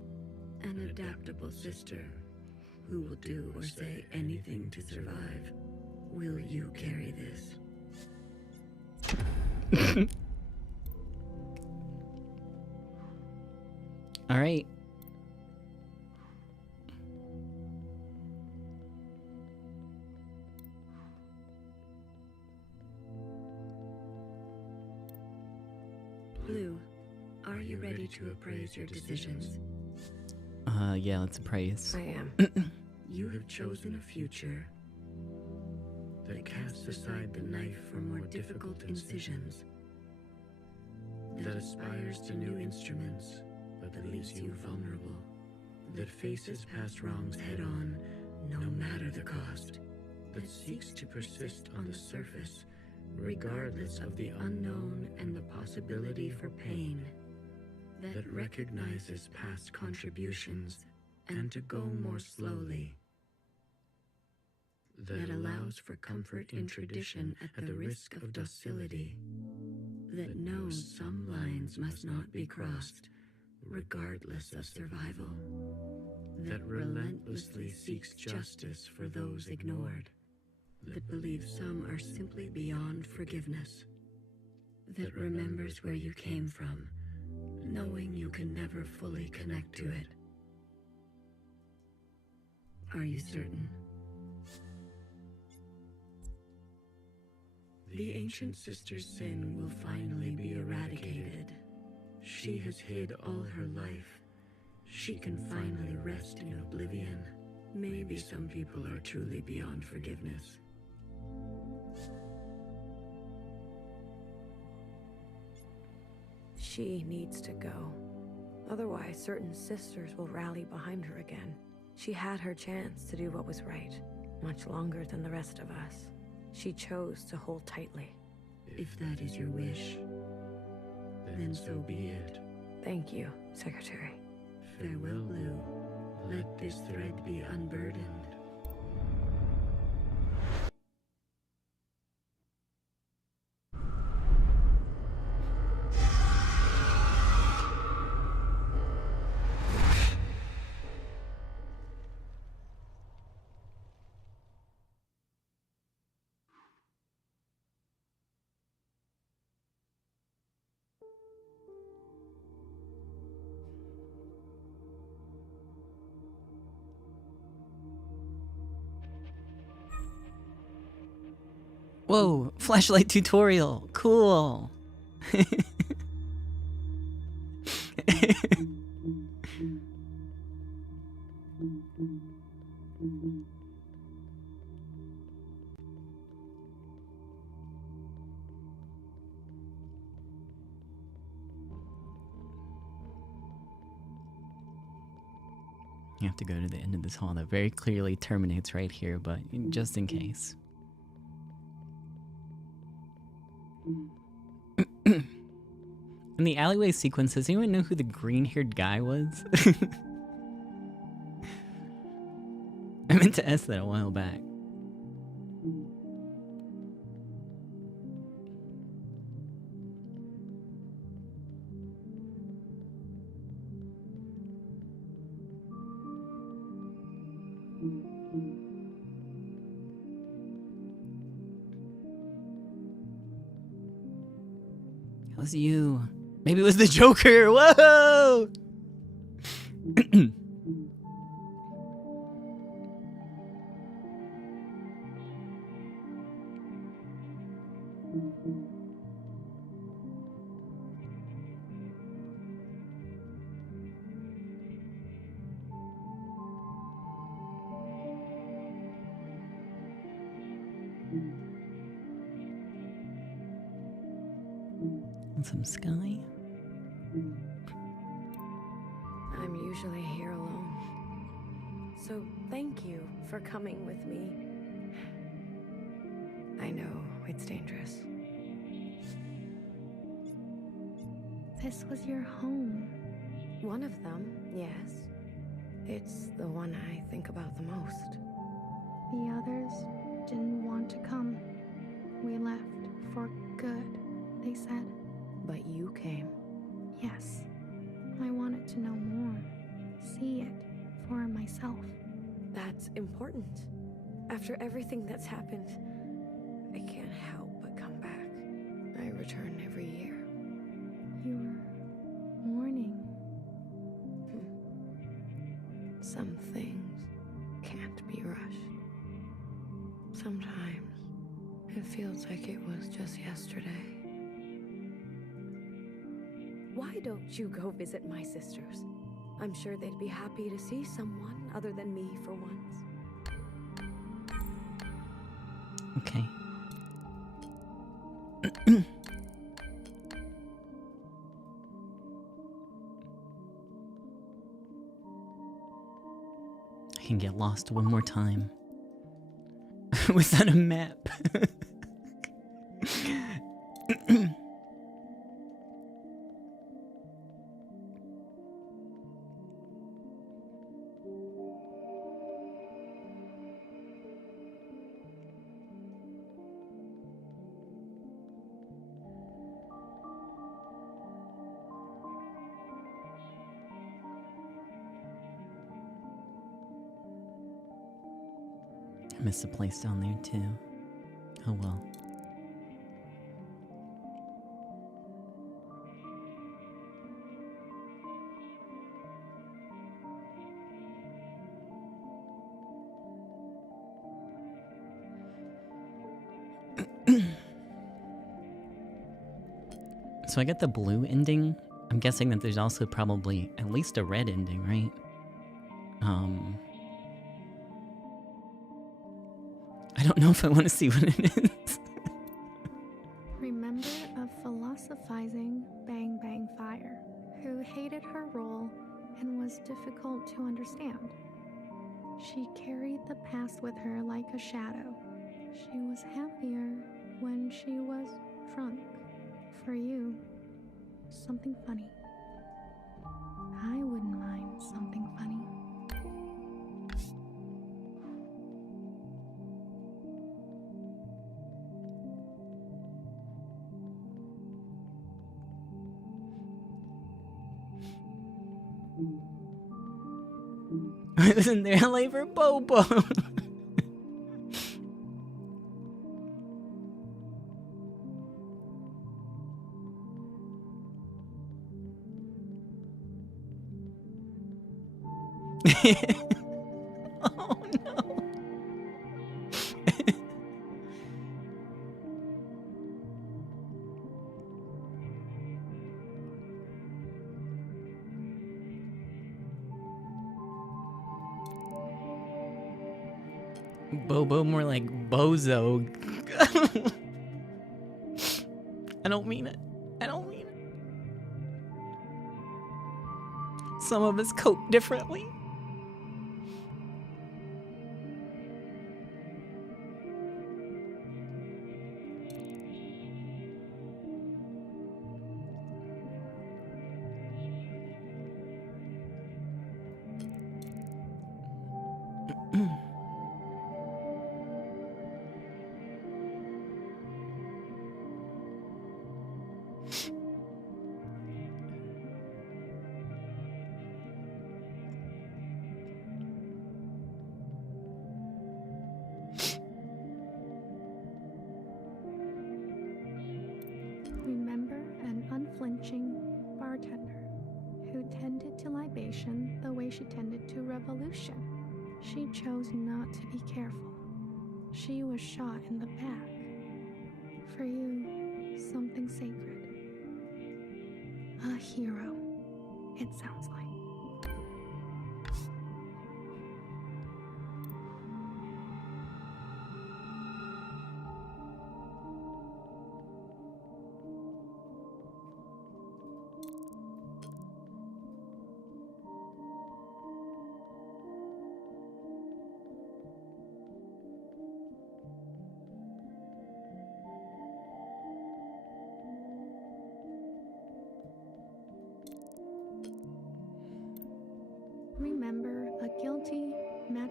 An adaptable sister who will do or say anything to survive. Will you carry this? All right. Blue, are you ready to appraise your decisions? Yeah, let's appraise. I am. You have chosen a future that casts aside the knife for more difficult incisions, that aspires to new instruments, but that leaves you vulnerable, that faces past wrongs head-on, no matter the cost, that seeks to persist on the surface, regardless of the unknown and the possibility for pain, that recognizes past contributions and to go more slowly, that allows for comfort in tradition at the risk of docility, that knows some lines must not be crossed, regardless of survival, that relentlessly seeks justice for those ignored, that believes some are simply beyond forgiveness, that remembers where you came from, knowing you can never fully connect to it. Are you certain? The ancient sister's sin will finally be eradicated. She has hid all her life. She can finally rest in oblivion. Maybe some people are truly beyond forgiveness. She needs to go. Otherwise, certain sisters will rally behind her again. She had her chance to do what was right, much longer than the rest of us. She chose to hold tightly. If that is your wish, then so be it. Thank you, Secretary. Farewell, Blue. Let this thread be unburdened. Whoa, flashlight tutorial. Cool. You have to go to the end of this hall that very clearly terminates right here, but just in case. In the alleyway sequence, does anyone know who the green-haired guy was? I meant to ask that a while back. It was you. Maybe it was the Joker. Whoa! And some sky. I'm usually here alone. So thank you for coming with me. I know it's dangerous. This was your home. One of them, yes. It's the one I think about the most. The others didn't want to come. We left for good, they said. But you came. Yes. I wanted to know more. See it for myself. That's important. After everything that's happened, I can't help but come back. I return every year. You're mourning. Some things can't be rushed. Sometimes it feels like it was just yesterday. Why don't you go visit my sisters? I'm sure they'd be happy to see someone other than me for once. Okay. I can get lost one more time. Was that a map? I missed a place down there too. Oh well. So I get the blue ending. I'm guessing that there's also probably at least a red ending, right? I don't know if I want to see what it is. Remember a philosophizing Bang Bang Fire who hated her role and was difficult to understand. She carried the past with her like a shadow. She was happier when she was drunk. For you, something funny. I wouldn't mind something funny. I was in there late for Bobo. Oh no. Bobo, more like bozo. I don't mean it. I don't mean it. Some of us cope differently. Remember an unflinching bartender who tended to libation the way she tended to revolution. She chose not to be careful. She was shot in the back. For you, something sacred. A hero, it sounds like.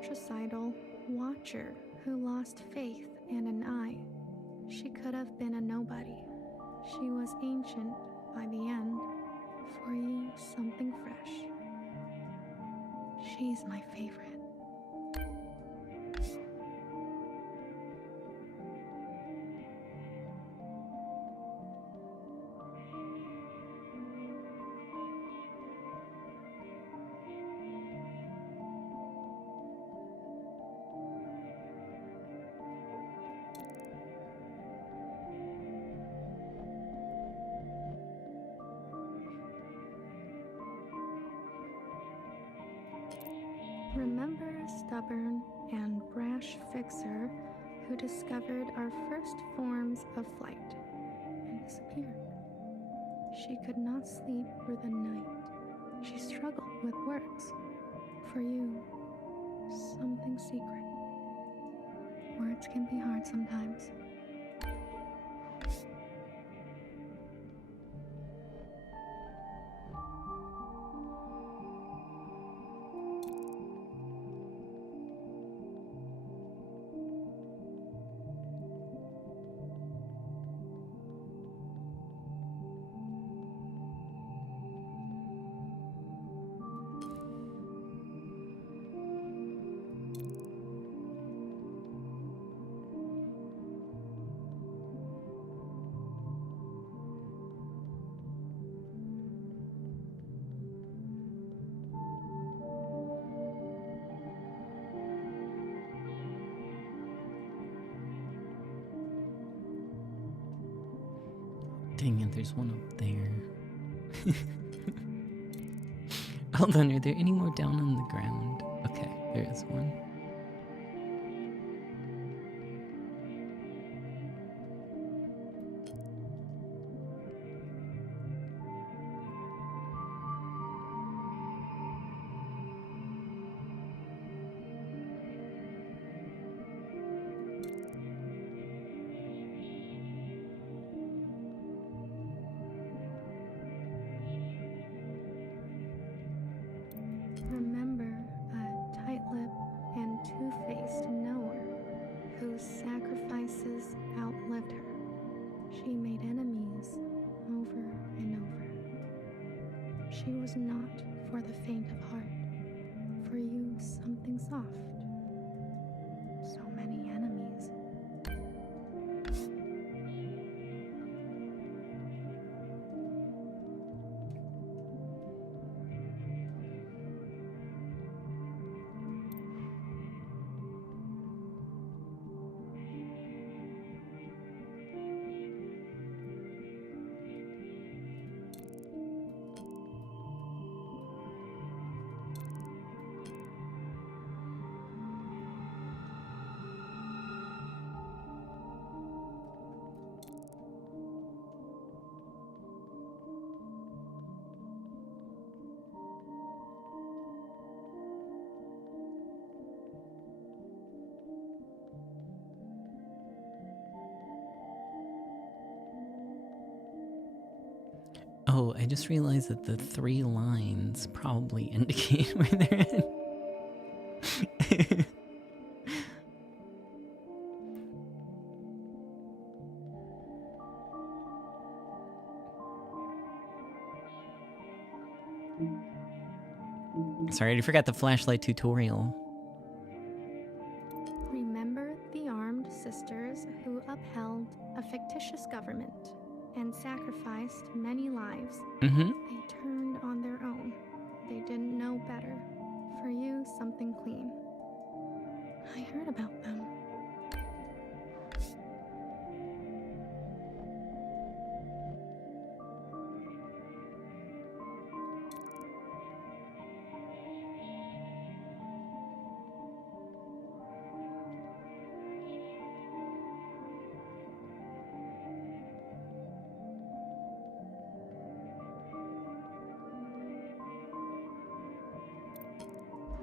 fratricidal watcher who lost faith and an eye. She could have been a nobody. She was ancient by the end. For you, something fresh. She's my favorite. Remember a stubborn and brash fixer who discovered our first forms of flight and disappeared. She could not sleep through the night. She struggled with words. For you, something secret. Words can be hard sometimes. Dang it, there's one up there. Hold on, are there any more down on the ground? Okay, there is one. Remember a tight-lipped and two-faced knower whose sacrifices outlived her. She made enemies over and over. She was not for the faint of heart. For you, something soft. So many enemies. Oh, I just realized that the 3 lines probably indicate where they're at. Sorry, I forgot the flashlight tutorial. Remember the armed sisters who upheld a fictitious government and sacrificed many lives. Mm-hmm. They turned on their own. They didn't know better. For you, something clean. I heard about them.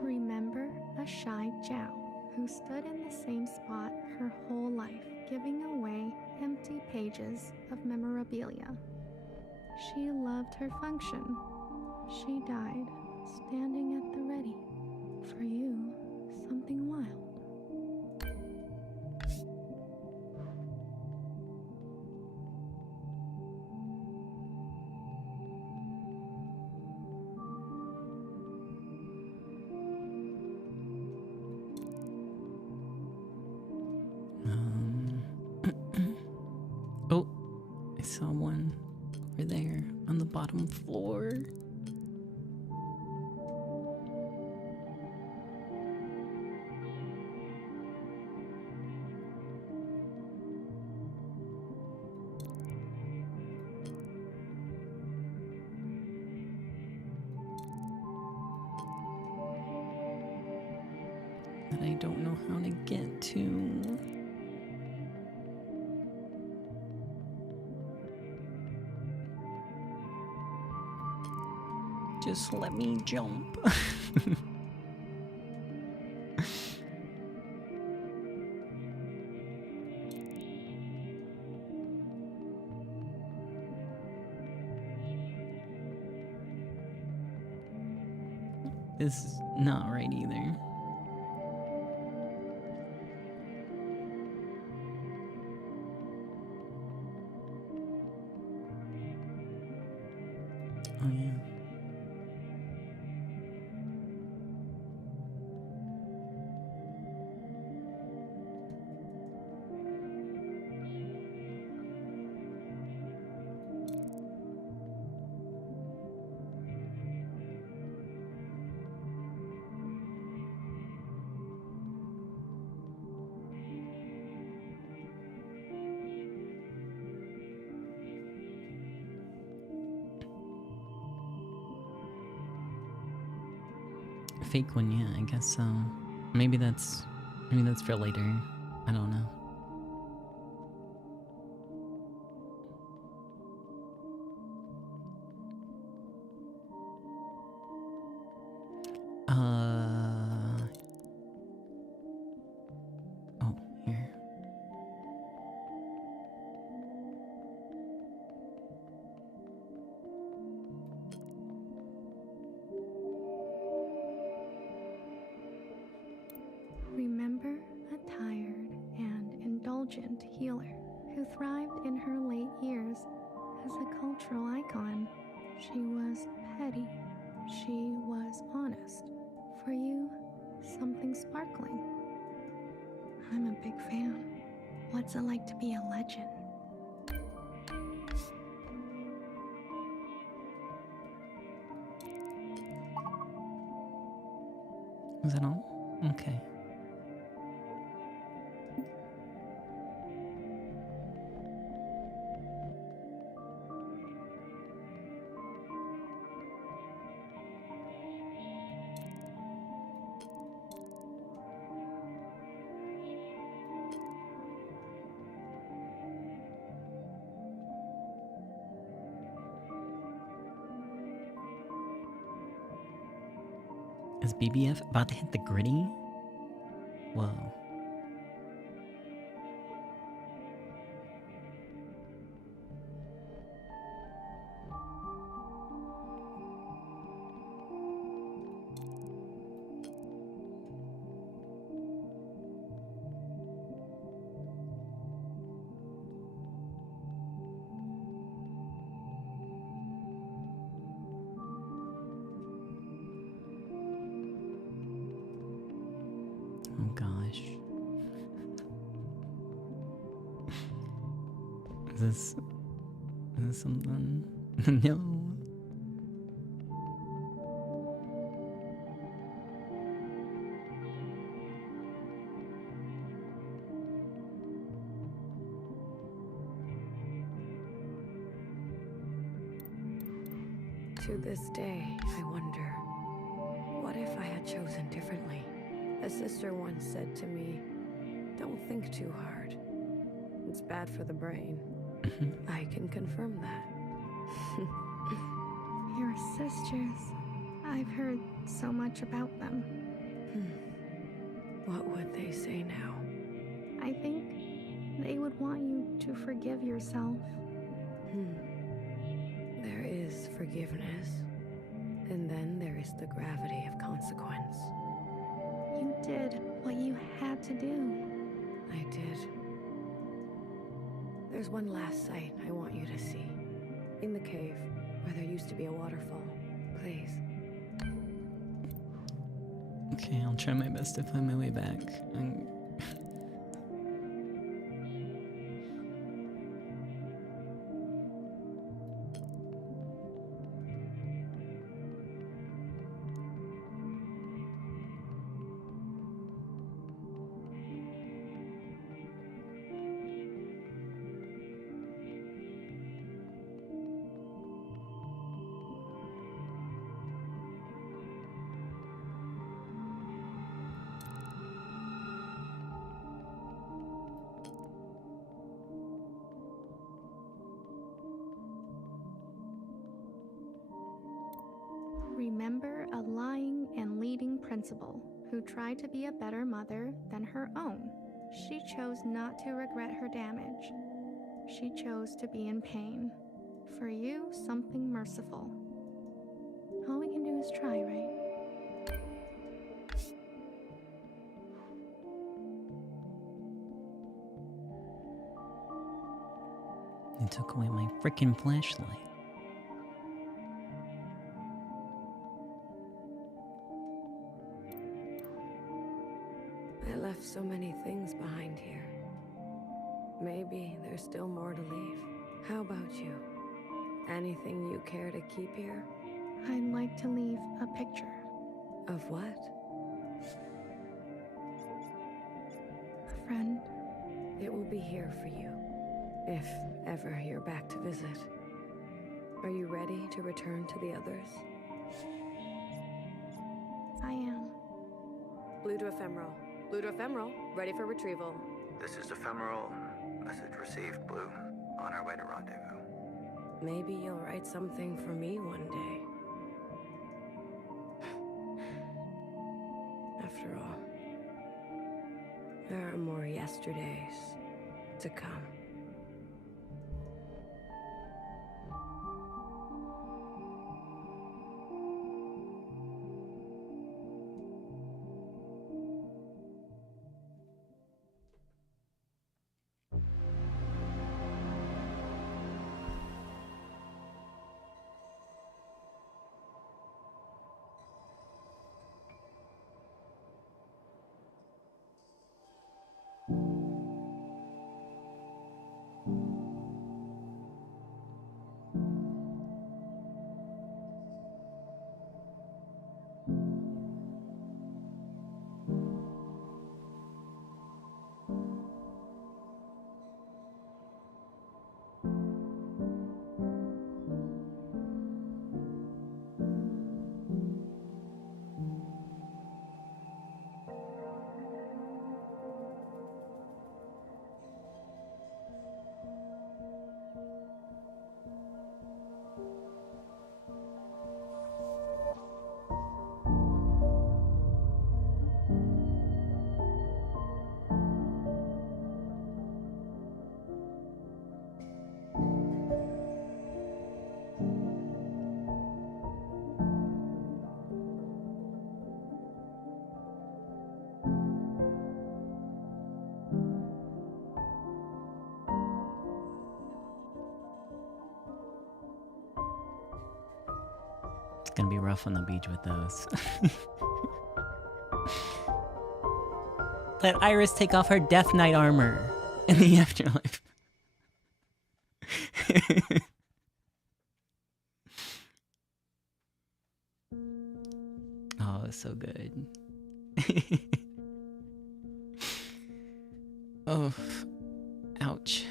Remember a shy Jiao who stood in the same spot her whole life, giving away empty pages of memorabilia. She loved her function. She died standing at the ready. For you, something bottom floor. That I don't know how to get to. Just let me jump. This is not right either. Oh yeah. Fake one, yeah, I guess so. Maybe that's for later. I don't know. Oh, here. Remember a tired and indulgent healer who thrived in her late years as a cultural icon. She was petty. She was honest. For you, something sparkling. I'm a big fan. What's it like to be a legend? Was that all? Okay. Is BBF about to hit the gritty? Whoa. Oh gosh. Is this something? No. To this day, I wonder, what if I had chosen differently? A sister once said to me, "Don't think too hard. It's bad for the brain." I can confirm that. Your sisters. I've heard so much about them. What would they say now? I think they would want you to forgive yourself. There is forgiveness, and then there is the gravity of consequence. You did what you had to do. I did. There's one last sight I want you to see. In the cave, where there used to be a waterfall. Please. Okay, I'll try my best to find my way back. responsible, who tried to be a better mother than her own. She chose not to regret her damage. She chose to be in pain. For you, something merciful. All we can do is try, right? You took away my freaking flashlight. I left so many things behind here. Maybe there's still more to leave. How about you? Anything you care to keep here? I'd like to leave a picture. Of what? A friend. It will be here for you, if ever you're back to visit. Are you ready to return to the others? I am. Blue to ephemeral. Blue to ephemeral. Ready for retrieval. This is ephemeral. Message received, Blue. On our way to rendezvous. Maybe you'll write something for me one day. After all, there are more yesterdays to come. It's gonna be rough on the beach with those. Let Iris take off her Death Knight armor in the afterlife. Oh, it's so good. Oh, ouch.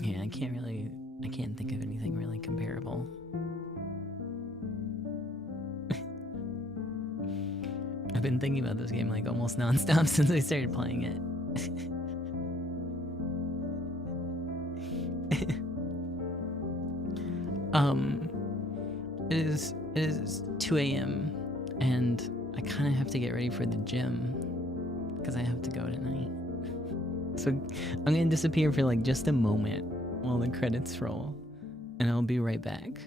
Yeah, I can't think of anything really comparable. I've been thinking about this game like almost nonstop since I started playing it. It is 2 a.m. and I kind of have to get ready for the gym because I have to go tonight. So I'm gonna disappear for like just a moment while the credits roll, and I'll be right back.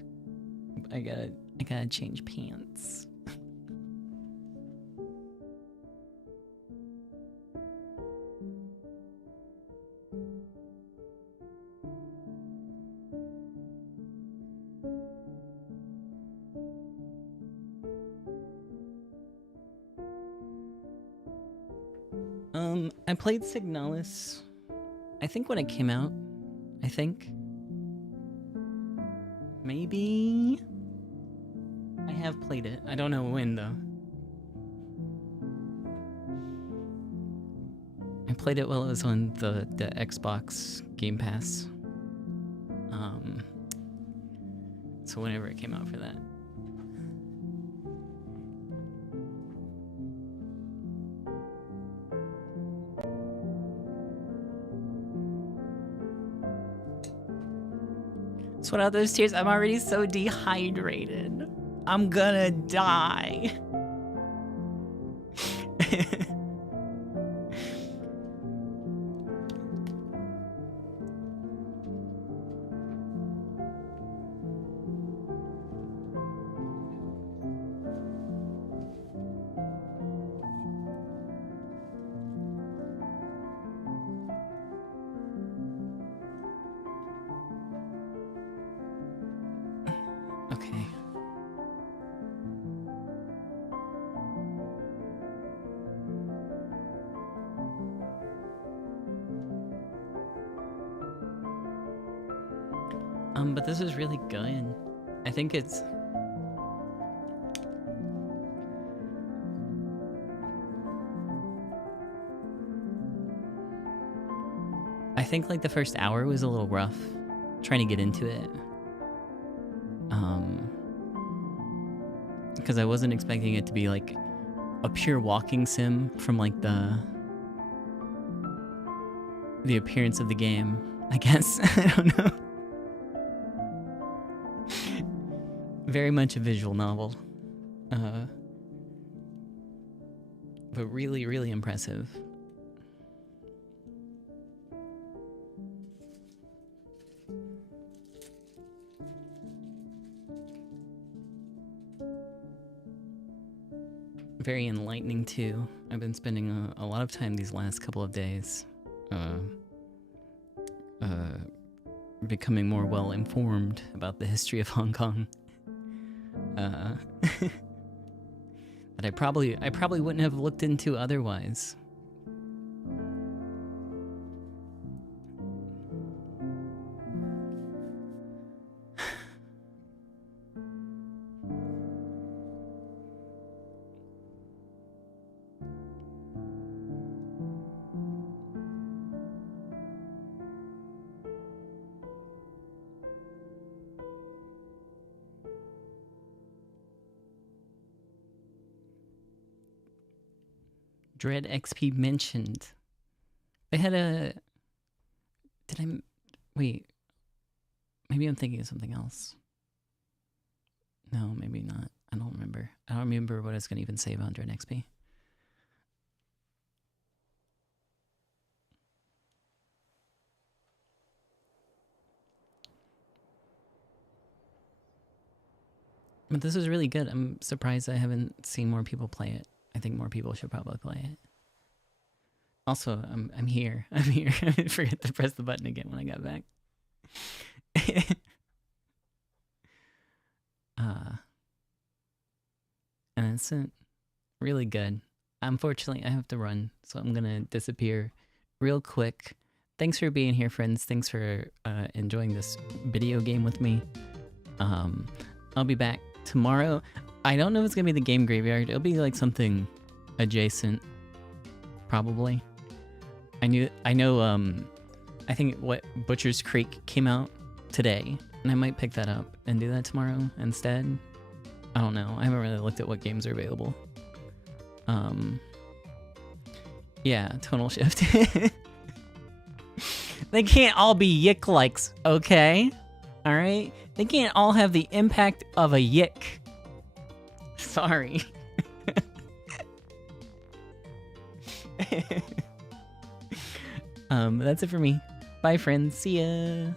I gotta change pants. I played Signalis, I think when it came out. I think. Maybe? I have played it. I don't know when, though. I played it while it was on the Xbox Game Pass. So whenever it came out for that. Sweat out those tears. I'm already so dehydrated. I'm gonna die. Okay. But this is really good. I think it's... I think like the first hour was a little rough trying to get into it. Because I wasn't expecting it to be like a pure walking sim from like the appearance of the game, I guess. I don't know. Very much a visual novel. But really, really impressive. Very enlightening too. I've been spending a lot of time these last couple of days becoming more well informed about the history of Hong Kong. That I probably wouldn't have looked into otherwise. Dread XP mentioned. They had a... Wait. Maybe I'm thinking of something else. No, maybe not. I don't remember. I don't remember what I was going to even say about Dread XP. But this is really good. I'm surprised I haven't seen more people play it. I think more people should probably play it. Also, I'm here. I'm here. I didn't forget to press the button again when I got back. And it's really good. Unfortunately, I have to run, so I'm gonna disappear real quick. Thanks for being here, friends. Thanks for enjoying this video game with me. I'll be back tomorrow. I don't know if it's gonna be the game graveyard. It'll be like something adjacent, probably. I know. I think Butcher's Creek came out today, and I might pick that up and do that tomorrow instead. I don't know. I haven't really looked at what games are available. Yeah, tonal shift. They can't all be yick likes, okay? All right. They can't all have the impact of a yick. Sorry. That's it for me. Bye, friends. See ya.